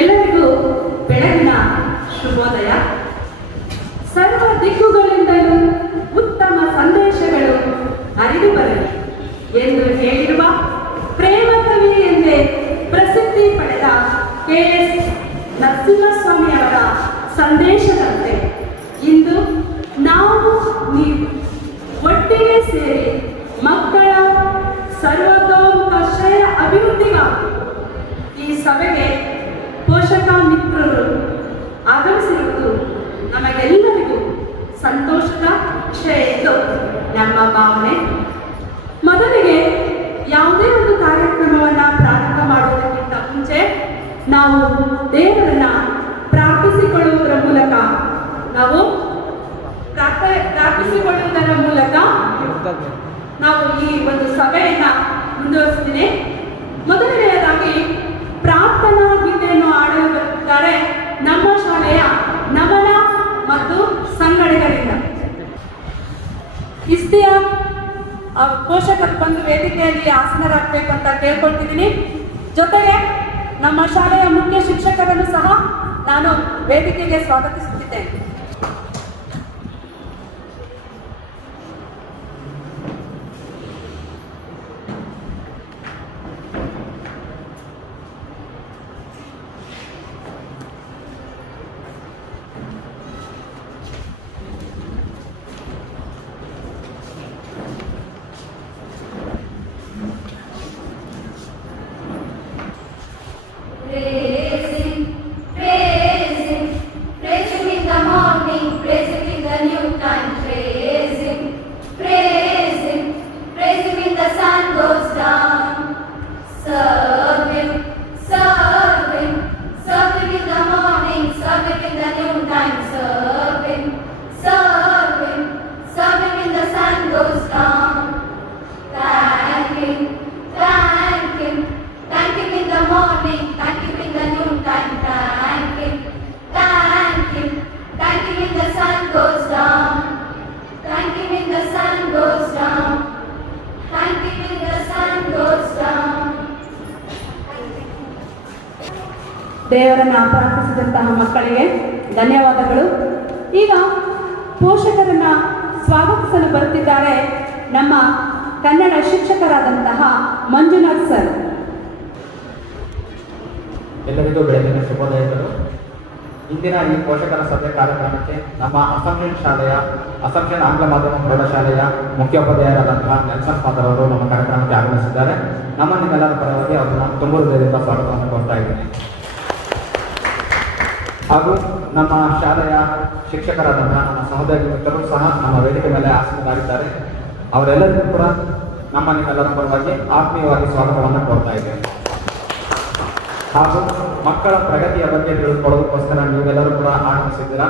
ಎಲ್ಲರಿಗೂ ಬೆಳಗಿನ ಶುಭೋದಯ. ಸರ್ವ ದಿಕ್ಕುಗಳಿಂದಲೂ ಉತ್ತಮ ಸಂದೇಶಗಳು ಹರಿದು ಬರಲಿ ಎಂದು ಹೇಳಿರುವ ಪ್ರೇಮ ಕವಿ ಎಂದೇ ಪ್ರಸಿದ್ಧಿ ಪಡೆದ KS ನರಸಿಂಹಸ್ವಾಮಿಯವರ ಸಂದೇಶದಂತೆ ಇಂದು ನಾವು ನೀವು ಒಟ್ಟಿಗೆ ಸೇರಿ ಮಕ್ಕಳ ಸರ್ವತೋಮುಖ ಶ್ರೇಯ ಅಭಿವೃದ್ಧಿಗಾಗಿ ಈ ಸಭೆಗೆ ಪೋಷಕ ಮಿತ್ರರು ಆಗಮಿಸಿರುವುದು ನಮಗೆಲ್ಲರಿಗೂ ಸಂತೋಷದ ವಿಷಯ ಎಂದು ನಮ್ಮ ಭಾವನೆ. ಮೊದಲಿಗೆ ಯಾವುದೇ ಒಂದು ಕಾರ್ಯಕ್ರಮವನ್ನು ಪ್ರಾರಂಭ ಮಾಡುವುದಕ್ಕಿಂತ ಮುಂಚೆ ನಾವು ದೇವರನ್ನ ಪ್ರಾರ್ಥಿಸಿಕೊಳ್ಳುವುದರ ಮೂಲಕ ನಾವು ಈ ಒಂದು ಸಭೆಯನ್ನ ಮುಂದುವರಿಸ್ತೀನಿ. ಮೊದಲನೆಯದಾಗಿ ಪ್ರಾರ್ಥನಾ ಗೀತೆಯನ್ನು ಆಡಲು ಬರುತ್ತಾರೆ ನಮ್ಮ ಶಾಲೆಯ ನಮನ ಮತ್ತು ಸಂಗಡಿಗರಿಂದ. ಇಸ್ತಿಯಾ ಪೋಷಕರು ಬಂದು ವೇದಿಕೆಯಲ್ಲಿ ಆಸನರಾಗಬೇಕು ಅಂತ ಕೇಳ್ಕೊಳ್ತಿದ್ದೀನಿ. ಜೊತೆಗೆ ನಮ್ಮ ಶಾಲೆಯ ಮುಖ್ಯ ಶಿಕ್ಷಕರನ್ನು ಸಹ ನಾನು ವೇದಿಕೆಗೆ ಸ್ವಾಗತಿಸುತ್ತಿದ್ದೇನೆ. ದೇವರನ್ನು ಪ್ರಾರ್ಥಿಸಿದಂತಹ ಮಕ್ಕಳಿಗೆ ಧನ್ಯವಾದಗಳು. ಈಗ ಪೋಷಕರನ್ನ ಸ್ವಾಗತಿಸಲು ಬರುತ್ತಿದ್ದಾರೆ ನಮ್ಮ ಕನ್ನಡ ಶಿಕ್ಷಕರಾದಂತಹ ಮಂಜುನಾಥ್ ಸರ್. ಎಲ್ಲರಿಗೂ ಬೆಳಗಿನ ಶುಭೋದಯಗಳು. ಇಂದಿನ ಈ ಪೋಷಕರ ಸಭೆ ಕಾರ್ಯಕ್ರಮಕ್ಕೆ ನಮ್ಮ ಅಸಂಪ್ಷನ್ ಆಂಗ್ಲ ಮಾಧ್ಯಮ ಪ್ರೌಢಶಾಲೆಯ ಮುಖ್ಯೋಪಾಧ್ಯಾಯರಾದಂತಹ ನೆಲ್ಸನ್ ಫಾದರ್ ಅವರು ನಮ್ಮ ಕಾರ್ಯಕ್ರಮಕ್ಕೆ ಆಗಮಿಸಿದ್ದಾರೆ. ನಿಮ್ಮೆಲ್ಲರ ಪರವಾಗಿ ಅವರನ್ನು ತುಂಬ ಹೃದಯದಿಂದ ಸ್ವಾಗತವನ್ನು ಕೊಡ್ತಾ ಇದ್ದೀನಿ. ಹಾಗೂ ನಮ್ಮ ಶಾಲೆಯ ಶಿಕ್ಷಕರಾದಂತಹ ನನ್ನ ಸಹೋದರಿ ಮಿತ್ರರು ಸಹ ನಮ್ಮ ವೇದಿಕೆ ಮೇಲೆ ಆಸೀನರಾಗಿದ್ದಾರೆ. ಅವರೆಲ್ಲರಿಗೂ ಕೂಡ ನಿಮ್ಮೆಲ್ಲರ ಪರವಾಗಿ ಆತ್ಮೀಯವಾಗಿ ಸ್ವಾಗತವನ್ನು ಕೊಡ್ತಾ ಇದ್ದೇನೆ. ಹಾಗೂ ಮಕ್ಕಳ ಪ್ರಗತಿಯ ಬಗ್ಗೆ ತಿಳಿದುಕೊಳ್ಳೋದಕ್ಕೋಸ್ಕರ ನೀವೆಲ್ಲರೂ ಕೂಡ ಆಗಮಿಸಿದ್ದೀರಾ.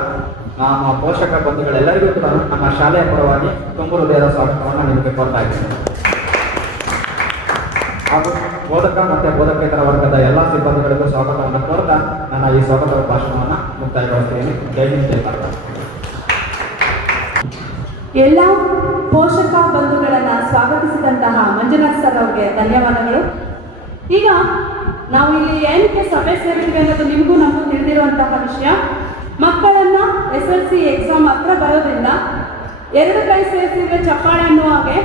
ನಮ್ಮ ಪೋಷಕ ಬಂಧುಗಳೆಲ್ಲರಿಗೂ ಕೂಡ ನಮ್ಮ ಶಾಲೆಯ ಪರವಾಗಿ ತುಂಬ ಹೃದಯದ ಸ್ವಾಗತವನ್ನು ನಿಮಗೆ ಕೊಡ್ತಾ ಇದ್ದೇನೆ. ಹಾಗೂ ಬೋಧಕ ಮತ್ತು ಬೋಧಕೇತರ ವರ್ಗದ ಎಲ್ಲ ಸಿಬ್ಬಂದಿಗಳಿಗೂ ಸ್ವಾಗತವನ್ನು ಕೋರ್ತಾ ನನ್ನ ಈ ಸ್ವಾಗತದ ಭಾಷಣವನ್ನು ಮುಕ್ತಾಯಗೊಳಿಸ್ತೀನಿ. ಜೈ ಹಿಂದ್, ಜೈ ಭಾರತ. ಎಲ್ಲ ಪೋಷಕ ಬಂಧುಗಳನ್ನು ಸ್ವಾಗತಿಸಿದಂತಹ ಮಂಜುನಾಥ್ ಸರ್ ಅವರಿಗೆ ಧನ್ಯವಾದಗಳು. ಈಗ ನಾವು ಇಲ್ಲಿ ಏನಕ್ಕೆ ಸಭೆ ಸೇರಿದ್ವಿ ಅನ್ನೋದು ನಿಮಗೂ ನಮಗೂ ತಿಳಿದಿರುವಂತಹ ವಿಷಯ. ಮಕ್ಕಳನ್ನು SSLC ಎಕ್ಸಾಮ್ ಹತ್ರ ಬರೋದ್ರಿಂದ ಎರಡು ಕೈ ಸೇರಿಸಿದ್ರೆ ಚಪ್ಪಾಳೆ ಅನ್ನುವ ಹಾಗೆ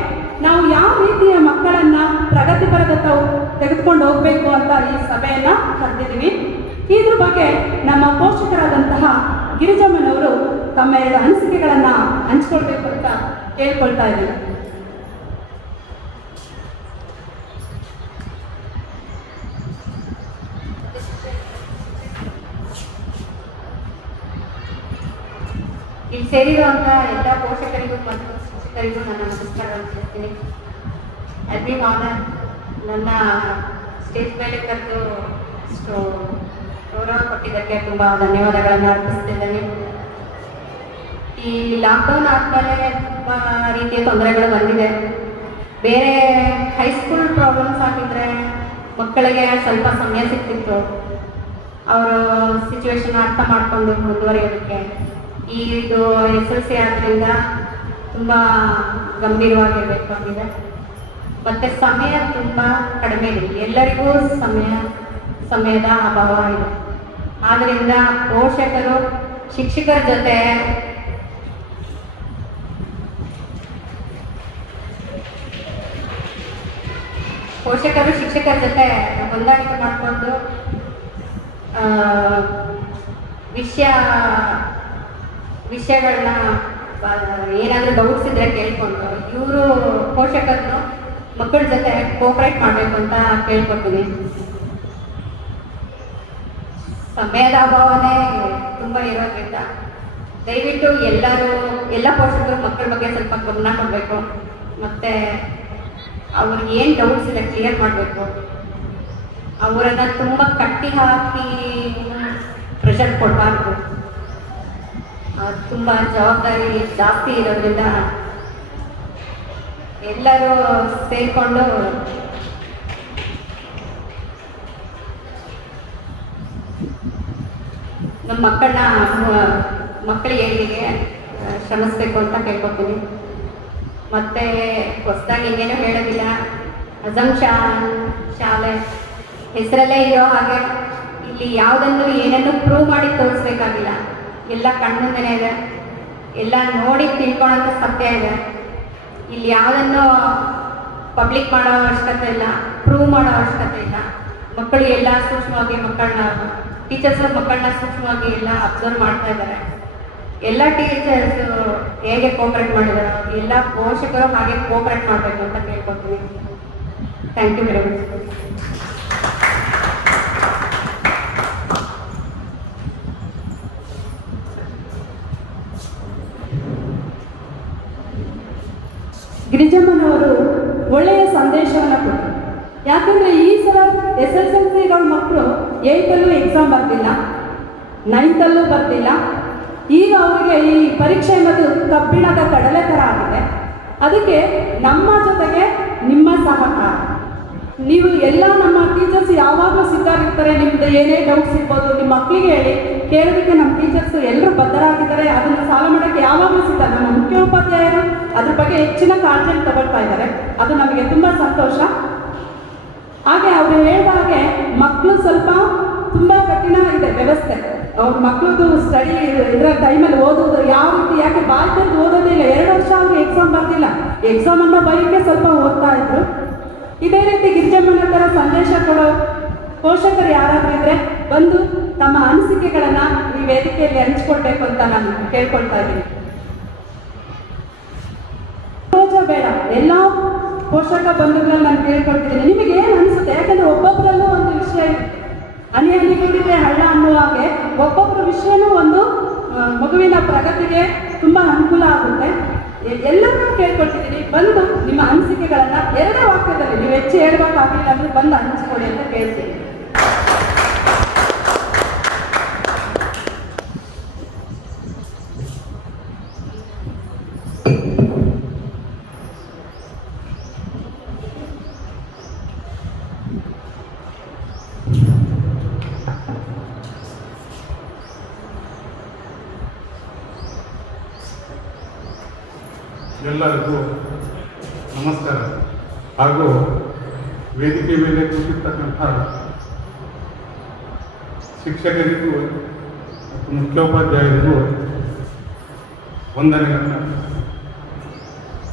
ನಾವು ಯಾವ ರೀತಿಯ ಮಕ್ಕಳನ್ನು ಪ್ರಗತಿ ಪರದತ್ತ ತೆಗೆದುಕೊಂಡು ಹೋಗಬೇಕು ಅಂತ ಈ ಸಭೆಯನ್ನು ಕರೆದಿದ್ದೀವಿ. ಇದ್ರ ಬಗ್ಗೆ ನಮ್ಮ ಪೋಷಕರಾದಂತಹ ಗಿರಿಜಮ್ಮನವರು ತಮ್ಮ ಎರಡು ಅನಿಸಿಕೆಗಳನ್ನು ಹಂಚ್ಕೊಳ್ಬೇಕು ಅಂತ ಕೇಳ್ಕೊಳ್ತಾ ಇದ್ದೀವಿ. ಇಲ್ಲಿ ಸೇರಿರುವಂಥ ಎಲ್ಲ ಪೋಷಕರಿಗೂ ಮತ್ತು ಶಿಕ್ಷಕರಿಗೂ ನನ್ನ ನಮಸ್ಕಾರವನ್ನು ತಿಳಿಸ್ತೀನಿ. ಅದೇ ನನ್ನ ಸ್ಟೇಜ್ ಮೇಲೆ ಕರೆದು ಗೌರವ ಕೊಟ್ಟಿದ್ದಕ್ಕೆ ತುಂಬ ಧನ್ಯವಾದಗಳನ್ನು ಅರ್ಪಿಸ್ತಿದ್ದೇನೆ. ಈ ಲಾಕ್ಡೌನ್ ಆದಮೇಲೆ ತುಂಬ ರೀತಿಯ ತೊಂದರೆಗಳು ಬಂದಿದೆ. ಬೇರೆ ಹೈಸ್ಕೂಲ್ ಪ್ರಾಬ್ಲಮ್ಸ್ ಆಗಿದ್ದರೆ ಮಕ್ಕಳಿಗೆ ಸ್ವಲ್ಪ ಸಮಯ ಸಿಗ್ತಿತ್ತು ಅವರು ಸಿಚುವೇಶನ್ ಅರ್ಥ ಮಾಡಿಕೊಂಡು ಮುಂದುವರಿಯೋದಕ್ಕೆ. ಇದು SSLC ಆದ್ದರಿಂದ ತುಂಬ ಗಂಭೀರವಾಗಿರಬೇಕಾಗಿದೆ. ಮತ್ತು ಸಮಯ ತುಂಬ ಕಡಿಮೆ ಇದೆ, ಎಲ್ಲರಿಗೂ ಸಮಯದ ಅಭಾವ ಇದೆ. ಆದ್ದರಿಂದ ಪೋಷಕರು ಶಿಕ್ಷಕರ ಜೊತೆ ಹೊಂದಾಣಿಕೆ ಮಾಡಿಕೊಂಡು ವಿಷಯಗಳನ್ನ ಏನಾದರೂ ಡೌಟ್ಸ್ ಇದ್ರೆ ಕೇಳ್ಕೊಂಡು ಇವರು ಪೋಷಕರನ್ನು ಮಕ್ಕಳ ಜೊತೆ ಕೋಆಪರೇಟ್ ಮಾಡಬೇಕು ಅಂತ ಕೇಳ್ಕೊತೀನಿ. ಸಮಯದ ಅಭಾವನೆ ತುಂಬ ಇರೋದ್ರಿಂದ ದಯವಿಟ್ಟು ಎಲ್ಲ ಪೋಷಕರು ಮಕ್ಕಳ ಬಗ್ಗೆ ಸ್ವಲ್ಪ ಗಮನ ಕೊಡಬೇಕು. ಮತ್ತು ಅವ್ರಿಗೆ ಏನು ಡೌಟ್ಸ್ ಇದೆ ಕ್ಲಿಯರ್ ಮಾಡಬೇಕು. ಅವರನ್ನು ತುಂಬ ಕಟ್ಟಿ ಹಾಕಿ ಪ್ರೆಷರ್ ಕೊಡಬಾರ್ದು. ತುಂಬ ಜವಾಬ್ದಾರಿ ಜಾಸ್ತಿ ಇರೋದ್ರಿಂದ ಎಲ್ಲರೂ ಸೇರಿಕೊಂಡು ನಮ್ಮ ಮಕ್ಕಳ ಏಳಿಗೆಗೆ ಶ್ರಮಿಸ್ಬೇಕು ಅಂತ ಕೇಳ್ಕೊತೀನಿ. ಮತ್ತು ಹೊಸದಾಗಿ ಇನ್ನೇನು ಹೇಳೋದಿಲ್ಲ. ಅಜಂಕ್ಷಾನ್ ಶಾಲೆ ಹೆಸರಲ್ಲೇ ಇರೋ ಹಾಗೆ ಇಲ್ಲಿ ಯಾವುದನ್ನು ಏನನ್ನು ಪ್ರೂವ್ ಮಾಡಿ ತೋರಿಸ್ಬೇಕಾಗಿಲ್ಲ. ಎಲ್ಲ ಕಣ್ಮುಂದೆನೇ ಇದೆ, ಎಲ್ಲ ನೋಡಿ ತಿಳ್ಕೊಳ್ಳೋಂಥ ಸತ್ಯ ಇದೆ. ಇಲ್ಲಿ ಯಾವುದನ್ನು ಪಬ್ಲಿಕ್ ಮಾಡೋ ಅವಶ್ಯಕತೆ ಇಲ್ಲ, ಪ್ರೂವ್ ಮಾಡೋ ಅವಶ್ಯಕತೆ ಇಲ್ಲ. ಮಕ್ಕಳು ಎಲ್ಲ ಸೂಕ್ಷ್ಮವಾಗಿ ಟೀಚರ್ಸ್ ಮಕ್ಕಳನ್ನ ಸೂಕ್ಷ್ಮವಾಗಿ ಎಲ್ಲ ಅಬ್ಸರ್ವ್ ಮಾಡ್ತಾ ಇದ್ದಾರೆ. ಎಲ್ಲ ಟೀಚರ್ಸು ಹೇಗೆ ಕೋಆಪರೇಟ್ ಮಾಡಿದಾರೋ ಎಲ್ಲ ಪೋಷಕರು ಹಾಗೆ ಕೋಆಪರೇಟ್ ಮಾಡಬೇಕು ಅಂತ ಕೇಳ್ಕೊತೀನಿ. Thank you very much. ಗಿರಿಜಮ್ಮನವರು ಒಳ್ಳೆಯ ಸಂದೇಶವನ್ನು ಕೊಟ್ಟರು. ಯಾಕಂದರೆ ಈ ಸಲ SSLC ಇರೋ ಮಕ್ಕಳು 8ಲ್ಲೂ ಎಕ್ಸಾಮ್ ಬರ್ತಿಲ್ಲ, 9ಲ್ಲೂ ಬರ್ತಿಲ್ಲ. ಈಗ ಅವರಿಗೆ ಈ ಪರೀಕ್ಷೆ ಅನ್ನೋದು ಕಬ್ಬಿಣದ ಕಡಲೆ ಥರ ಆಗಿದೆ. ಅದಕ್ಕೆ ನಮ್ಮ ಜೊತೆಗೆ ನಿಮ್ಮ ಸಹಕಾರ. ನೀವು ಎಲ್ಲ ನಮ್ಮ ಟೀಚರ್ಸ್ ಯಾವಾಗಲೂ ಸಿದ್ಧರಿರ್ತಾರೆ. ನಿಮ್ಮದು ಏನೇ ಡೌಟ್ಸ್ ಇರ್ಬೋದು ನಿಮ್ಮ ಮಕ್ಕಳಿಗೆ ಹೇಳಿ ಕೇಳೋದಕ್ಕೆ ನಮ್ಮ ಟೀಚರ್ಸು ಎಲ್ಲರೂ ಬದ್ಧರಾಗಿದ್ದಾರೆ. ಅದನ್ನು ಸಾಲ ಮಾಡೋಕ್ಕೆ ಯಾವಾಗಲೂ ಸಿದ್ಧ. ನಮ್ಮ ಮುಖ್ಯೋಪಾಧ್ಯಾಯರು ಅದ್ರ ಬಗ್ಗೆ ಹೆಚ್ಚಿನ ಕಾಳಜಿಯನ್ನು ತಗೊಳ್ತಾ ಇದ್ದಾರೆ. ಅದು ನಮಗೆ ತುಂಬ ಸಂತೋಷ. ಹಾಗೆ ಅವರು ಹೇಳಿದ ಹಾಗೆ ಮಕ್ಕಳು ಸ್ವಲ್ಪ ತುಂಬ ಕಠಿಣ ಇದೆ ವ್ಯವಸ್ಥೆ. ಅವ್ರ ಮಕ್ಕಳದು ಸ್ಟಡಿ ಇದರ ಟೈಮಲ್ಲಿ ಓದೋದು ಯಾವ ರೀತಿ, ಯಾಕೆ ಬಾಲ್ಯದಲ್ಲಿ ಓದೋದೇ ಇಲ್ಲ. 2 ವರ್ಷ ಅವ್ರಿಗೆ ಎಕ್ಸಾಮ್ ಬರ್ತಿಲ್ಲ. ಎಕ್ಸಾಮ್ ಅನ್ನೋ ಭಯಕ್ಕೆ ಸ್ವಲ್ಪ ಓದ್ತಾ ಇದ್ರು. ಇದೇ ರೀತಿ ಗಿರಿಜಮ್ಮನ ಥರ ಸಂದೇಶ ಕೊಡೋ ಪೋಷಕರು ಯಾರಾದರೂ ಇದ್ದರೆ ಬಂದು ತಮ್ಮ ಅನಿಸಿಕೆಗಳನ್ನು ಈ ವೇದಿಕೆಯಲ್ಲಿ ಹಂಚ್ಕೊಳ್ಬೇಕು ಅಂತ ನಾನು ಕೇಳ್ಕೊಳ್ತಾ ಇದ್ದೀನಿ. ಬೇಡ, ಎಲ್ಲ ಪೋಷಕ ಬಂಧುಗಳನ್ನ ನಾನು ಕೇಳ್ಕೊಳ್ತಿದ್ದೀನಿ. ನಿಮಗೆ ಏನು ಅನಿಸುತ್ತೆ? ಯಾಕಂದರೆ ಒಬ್ಬೊಬ್ಬರಲ್ಲೂ ಒಂದು ವಿಷಯ ಇರುತ್ತೆ. ಹನಿಗೂಡಿದ್ರೆ ಹಳ್ಳ ಅನ್ನುವ ಹಾಗೆ ಒಬ್ಬೊಬ್ಬರ ವಿಷಯನೂ ಒಂದು ಮಗುವಿನ ಪ್ರಗತಿಗೆ ತುಂಬ ಅನುಕೂಲ ಆಗುತ್ತೆ. ಎಲ್ಲರೂ ಕೇಳ್ಕೊಳ್ತಿದ್ದೀನಿ. ಬಂದು ನಿಮ್ಮ ಅನಿಸಿಕೆಗಳನ್ನು 2 ವಾಕ್ಯದಲ್ಲಿ, ನೀವು ಹೆಚ್ಚು ಹೇಳ್ಬೇಕಾಗಿಲ್ಲ ಅಂದರೆ ಬಂದು ಹಂಚಿಕೊಳ್ಳಿ ಅಂತ ಕೇಳ್ತೀನಿ. ಎಲ್ಲರಿಗೂ ನಮಸ್ಕಾರ. ಹಾಗೂ ವೇದಿಕೆ ಮೇಲೆ ಕೂತಿರ್ತಕ್ಕಂಥ ಶಿಕ್ಷಕರಿಗೂ ಮತ್ತು ಮುಖ್ಯೋಪಾಧ್ಯಾಯರಿಗೂ ವಂದನೆಗಳನ್ನ.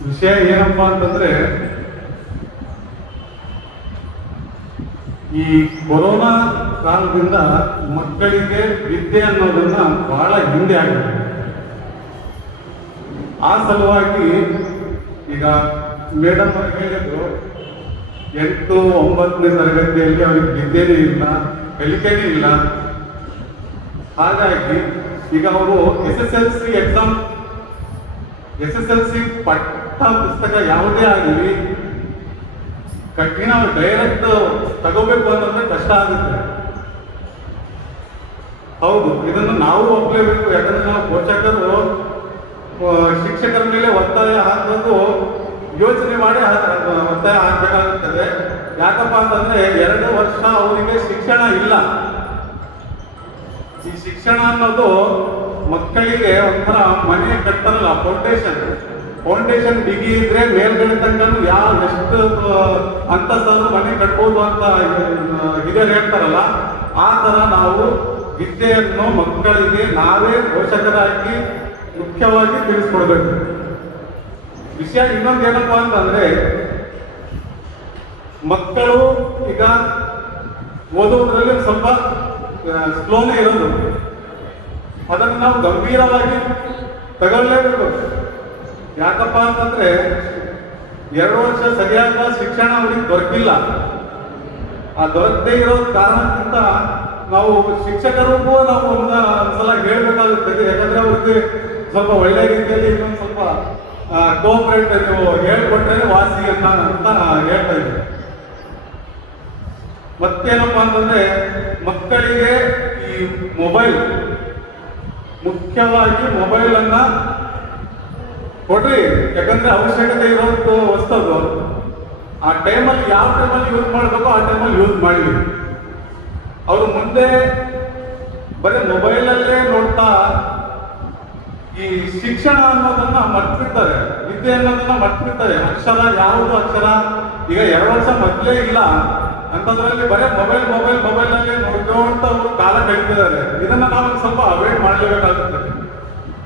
ವಿಷಯ ಏನಪ್ಪ ಅಂತಂದರೆ, ಈ ಕೊರೋನಾ ಕಾಲದಿಂದ ಮಕ್ಕಳಿಗೆ ವಿದ್ಯೆ ಅನ್ನೋದನ್ನು ಬಹಳ ಹಿಂದೆ ಆಗಿದೆ. ಆ ಸಲುವಾಗಿ ಈಗ ಮೇಡಮ್ ಅವರು ಹೇಳಿದ್ರು 8, 9ನೇ ತರಗತಿಯಲ್ಲಿ ಅವ್ರಿಗೆ ವಿದ್ಯೆನೇ ಇಲ್ಲ, ಕಲಿಕೆನೇ ಇಲ್ಲ. ಹಾಗಾಗಿ ಈಗ ಅವರು SSLC ಪಠ್ಯ ಪುಸ್ತಕ ಯಾವುದೇ ಆಗಲಿ ಕಠಿಣ ಡೈರೆಕ್ಟ್ ತಗೋಬೇಕು ಅಂತಂದ್ರೆ ಕಷ್ಟ ಆಗುತ್ತೆ. ಹೌದು, ಇದನ್ನು ನಾವು ಒಪ್ಪಲೇಬೇಕು. ಯಾಕಂದ್ರೆ ನಾವು ಪೋಷಕರು ಶಿಕ್ಷಕರ ಮೇಲೆ ಒತ್ತಾಯ ಹಾಕೋದು ಯೋಚನೆ ಮಾಡಿ ಒತ್ತಾಯ ಹಾಕಬೇಕಾಗುತ್ತದೆ. ಯಾಕಪ್ಪ ಅಂತಂದ್ರೆ 2 ವರ್ಷ ಅವರಿಗೆ ಶಿಕ್ಷಣ ಇಲ್ಲ. ಈ ಶಿಕ್ಷಣ ಅನ್ನೋದು ಮಕ್ಕಳಿಗೆ ಒಂಥರ ಮನೆ ಕಟ್ಟಲ್ಲ, ಫೌಂಡೇಶನ್ ಬಿಗಿ ಇದ್ರೆ ಮೇಲ್ಗಡೆ ತನಕ ಎಷ್ಟು ಅಂತಸ್ತನ್ನು ಮನೆ ಕಟ್ಬೋದು ಅಂತ ಹಿರಿಯರು ಹೇಳ್ತಾರಲ್ಲ, ಆ ಥರ ನಾವು ವಿದ್ಯೆಯನ್ನು ಮಕ್ಕಳಿಗೆ ನಾವೇ ಪೋಷಕರಾಗಿ ಮುಖ್ಯವಾಗಿ ತಿಳಿಸ್ಕೊಡ್ಬೇಕು. ವಿಷಯ ಇನ್ನೊಂದೇನಪ್ಪ ಅಂತಂದ್ರೆ, ಮಕ್ಕಳು ಈಗ ಓದುವುದರಲ್ಲಿ ಸ್ವಲ್ಪ ಸ್ಲೋನೇ ಇರೋದು, ಅದನ್ನು ನಾವು ಗಂಭೀರವಾಗಿ ತಗೊಳ್ಳೇಬೇಕು. ಯಾಕಪ್ಪ ಅಂತಂದ್ರೆ 2 ವರ್ಷ ಸರಿಯಾದ ಶಿಕ್ಷಣ ಅವ್ರಿಗೆ ದೊರಕಿಲ್ಲ. ಆ ದೊರಕದೇ ಇರೋ ಕಾರಣಕ್ಕಿಂತ ನಾವು ಶಿಕ್ಷಕರಿಗೂ ನಾವು ಒಂದ್ಸಲ ಹೇಳ್ಬೇಕಾಗುತ್ತದೆ. ಯಾಕಂದ್ರೆ ಅವ್ರಿಗೆ ಸ್ವಲ್ಪ ಒಳ್ಳೆ ರೀತಿಯಲ್ಲಿ ಇನ್ನೊಂದು ಸ್ವಲ್ಪ ಕೋಆಪರೇಟ್ ನೀವು ಹೇಳ್ಕೊಟ್ರೆ ವಾಸಿ ಅಂತ ಹೇಳ್ತಾ ಇದ್ದೀವಿ. ಮತ್ತೇನಪ್ಪ ಅಂತಂದ್ರೆ, ಮಕ್ಕಳಿಗೆ ಈ ಮೊಬೈಲ್, ಮುಖ್ಯವಾಗಿ ಮೊಬೈಲ್ ಅನ್ನ ಕೊಡ್ರಿ. ಯಾಕಂದ್ರೆ ಅವಶ್ಯಕತೆ ಇರೋದು ವಸ್ತುದು. ಆ ಟೈಮಲ್ಲಿ ಯಾವ ಟೈಮಲ್ಲಿ ಯೂಸ್ ಮಾಡಬೇಕು ಆ ಟೈಮಲ್ಲಿ ಯೂಸ್ ಮಾಡಲಿ. ಅವರು ಮುಂದೆ ಬರೀ ಮೊಬೈಲಲ್ಲೇ ನೋಡ್ತಾ ಈ ಶಿಕ್ಷಣ ಅನ್ನೋದನ್ನ ಮರ್ತಿರ್ತಾರೆ, ವಿದ್ಯೆ ಅನ್ನೋದನ್ನ ಮರ್ತಿರ್ತಾರೆ. ಅಕ್ಷರ ಯಾವುದು ಅಕ್ಷರ ಈಗ 2 ವರ್ಷ ಮೊದಲೇ ಇಲ್ಲ ಅಂತದ್ರಲ್ಲಿ ಬರೀ ಮೊಬೈಲ್ ಅಲ್ಲೇ ನೋಡ್ಕೊಂತ ಅವರು ಕಾಲ ಕಳೀತಿದ್ದಾರೆ. ಇದನ್ನ ನಾವು ಸ್ವಲ್ಪ ಅವಾಯ್ಡ್ ಮಾಡಲೇಬೇಕಾಗುತ್ತೆ.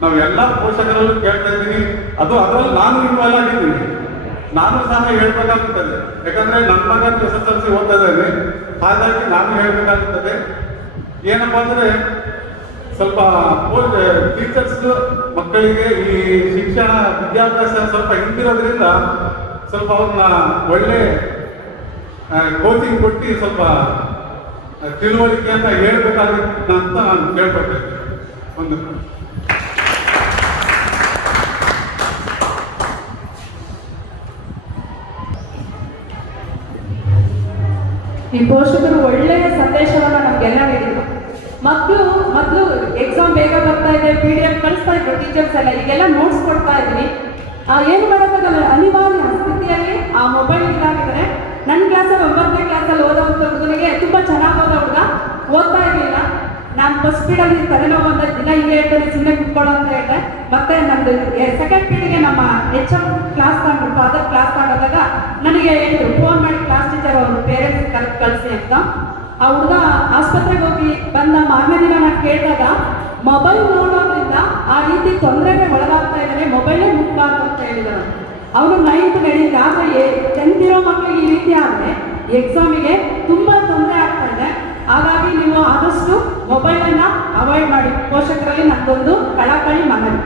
ನಾವು ಎಲ್ಲ ಪೋಷಕರಲ್ಲೂ ಕೇಳ್ತಾ ಇದ್ದೀನಿ, ಅದರಲ್ಲಿ ನಾನು ಇನ್ವಾಲ್ವ್ ಆಗಿದ್ದೀನಿ. ನಾನು ಸಹ ಹೇಳ್ಬೇಕಾಗುತ್ತದೆ. ಯಾಕಂದ್ರೆ ನನ್ನ ಮಗ SSLC ಓದ್ತಾ ಇದ್ದಾನೆ, ಹಾಗಾಗಿ ನಾನು ಹೇಳ್ಬೇಕಾಗುತ್ತದೆ. ಏನಪ್ಪಾ ಅಂದ್ರೆ, ಸ್ವಲ್ಪ ಟೀಚರ್ಸ್ ಮಕ್ಕಳಿಗೆ ಈ ಶಿಕ್ಷಣ ವಿದ್ಯಾಭ್ಯಾಸ ಸ್ವಲ್ಪ ಹಿಂದಿರೋದ್ರಿಂದ ಸ್ವಲ್ಪ ಅವ್ರನ್ನ ಒಳ್ಳೆ ಕೋಚಿಂಗ್ ಕೊಟ್ಟು ಸ್ವಲ್ಪ ತಿಳುವಳಿಕೆಯನ್ನ ಹೇಳ್ಬೇಕಾಗುತ್ತೆ ಅಂತ ನಾನು ಕೇಳ್ಕೊಳ್ತೇನೆ. ಒಂದು ಈ ಪೋಷಕರು ಒಳ್ಳೆಯ ಸಂದೇಶವನ್ನ ನಮ್ಗೆಲ್ಲ ನೀಡಿದ್ರು. ಮೊದಲು ಎಕ್ಸಾಮ್ ಬೇಗ ಬರ್ತಾ ಇದೆ, PDF ಕಳಿಸ್ತಾ ಇದ್ರು ಟೀಚರ್ಸ್ ಎಲ್ಲ, ಈಗೆಲ್ಲ ನೋಟ್ಸ್ ಕೊಡ್ತಾ ಇದ್ವಿ. ಏನು ಮಾಡೋಕ್ಕಾಗಲ್ಲ, ಅನಿವಾರ್ಯ ಸ್ಥಿತಿಯಲ್ಲಿ ಆ ಮೊಬೈಲ್ ಇದಾಗಿದ್ರೆ. ನನ್ನ ಕ್ಲಾಸಲ್ಲಿ 9ನೇ ಕ್ಲಾಸಲ್ಲಿ ಓದೋಂಥ ಹುಡುಗನಿಗೆ ತುಂಬ ಚೆನ್ನಾಗಿ ಹುಡುಗ ಓದ್ತಾ ಇರಲಿಲ್ಲ. ನಾನು ಫಸ್ಟ್ ಪೀರಿಯಡಲ್ಲಿ ತಲೆನೋವು ಬಂದ ದಿನ ಹಿಂಗೆ ಹೇಳ್ತಾರೆ, ಸುಮ್ಮನೆ ಕುತ್ಕೊಳ್ಳೋ ಅಂತ ಹೇಳಿದೆ. ಮತ್ತೆ ನಮ್ಮದು ಸೆಕೆಂಡ್ ಪೀರಿಯಡ್ಗೆ ನಮ್ಮ HM ಕ್ಲಾಸ್ ತಗೊಂಡ್ರು, ಅದರ್ ಕ್ಲಾಸ್ ತಗೊಂಡಾಗ ನನಗೆ ಹೇಳಿದ್ರು, ಫೋನ್ ಮಾಡಿ ಕ್ಲಾಸ್ ಟೀಚರ್ ಅವರು ಪೇರೆಂಟ್ಸ್ ಕಳಿಸಿ ಅಂತ. ಆ ಹುಡುಗ ಆಸ್ಪತ್ರೆಗೆ ಹೋಗಿ ಬಂದ ಮಾರನೇ ದಿನ ನಾನು ಕೇಳಿದಾಗ ಮೊಬೈಲ್ ನೋಡೋದ್ರಿಂದ ಆ ರೀತಿ ತೊಂದರೆಗೆ ಒಳಗಾಗ್ತಾ ಇದ್ದಾರೆ, ಮೊಬೈಲೇ ಮುಟ್ಬಾರ್ದು ಅಂತ ಹೇಳಿದರು. ಅವನು 9th ನಡೆಯುತ್ತೆ. ಆದರೆ 10th ಇರೋ ಮಕ್ಕಳಿಗೆ ಈ ರೀತಿ ಆದರೆ ಎಕ್ಸಾಮಿಗೆ ತುಂಬ ತೊಂದರೆ ಆಗ್ತಾ ಇದೆ. ಹಾಗಾಗಿ ನೀವು ಆದಷ್ಟು ಮೊಬೈಲನ್ನು ಅವಾಯ್ಡ್ ಮಾಡಿ. ಪೋಷಕರಲ್ಲಿ ನನ್ನದೊಂದು ಕಳಕಳಿ ಮನವಿ.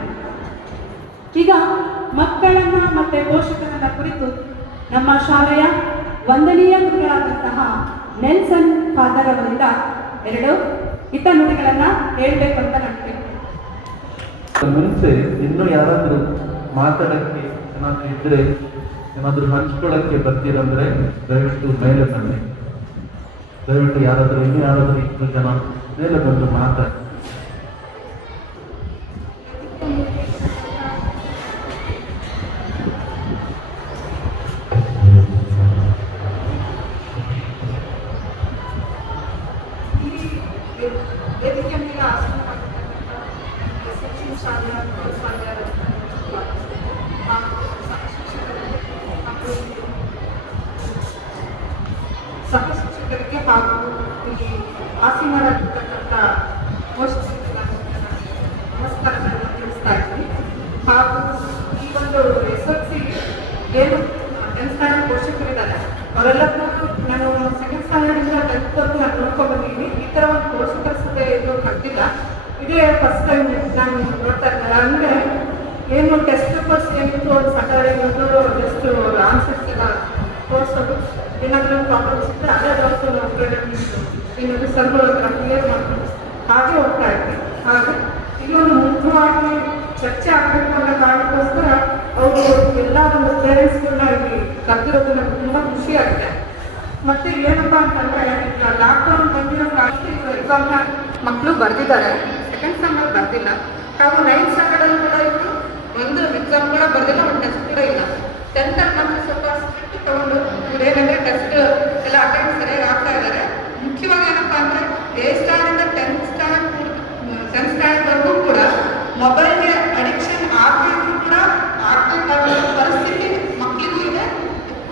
ಈಗ ಮಕ್ಕಳನ್ನು ಮತ್ತು ಪೋಷಕರನ್ನ ಕುರಿತು ನಮ್ಮ ಶಾಲೆಯ ವಂದನೀಯ ಗುರುಗಳಾದಂತಹ ನೆಲ್ಸನ್ ಫಾದರ್ ಅವರಿಂದ 2 ಹಿತನುಡಿಗಳನ್ನು ಹೇಳಬೇಕು ಅಂತ ನನಗೆ. ಮುಂಚೆ ಇನ್ನೂ ಯಾರಾದರೂ ಮಾತಾಡಕ್ಕೆ ಏನಾದರೂ ಇದ್ರೆ, ಏನಾದರೂ ಹಂಚ್ಕೊಳ್ಳಕ್ಕೆ ಬರ್ತೀರಂದ್ರೆ ದಯವಿಟ್ಟು ಮೇಲೆ ಬನ್ನಿ. ದಯವಿಟ್ಟು ಇನ್ನೂ ಯಾರಾದರೂ 2 ಜನ ಮೇಲೆ ಬಂದು ಮಾತಾಡಿ. ವೇದಿಕೆ ಮೇಲೆ ಸಹ ಶಿಕ್ಷಕರಿಗೆ ಹಾಗೂ ಇಲ್ಲಿ ಆಸೀನರಾಗಿರ್ತಕ್ಕಂಥ ನಮಸ್ಕಾರಗಳನ್ನು ತಿಳಿಸ್ತಾ ಇದ್ದೀನಿ. ಹಾಗೂ ಈ ಒಂದು SSLC ಏನು 10th ಸ್ಟ್ಯಾಂಡರ್ಡ್ ಪೋಷಕರಿದ್ದಾರೆ ಅವರೆಲ್ಲರೂ ನಾನು 2nd ಸ್ಟ್ಯಾಂಡರ್ಡಿಂದ 10th ವರೆಗೂ ನಾನು ನೋಡ್ಕೊಂಡು ಬಂದಿದ್ದೀನಿ. ಈ ಥರ ಒಂದು ಪೋಷಕರ ಸಭೆ ಇದು ಕಟ್ಟಿಲ್ಲ, ಇದೇ ಫಸ್ಟ್ ಟೈಮ್ ನಾನು ನೋಡ್ತಾ ಇದ್ದಾರೆ. ಅಂದರೆ ಏನು ಟೆಸ್ಟ್ ಪೇಪರ್ಸ್ ಏನಿತ್ತು ಒಂದು ಸಟರ್ಡೆ ಬಂದು ಜಸ್ಟ್ ಆನ್ಸರ್ಸ್ ಎಲ್ಲ ತೋರಿಸೋದು, ಏನಾದರೂ ಪ್ರಾಬ್ಲಮ್ಸ್ ಇದ್ದರೆ ಅದೇ ದೋಸ್ತು ನಾವು ಇನ್ನೊಂದು ಸರ್ಗಳು ಕ್ಲಿಯರ್ ಮಾಡ್ಕೊಂಡು ಹಾಗೆ ಹೋಗ್ತಾ ಇದ್ವಿ. ಹಾಗೆ ಇಲ್ಲೊಂದು ಮುಖ್ಯವಾಗಿ ಚರ್ಚೆ ಆಗಬೇಕು ಅನ್ನೋ ಕಾರಣಕ್ಕೋಸ್ಕರ ಅವರು ಎಲ್ಲ ಒಂದು ಪೇರೆಂಟ್ಸ್ಗಳನ್ನ ಇಲ್ಲಿ ಕರೆದಿರೋದು ನಮ್ಗೆ ತುಂಬ ಖುಷಿಯಾಗಿದೆ. ಮತ್ತು ಏನಪ್ಪ ಅಂತಂದರೆ, ಈಗ ಲಾಕ್ಡೌನ್ ಬಂದಿರೋ ಕಾರಣ ಎಕ್ಸಾಮ್ನ ಮಕ್ಕಳು ಬರೆದಿದ್ದಾರೆ, 2nd ಸ್ಟ್ಯಾಂಡರ್ಡ್ ಬರೆದಿಲ್ಲ. ಹಾಗೂ 9th ಸ್ಟ್ಯಾಂಡರ್ಡಲ್ಲೂ ಕೂಡ ಇವರು ಒಂದು ಎಕ್ಸಾಮ್ ಕೂಡ ಬರೆದಿಲ್ಲ, ಒಂದು ಟೆಸ್ಟ್ ಕೂಡ ಇಲ್ಲ. 10th ಮಕ್ಕಳು ಸ್ವಲ್ಪ ಸ್ಟ್ರಿಕ್ಟ್ ತಗೊಂಡು ಇವ್ರೇನಂದರೆ ಟೆಸ್ಟ್ ಎಲ್ಲ ಅಟೆಂಡ್ ಸರಿಯಾಗಿ ಆಗ್ತಾ ಇದ್ದಾರೆ. ಮುಖ್ಯವಾಗಿ ಏನಪ್ಪ ಅಂದರೆ 8th ಸ್ಟ್ಯಾಂಡರ್ಡಿಂದ 10th ಸ್ಟ್ಯಾಂಡರ್ಡ್ವರೆಗೂ ಕೂಡ ಮೊಬೈಲ್ಗೆ ಅಡಿಕ್ಷನ್ ಆಗಬೇಕು ಕೂಡ ಆಗಬೇಕಾದ ಪರಿಸ್ಥಿತಿ ಮಕ್ಕಳಿಗೂ ಇದೆ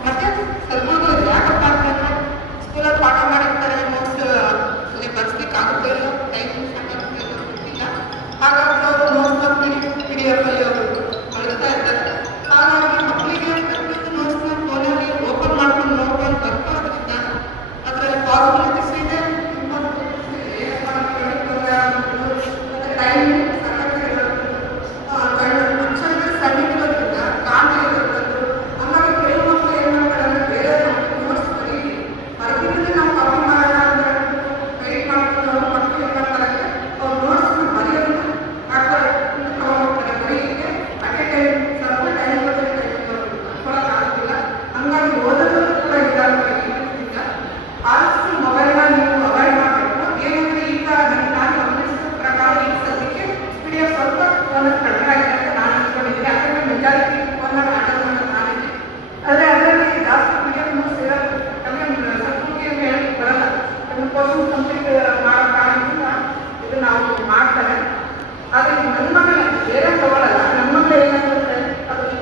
ಮತ್ತು ಸರ್ಮಗೂ ಇದೆ. ಯಾಕಪ್ಪ ಅಂತಂದರೆ ಸ್ಕೂಲಲ್ಲಿ ಪಾಠ ಮಾಡಿರ್ತಾರೆ, ನೋಟ್ಸ್ ಬರ್ಸ್ಲಿಕ್ಕೆ ಆಗುತ್ತೆ ಇಲ್ಲ, ಟೈಮ್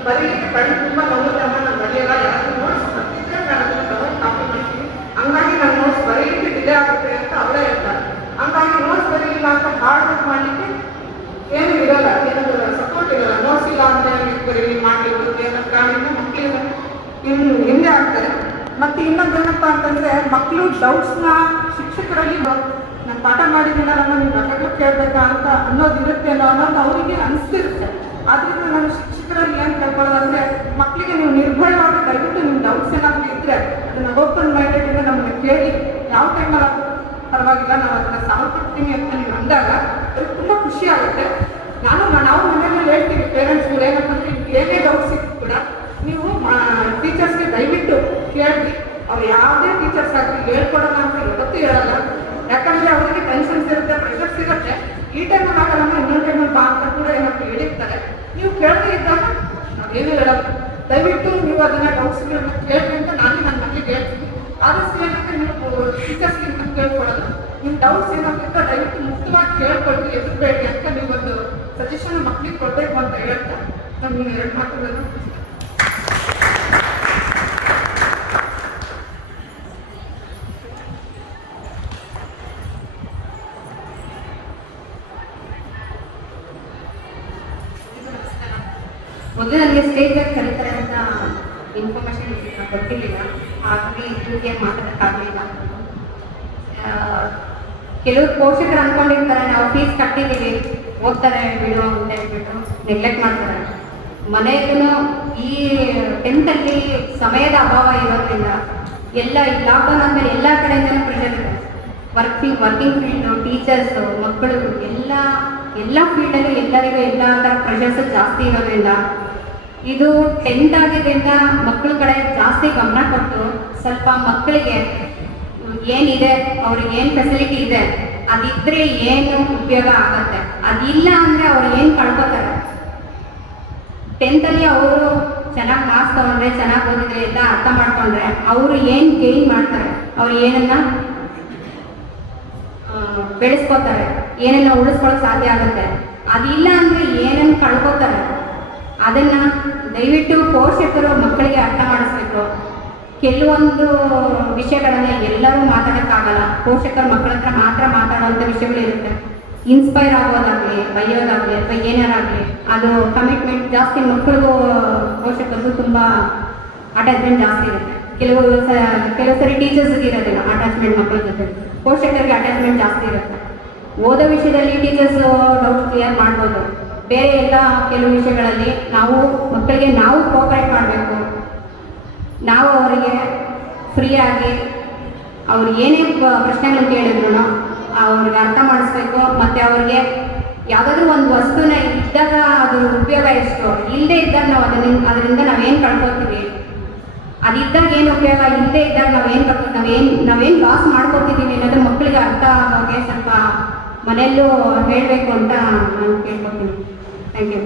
ಬರೀಲಿಕ್ಕೆ ಕಣ್ಣು ತುಂಬ ನೋವುತ್ತೆ ಅಮ್ಮ, ನಾನು ಬರೆಯಲ್ಲ, ಯಾರು ನೋಟ್ಸ್ ಬರ್ತಿದ್ರೆ ನಾನು ಅದನ್ನು ತಗೊಂಡು ಕಾಪಿ ಮಾಡ್ತೀನಿ, ಹಂಗಾಗಿ ನಾನು ನೋಟ್ಸ್ ಬರೀಲಿಕ್ಕೆ ಡಿಲೇ ಆಗುತ್ತೆ ಅಂತ ಅವರೇ ಹೇಳ್ತಾರೆ. ಹಂಗಾಗಿ ನೋಟ್ಸ್ ಬರೀಲಿಲ್ಲ ಅಂತ ಹಾರ್ಡ್ ವರ್ಕ್ ಮಾಡಲಿಕ್ಕೆ ಏನೂ ಇರೋಲ್ಲ, ಏನಾದರೂ ಸಪೋರ್ಟ್ ಇರೋಲ್ಲ. ನೋಟ್ಸ್ ಇಲ್ಲ ಅಂದರೆ ಬರೀಲಿ ಮಾಡಲಿಕ್ಕೆ ಏನೋ ಕಾರಣದಿಂದ ಮಕ್ಕಳಿಗೆ ಹಿಂದೆ ಆಗ್ತಾರೆ. ಮತ್ತು ಇನ್ನೊಂದು ಏನಪ್ಪ ಅಂತಂದರೆ, ಮಕ್ಕಳು ಡೌಟ್ಸ್ನ ಶಿಕ್ಷಕರಲ್ಲಿ ನಾನು ಪಾಠ ಮಾಡಿದ್ದೀನ, ನಾನು ನೀವು ಮಕ್ಕಳು ಕೇಳಬೇಕಾ ಅಂತ ಅನ್ನೋದು ಇರುತ್ತೇನೋ ಅನ್ನೋದು ಅವರಿಗೆ ಅನಿಸ್ತಿರುತ್ತೆ. ಆದ್ದರಿಂದ ನಾನು ಶಿಕ್ಷಕರಲ್ಲಿ ಏನು ಕೇಳ್ಕೊಳ್ಳೋದಂದರೆ, ಮಕ್ಕಳಿಗೆ ನೀವು ನಿರ್ಭಯವಾಗಿ ದಯವಿಟ್ಟು ನಿಮ್ಮ ಡೌಟ್ಸ್ ಏನಾದರೂ ಇದ್ದರೆ ಅದನ್ನು ಓಪನ್ ಮೈಂಡೆಡಿಂದ ನಮ್ಮನ್ನು ಕೇಳಿ, ಯಾವ ಟೈಮಲ್ಲಿ ಪರವಾಗಿಲ್ಲ ನಾವು ಅದನ್ನು ಸಾಲ್ವ್ ಕೊಡ್ತೀನಿ ಅಂತ ನೀವು ಅಂದಾಗ ಅವ್ರಿಗೆ ತುಂಬ ಖುಷಿ ಆಗುತ್ತೆ. ನಾವು ಮನೆಯಲ್ಲಿ ಹೇಳ್ತೀವಿ ಪೇರೆಂಟ್ಸ್ಗಳು ಏನಂತಂದರೆ, ಏನೇ ಡೌಟ್ಸ್ ಇತ್ತು ಕೂಡ ನೀವು ಟೀಚರ್ಸ್ಗೆ ದಯವಿಟ್ಟು ಕೇಳಿ. ಅವ್ರು ಯಾವುದೇ ಟೀಚರ್ಸ್ ಆಗಲಿ ಹೇಳ್ಕೊಡೋಣ ಅಂತ ಯಾವತ್ತೂ ಹೇಳಲ್ಲ. ಯಾಕಂದರೆ ಅವರಿಗೆ ಟೆನ್ಷನ್ಸ್ ಇರುತ್ತೆ, ಪ್ರೆಷರ್ಸ್ ಇರುತ್ತೆ. ಈ ಟೈಮಲ್ಲಿ ಆಗಲ್ಲ, ಇನ್ನೊಂದು ಟೈಮಲ್ಲಿ ಬಾ ಅಂತ ಕೂಡ ಏನಾದರೂ ಹೇಳಿರ್ತಾರೆ. ನೀವು ಕೇಳದೇ ಇದ್ದಾಗ ನಾವೇನು ಹೇಳಲ್ಲ. ದಯವಿಟ್ಟು ನೀವು ಅದನ್ನು ಡೌಟ್ಸ್ಗಳನ್ನ ಕೇಳಿ ಅಂತ ನಾನು ನನ್ನ ಮಕ್ಕಳಿಗೆ ಹೇಳ್ತೀನಿ. ಆದಷ್ಟು ಏನಂದರೆ ನೀವು ಟೀಚರ್ಸ್ಗೆ ಅಂತ ಕೇಳ್ಕೊಳ್ಳೋದು, ನಿಮ್ಮ ಡೌಟ್ಸ್ ಏನಾಗುತ್ತೆ ದಯವಿಟ್ಟು ಮುಕ್ತವಾಗಿ ಕೇಳ್ಕೊಳ್ರಿ, ಎದುರುಬೇಡಿ ಅಂತ ನೀವೊಂದು ಸಜೆಷನ್ ಮಕ್ಕಳಿಗೆ ಕೊಡಬೇಕು ಅಂತ ಹೇಳ್ತಾ ನಮ್ಗೆ 2 ಮಾತುಗಳನ್ನು ಮೊದಲು ನನಗೆ ಸ್ಟೇಜ್ ಮೇಲೆ ಕರೀತಾರೆ ಅಂತ ಇನ್ಫಾರ್ಮೇಷನ್ ಗೊತ್ತಿರಲಿಲ್ಲ, ಹಾಗಾಗಿ ಇಲ್ಲಿಗೆ ಮಾತಾಡೋಕ್ಕಾಗಲಿಲ್ಲ. ಕೆಲವು ಪೋಷಕರು ಅಂದ್ಕೊಂಡಿರ್ತಾರೆ ನಾವು ಫೀಸ್ ಕಟ್ಟಿದ್ದೀವಿ ಓದ್ತಾರೆ ಬಿಡು ಅಂತ ಹೇಳ್ಬಿಟ್ಟು ನೆಗ್ಲೆಕ್ಟ್ ಮಾಡ್ತಾರೆ. ಮನೆಯಲ್ಲೂ ಈ 10th ಸಮಯದ ಅಭಾವ ಇರೋದ್ರಿಂದ ಎಲ್ಲ ಈ ಲಾಕ್ಡೌನ್ ಆದಮೇಲೆ ಎಲ್ಲ ಕಡೆಯಿಂದಲೂ ಪ್ರೆಷರ್ ಇದೆ. ವರ್ಕಿಂಗ್ ಫೀಲ್ಡು, ಟೀಚರ್ಸು, ಮಕ್ಕಳು ಎಲ್ಲ ಫೀಲ್ಡಲ್ಲೂ ಎಲ್ಲರಿಗೂ ಎಲ್ಲ ಥರ ಪ್ರೆಷರ್ಸ್ ಜಾಸ್ತಿ ಇರೋದ್ರಿಂದ ಇದು 10th ಆಗಿದ್ದರಿಂದ ಮಕ್ಕಳ ಕಡೆ ಜಾಸ್ತಿ ಗಮನ ಕೊಟ್ಟು ಸ್ವಲ್ಪ ಮಕ್ಕಳಿಗೆ ಏನಿದೆ, ಅವ್ರಿಗೆ ಏನು ಫೆಸಿಲಿಟಿ ಇದೆ, ಅದಿದ್ದರೆ ಏನು ಉಪಯೋಗ ಆಗುತ್ತೆ, ಅದಿಲ್ಲ ಅಂದರೆ ಅವ್ರು ಏನು ಕಳ್ಕೊತಾರೆ. 10th ಅವರು ಚೆನ್ನಾಗಿ ಮಾರ್ಕ್ಸ್ ತೊಗೊಂಡ್ರೆ, ಚೆನ್ನಾಗಿ ಓದಿದ್ರೆ, ಎಲ್ಲ ಅರ್ಥ ಮಾಡ್ಕೊಂಡ್ರೆ ಅವರು ಏನು ಗೇನ್ ಮಾಡ್ತಾರೆ, ಅವ್ರು ಏನನ್ನ ಬೆಳೆಸ್ಕೋತಾರೆ, ಏನನ್ನ ಉಳಿಸ್ಕೊಳ್ಳೋಕೆ ಸಾಧ್ಯ ಆಗುತ್ತೆ. ಅದಿಲ್ಲ ಅಂದರೆ ಏನನ್ನು ಕಳ್ಕೊತಾರೆ. ಅದನ್ನು ದಯವಿಟ್ಟು ಪೋಷಕರು ಮಕ್ಕಳಿಗೆ ಅರ್ಥ ಮಾಡಿಸ್ಬೇಕು. ಕೆಲವೊಂದು ವಿಷಯಗಳನ್ನು ಎಲ್ಲರೂ ಮಾತಾಡೋಕ್ಕಾಗಲ್ಲ, ಪೋಷಕರು ಮಕ್ಕಳ ಹತ್ರ ಮಾತ್ರ ಮಾತಾಡೋವಂಥ ವಿಷಯಗಳಿರುತ್ತೆ. ಇನ್ಸ್ಪೈರ್ ಆಗೋದಾಗಲಿ, ಬೈಯೋದಾಗಲಿ ಅಥವಾ ಏನಾರಾಗಲಿ, ಅದು ಕಮಿಟ್ಮೆಂಟ್ ಜಾಸ್ತಿ. ಮಕ್ಕಳಿಗೂ ಪೋಷಕರಿಗೂ ತುಂಬ ಅಟ್ಯಾಚ್ಮೆಂಟ್ ಜಾಸ್ತಿ ಇರುತ್ತೆ. ಕೆಲವು ಸರಿ ಟೀಚರ್ಸ್ಗೆ ಇರೋದಿಲ್ಲ ಅಟ್ಯಾಚ್ಮೆಂಟ್, ಮಕ್ಕಳ ಜೊತೆ ಪೋಷಕರಿಗೆ ಅಟ್ಯಾಚ್ಮೆಂಟ್ ಜಾಸ್ತಿ ಇರುತ್ತೆ. ಓದೋ ವಿಷಯದಲ್ಲಿ ಟೀಚರ್ಸ್ ಡೌಟ್ ಕ್ಲಿಯರ್ ಮಾಡ್ಬೋದು. ಬೇರೆ ಎಲ್ಲ ಕೆಲವು ವಿಷಯಗಳಲ್ಲಿ ಮಕ್ಕಳಿಗೆ ನಾವು ಕೋಆಪರೇಟ್ ಮಾಡಬೇಕು. ನಾವು ಅವರಿಗೆ ಫ್ರೀಯಾಗಿ ಅವ್ರು ಏನೇ ಪ್ರಶ್ನೆಗಳು ಕೇಳಿದ್ರು ಅವ್ರಿಗೆ ಅರ್ಥ ಮಾಡಿಸ್ಬೇಕು. ಮತ್ತು ಅವ್ರಿಗೆ ಯಾವುದಾದ್ರೂ ಒಂದು ವಸ್ತುನ ಇದ್ದಾಗ ಅದ್ರ ಉಪಯೋಗ ಎಷ್ಟು, ಇಲ್ಲದೆ ಇದ್ದಾಗ ನಾವು ಅದರಿಂದ ನಾವೇನು ಕಳ್ಕೊತೀವಿ, ಅದಿದ್ದಾಗ ಏನು ಉಪಯೋಗ, ಇಲ್ಲದೆ ಇದ್ದಾಗ ನಾವೇನು ಲಾಸ್ ಮಾಡ್ಕೊತಿದ್ದೀವಿ ಅನ್ನೋದು ಮಕ್ಕಳಿಗೆ ಅರ್ಥ ಆಗೋಗೆ ಸ್ವಲ್ಪ ಮನೆಯಲ್ಲೂ ಹೇಳಬೇಕು ಅಂತ ನಾನು ಕೇಳ್ಕೊತೀನಿ. Thank you.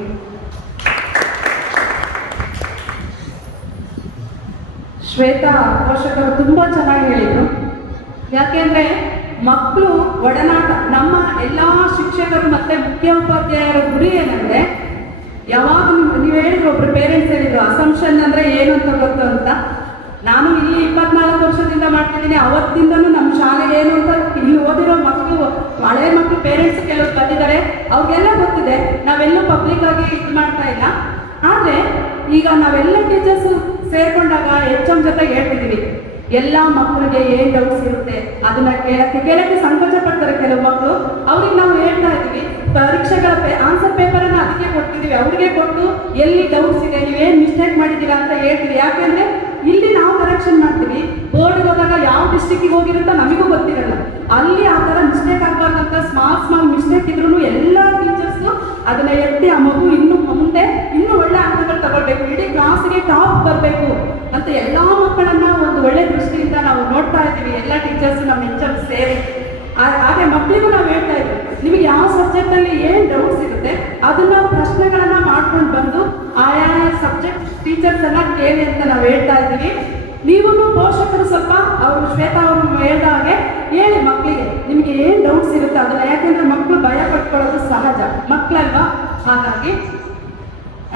ಶ್ವೇತಾ ಪೋಷಕರು ತುಂಬ ಚೆನ್ನಾಗಿ ಹೇಳಿದರು. ಯಾಕೆಂದರೆ ಮಕ್ಕಳು ಒಡನಾಟ, ನಮ್ಮ ಎಲ್ಲ ಶಿಕ್ಷಕರು ಮತ್ತು ಮುಖ್ಯೋಪಾಧ್ಯಾಯರ ಗುರಿ ಏನಂದರೆ, ಯಾವಾಗ ನೀವು ಹೇಳಿದ್ರು, ಒಬ್ಬರು ಪೇರೆಂಟ್ಸ್ ಹೇಳಿದರು ಅಸಂಪ್ಷನ್ ಅಂದರೆ ಏನು ಅಂತ ಗೊತ್ತು ಅಂತ. ನಾನು ಇಲ್ಲಿ 24 ವರ್ಷದಿಂದ ಮಾಡ್ತಿದ್ದೀನಿ. ಅವತ್ತಿಂದನೂ ನಮ್ಮ ಶಾಲೆ ಏನು ಅಂತ ಇಲ್ಲಿ ಓದಿರೋ ಮಕ್ಕಳು, ಹಳೆ ಮಕ್ಕಳು ಪೇರೆಂಟ್ಸ್ ಕೆಲವರು ಬಂದಿದ್ದಾರೆ, ಅವ್ರಿಗೆಲ್ಲ ಗೊತ್ತಿದೆ. ನಾವೆಲ್ಲೂ ಪಬ್ಲಿಕ್ಕಾಗಿ ಇದು ಮಾಡ್ತಾ ಇಲ್ಲ. ಆದರೆ ಈಗ ನಾವೆಲ್ಲ ಟೀಚರ್ಸು ಸೇರಿಕೊಂಡಾಗ HM ಜೊತೆಗೆ ಹೇಳ್ತಿದ್ದೀವಿ, ಎಲ್ಲ ಮಕ್ಕಳಿಗೆ ಏನು ಡೌಟ್ಸ್ ಇರುತ್ತೆ ಅದನ್ನು ಕೇಳಕ್ಕೆ ಸಂಕೋಚ ಪಡ್ತಾರೆ ಕೆಲವು ಮಕ್ಕಳು. ಅವ್ರಿಗೆ ನಾವು ಹೇಳ್ತಾ ಇದ್ದೀವಿ, ಪರೀಕ್ಷೆಗಳ ಆನ್ಸರ್ ಪೇಪರನ್ನು ಅದಕ್ಕೆ ಕೊಡ್ತಿದ್ದೀವಿ, ಅವ್ರಿಗೆ ಕೊಟ್ಟು ಎಲ್ಲಿ ಡೌಟ್ಸ್ ಇದೆ, ನೀವೇನು ಮಿಸ್ಟೇಕ್ ಮಾಡಿದ್ದೀರಾ ಅಂತ ಹೇಳ್ತೀವಿ. ಯಾಕೆಂದರೆ ಇಲ್ಲಿ ನಾವು ಕರೆಕ್ಷನ್ ಮಾಡ್ತೀವಿ, ಬೋರ್ಡ್ಗೆ ಹೋದಾಗ ಯಾವ ಡಿಸ್ಟ್ರಿಕ್ಕಿಗೆ ಹೋಗಿರುತ್ತೋ ನಮಗೂ ಗೊತ್ತಿರಲ್ಲ. ಅಲ್ಲಿ ಆ ಥರ ಮಿಸ್ಟೇಕ್ ಆಗಬಾರ್ದಂತ ಸ್ಮಾಲ್ ಮಿಸ್ಟೇಕ್ ಇದ್ರೂ ಎಲ್ಲ ಟೀಚರ್ಸು ಅದನ್ನು ಎತ್ತಿ ಆ ಮಗು ಇನ್ನೂ ಮುಂದೆ ಇನ್ನೂ ಒಳ್ಳೆ ಅಂಕಗಳು ತಗೊಳ್ಬೇಕು, ಇಡೀ ಕ್ಲಾಸ್ಗೆ ಟಾಪ್ ಬರಬೇಕು ಅಂತ ಎಲ್ಲ ಮಕ್ಕಳನ್ನ ಒಂದು ಒಳ್ಳೆ ದೃಷ್ಟಿಯಿಂದ ನಾವು ನೋಡ್ತಾ ಇದ್ದೀವಿ. ಎಲ್ಲ ಟೀಚರ್ಸ್ ನಮ್ಮ HM ಸೇರಿ ಹಾಗೆ ಮಕ್ಕಳಿಗೂ ನಾವು ಹೇಳ್ತಾ ಇದ್ದೀವಿ, ನಿಮಗೆ ಯಾವ ಸಬ್ಜೆಕ್ಟಲ್ಲಿ ಏನು ಡೌಟ್ಸ್ ಇರುತ್ತೆ ಅದನ್ನು ಪ್ರಶ್ನೆಗಳನ್ನು ಮಾಡ್ಕೊಂಡು ಬಂದು ಆಯಾ ಸಬ್ಜೆಕ್ಟ್ ಟೀಚರ್ಸನ್ನು ಕೇಳಿ ಅಂತ ನಾವು ಹೇಳ್ತಾ ಇದ್ದೀವಿ. ನೀವು ಪೋಷಕರು ಸ್ವಲ್ಪ ಅವರು ಶ್ವೇತಾ ಅವರು ಹೇಳ್ದ ಹಾಗೆ ಹೇಳಿ ಮಕ್ಕಳಿಗೆ, ನಿಮಗೆ ಏನು ಡೌಟ್ಸ್ ಇರುತ್ತೆ ಅದನ್ನು. ಯಾಕೆಂದರೆ ಮಕ್ಕಳು ಭಯ ಪಟ್ಕೊಳ್ಳೋದು ಸಹಜ, ಮಕ್ಕಳಲ್ವಾ. ಹಾಗಾಗಿ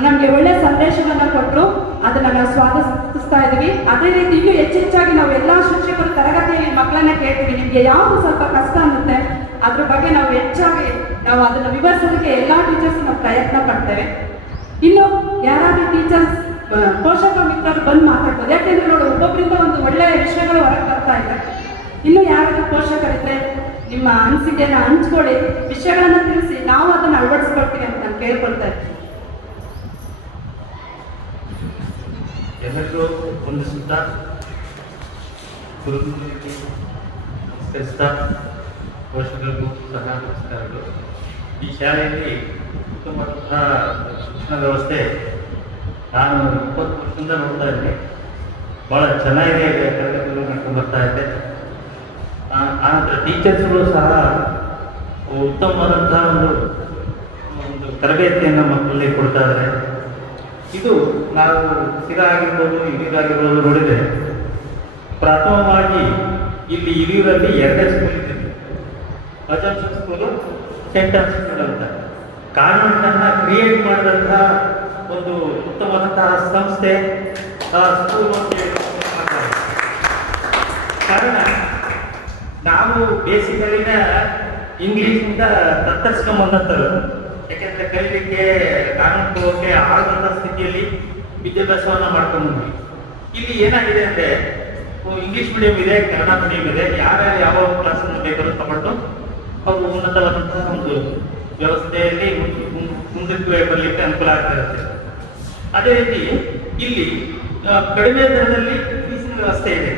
ನಮಗೆ ಒಳ್ಳೆ ಸಂದೇಶವನ್ನ ಕೊಟ್ಟರು. ಅದನ್ನ ನಾವು ಸ್ವಾಗತಿಸ್ತಾ ಇದ್ದೀವಿ. ಅದೇ ರೀತಿ ಇನ್ನೂ ಹೆಚ್ಚೆಚ್ಚಾಗಿ ನಾವು ಎಲ್ಲ ಶಿಕ್ಷಕರು ತರಗತಿಯಲ್ಲಿ ಮಕ್ಕಳನ್ನ ಕೇಳ್ತೀವಿ, ನಿಮಗೆ ಯಾವುದು ಸ್ವಲ್ಪ ಕಷ್ಟ ಅನ್ನುತ್ತೆ ಅದ್ರ ಬಗ್ಗೆ ನಾವು ಹೆಚ್ಚಾಗಿ ನಾವು ಅದನ್ನು ವಿವರಿಸೋದಕ್ಕೆ ಎಲ್ಲ ಟೀಚರ್ಸ್ ನಾವು ಪ್ರಯತ್ನ ಪಡ್ತೇವೆ. ಇನ್ನು ಯಾರಾದ್ರೂ ಟೀಚರ್ಸ್ ಪೋಷಕ ಮಿತ್ರರು ಬಂದು ಮಾತಾಡ್ಬೋದು. ಯಾಕೆಂದ್ರೆ ನೋಡಿ, ಒಬ್ಬೊಬ್ಬರಿಂದ ಒಂದು ಒಳ್ಳೆಯ ವಿಷಯಗಳು ಹೊರಗೆ ಬರ್ತಾ ಇದೆ. ಇನ್ನು ಯಾರಾದ್ರೂ ಪೋಷಕರಿದ್ರೆ ನಿಮ್ಮ ಅನಿಸಿಕೆನ ಹಂಚ್ಕೊಳ್ಳಿ, ವಿಷಯಗಳನ್ನ ತಿಳಿಸಿ, ನಾವು ಅದನ್ನು ಅಳವಡಿಸ್ಕೊಳ್ತೀವಿ ಅಂತ ನಾನು ಕೇಳ್ಕೊಳ್ತಾ ಇದ್ದೀನಿ. ಎಲ್ಲರಿಗೂ ವಂದಿಸುತ್ತಾ ಗುರುಗಳಿಗೆ ನಮಸ್ಕರಿಸ್ತಾ ಪೋಷಕರಿಗೂ ಸಹ ನಮಸ್ಕಾರಗಳು. ಈ ಶಾಲೆಯಲ್ಲಿ ಉತ್ತಮವಾದಂತಹ ಶಿಕ್ಷಣ ವ್ಯವಸ್ಥೆ ನಾನು 20 ವರ್ಷದಿಂದ ನೋಡ್ತಾ ಇದ್ದೀನಿ. ಭಾಳ ಚೆನ್ನಾಗಿದೆ ತರಗತಿಗಳು ನಡ್ಕೊಂಡು ಬರ್ತಾ ಇದೆ. ಆನಂತರ ಟೀಚರ್ಸ್ಗಳು ಸಹ ಉತ್ತಮವಾದಂತಹ ಒಂದು ತರಬೇತಿಯನ್ನು ಮಕ್ಕಳಲ್ಲಿ ಕೊಡ್ತಾ ಇದ್ದಾರೆ. ಇದು ನಾವು ಸಿರಾ ಆಗಿರ್ಬೋದು, ಹಿರಿಯೂರಾಗಿರ್ಬೋದು ನೋಡಿದರೆ ಪ್ರಥಮವಾಗಿ ಇಲ್ಲಿ ಹಿರಿಯೂರಲ್ಲಿ 2 ಸ್ಕೂಲ್ ಇದೆ. ಅಜಂಪ್ಷನ್ ಸ್ಕೂಲು, ಸೆಂಟರ್ ಸ್ಕೂಲ್ ಅಂತ ಕಾನ್ವೆಂಟನ್ನು ಕ್ರಿಯೇಟ್ ಮಾಡಿದಂತಹ ಒಂದು ಉತ್ತಮವಾದಂತಹ ಸಂಸ್ಥೆ ಸ್ಕೂಲ್ ಅಂತ ಹೇಳ್ತಾರೆ. ಕಾರಣ ನಾವು ಬೇಸಿಕಲಿನ ಇಂಗ್ಲೀಷ್ನಿಂದ ತತ್ತರಿಸ್ಕೊಂಬಂದಂಥವ್ರು. ಯಾಕೆಂದರೆ ಕಲೀಲಿಕ್ಕೆ ಕಾನೂನು ಹೋಗೋಕ್ಕೆ ಆಗದಂಥ ಸ್ಥಿತಿಯಲ್ಲಿ ವಿದ್ಯಾಭ್ಯಾಸವನ್ನು ಮಾಡ್ಕೊಂಡ್ಬಂದ್ವಿ. ಇಲ್ಲಿ ಏನಾಗಿದೆ ಅಂದರೆ ಇಂಗ್ಲೀಷ್ ಮೀಡಿಯಂ ಇದೆ, ಕನ್ನಡ ಮೀಡಿಯಂ ಇದೆ. ಯಾರ್ಯಾರು ಯಾವ ಕ್ಲಾಸನ್ನು ಬೇಕಾದ್ರೂ ತಗೊಂಡು ಅವರು ಉನ್ನತವಾದಂತಹ ಒಂದು ವ್ಯವಸ್ಥೆಯಲ್ಲಿ ಮುಂದಕ್ಕೆ ಬರಲಿಕ್ಕೆ ಅನುಕೂಲ ಆಗ್ತಾ ಇರುತ್ತೆ. ಅದೇ ರೀತಿ ಇಲ್ಲಿ ಕಡಿಮೆ ದರದಲ್ಲಿ ಫೀಸಿನ ವ್ಯವಸ್ಥೆ ಇದೆ,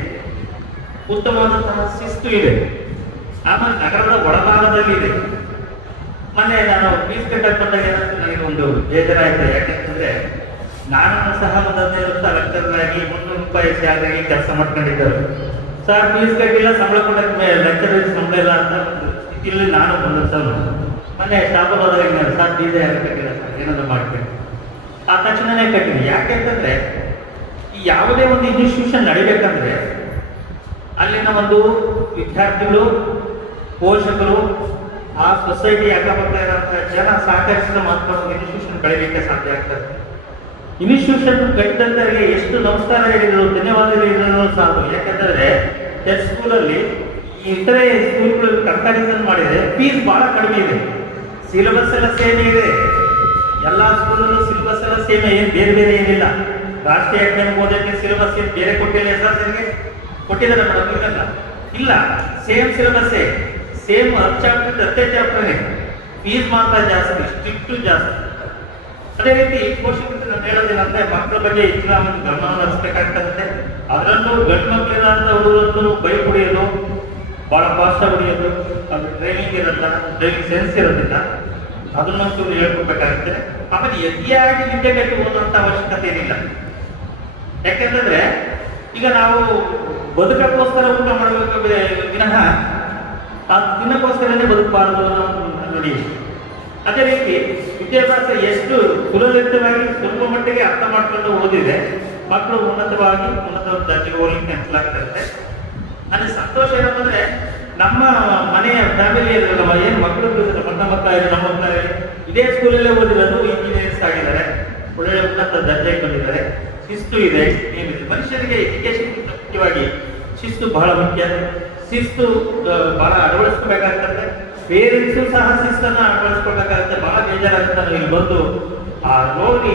ಉತ್ತಮವಾದಂತಹ ಶಿಸ್ತು ಇದೆ. ಆಮೇಲೆ ನಗರದ ಒಳಭಾಗದಲ್ಲಿ ಇದೆ. ಮೊನ್ನೆ ನಾನು ಫೀಸ್ ಕಟ್ಟಕ್ಕೆ ಬಂದಾಗ ನನಗೆ ಒಂದು ಬೇಜಾರಾಯಿತು. ಯಾಕೆಂತಂದರೆ ನಾನು ಸಹ ಒಂದು 15 ವರ್ಷ ಲೆಕ್ಚರರ್ ಆಗಿ 300 ರೂಪಾಯಿ ಸ್ಯಾಲರಿ ಕೆಲಸ ಮಾಡ್ಕೊಂಡಿದ್ದರು. ಸರ್ ಫೀಸ್ ಕಟ್ಟಿಲ್ಲ, ಸಂಬಳ ಕೊಡಕ್ಕೆ ಲೆಕ್ಚರರ್ ಸಂಬಳ ಇಲ್ಲ ಅಂತ ಒಂದು ಸ್ಥಿತಿಯಲ್ಲಿ ನಾನು ಬಂದಂಥವ್ರು. ಮೊನ್ನೆ ಶಾಪಲ್ ಹೋದಾಗ ಸರ್ ಫೀಸೇ ಯಾರು ಕಟ್ಟಿಲ್ಲ ಸರ್, ಏನಾದರೂ ಮಾಡ್ತೀನಿ. ಆ ತಕ್ಷಣನೇ ಕಟ್ಟಿನಿ. ಯಾಕೆಂತಂದರೆ ಈ ಯಾವುದೇ ಒಂದು ಇನ್ಸ್ಟಿಟ್ಯೂಷನ್ ನಡಿಬೇಕಂದ್ರೆ ಅಲ್ಲಿನ ಒಂದು ವಿದ್ಯಾರ್ಥಿಗಳು, ಪೋಷಕರು, ಆ ಸೊಸೈಟಿ ಅಕ್ಕಪಕ್ಕ ಇರೋಂಥ ಜನ ಸಹಕರಿಸಿದ ಮಾತ್ರ ಒಂದು ಇನ್ಸ್ಟಿಟ್ಯೂಷನ್ ಬೆಳಿಲಿಕ್ಕೆ ಸಾಧ್ಯ ಆಗ್ತದೆ. ಇನ್ಸ್ಟಿಟ್ಯೂಷನ್ ಕಟ್ಟಿದಂಥವರಿಗೆ ಎಷ್ಟು ನಮಸ್ಕಾರ ಹೇಳಿದ್ರು, ಧನ್ಯವಾದ ಹೇಳಿದ್ರು ಸಾಕು. ಯಾಕಂದರೆ ಟೆಸ್ಟ್ ಸ್ಕೂಲಲ್ಲಿ ಇತರೆ ಸ್ಕೂಲ್ಗಳಲ್ಲಿ ಕಂಪ್ಯಾರಿಸನ್ ಮಾಡಿದರೆ ಫೀಸ್ ಭಾಳ ಕಡಿಮೆ ಇದೆ. ಸಿಲೆಬಸ್ ಎಲ್ಲ ಸೇಮ್ ಇದೆ. ಎಲ್ಲ ಸ್ಕೂಲಲ್ಲೂ ಸಿಲೆಬಸ್ ಎಲ್ಲ ಸೇಮ್, ಏನು ಬೇರೆ ಬೇರೆ ಏನಿಲ್ಲ. ರಾಷ್ಟ್ರೀಯ ಅಕಾಡೆಮಿ ಓದೋಕ್ಕೆ ಸಿಲೆಬಸ್ ಏನು ಬೇರೆ ಕೊಟ್ಟಿಲ್ಲ. SSLCಗೆ ಕೊಟ್ಟಿದ್ದಾರೆ ಮೇಡಮ್? ಇಲ್ಲಲ್ಲ, ಇಲ್ಲ, ಸೇಮ್ ಸಿಲೆಬಸ್ಸೇ, ಸೇಮ್ 10 ಚಾಪ್ಟರ್ 10 ಚಾಪ್ಟರ್ನೇ. ಫೀಸ್ ಮಾತ್ರ ಜಾಸ್ತಿ, ಸ್ಟ್ರಿಕ್ಟು ಜಾಸ್ತಿ. ಅದೇ ರೀತಿ ಪೋಷಕರು ನಾನು ಹೇಳೋದೇನಂದ್ರೆ ಮಕ್ಕಳ ಬಗ್ಗೆ ಹೆಚ್ಚಿನ ಒಂದು ಗಮನವನ್ನು ಹರಿಸಬೇಕಾಗ್ತದೆ. ಅದರಲ್ಲೂ ಗಂಡು ಮಕ್ಕಳಿರೋಂಥ ಹುಡುಗರನ್ನು ಬೈ ಹೊಡೆಯೋದು, ಭಾಳ ಭಾಷೆ ಹೊಡೆಯೋದು, ಅದು ಟ್ರೈನಿಂಗ್ ಇರಲ್ಲ, ಟ್ರೈನಿಂಗ್ ಸೆನ್ಸ್ ಇರೋದಿಲ್ಲ, ಅದನ್ನಂತೂ ಹೇಳ್ಕೊಡ್ಬೇಕಾಗುತ್ತೆ. ಆಮೇಲೆ ಅತಿಯಾಗಿ ವಿದ್ಯೆಗಟ್ಟು ಓದುವಂಥ ಅವಶ್ಯಕತೆ ಏನಿಲ್ಲ. ಯಾಕೆಂತಂದ್ರೆ ಈಗ ನಾವು ಬದುಕಕ್ಕೋಸ್ಕರ ಊಟ ಮಾಡಬೇಕು ವಿನಃ ಆ ದಿನಕ್ಕೋಸ್ಕರನೇ ಬದುಕಬಾರದು ಅನ್ನೋ ನೋಡಿ. ಅದೇ ರೀತಿ ವಿದ್ಯಾಭ್ಯಾಸ ಎಷ್ಟು ಸುಲಲಿತವಾಗಿ ಸ್ವಲ್ಪ ಮಟ್ಟಿಗೆ ಅರ್ಥ ಮಾಡ್ಕೊಂಡು ಓದಿದೆ ಮಕ್ಕಳು ಉನ್ನತ ದರ್ಜೆಗೆ ಹೋಗ್ಲಿಕ್ಕೆ ಅನುಕೂಲ. ನನಗೆ ಸಂತೋಷ ಏನಂತಂದ್ರೆ ನಮ್ಮ ಮನೆಯ ಫ್ಯಾಮಿಲಿಯಲ್ಲಿ ನಮ್ಮ ಏನು ಮಕ್ಕಳು ನನ್ನ ಮಕ್ಕಳು ನಮ್ಮ ಮಕ್ಕಳು ಇದೇ ಸ್ಕೂಲಲ್ಲೇ ಓದಿರೋದು ಇಂಜಿನಿಯರ್ಸ್ ಆಗಿದ್ದಾರೆ, ಒಳ್ಳೆಯ ಉನ್ನತ ದರ್ಜೆಗೆ ಬಂದಿದ್ದಾರೆ. ಶಿಸ್ತು ಇದೆ, ಏನಿದೆ. ಮನುಷ್ಯನಿಗೆ ಎಜುಕೇಶನ್ ಮುಖ್ಯವಾಗಿ ಶಿಸ್ತು ಬಹಳ ಮುಖ್ಯ. ಶಿಸ್ತು ಬಹಳ ಅಳವಡಿಸ್ಕೋಬೇಕಾಗ್ತದೆ. ಪೇರೆಂಟ್ಸು ಸಹ ಶಿಸ್ತನ್ನು ಅಳವಡಿಸ್ಕೊಳ್ಬೇಕಾಗುತ್ತೆ. ಬಹಳ ಬೇಜಾರಾಗುತ್ತೆ. ನಾವು ಇಲ್ಲಿ ಬಂದು ಆ ನೋಡಿ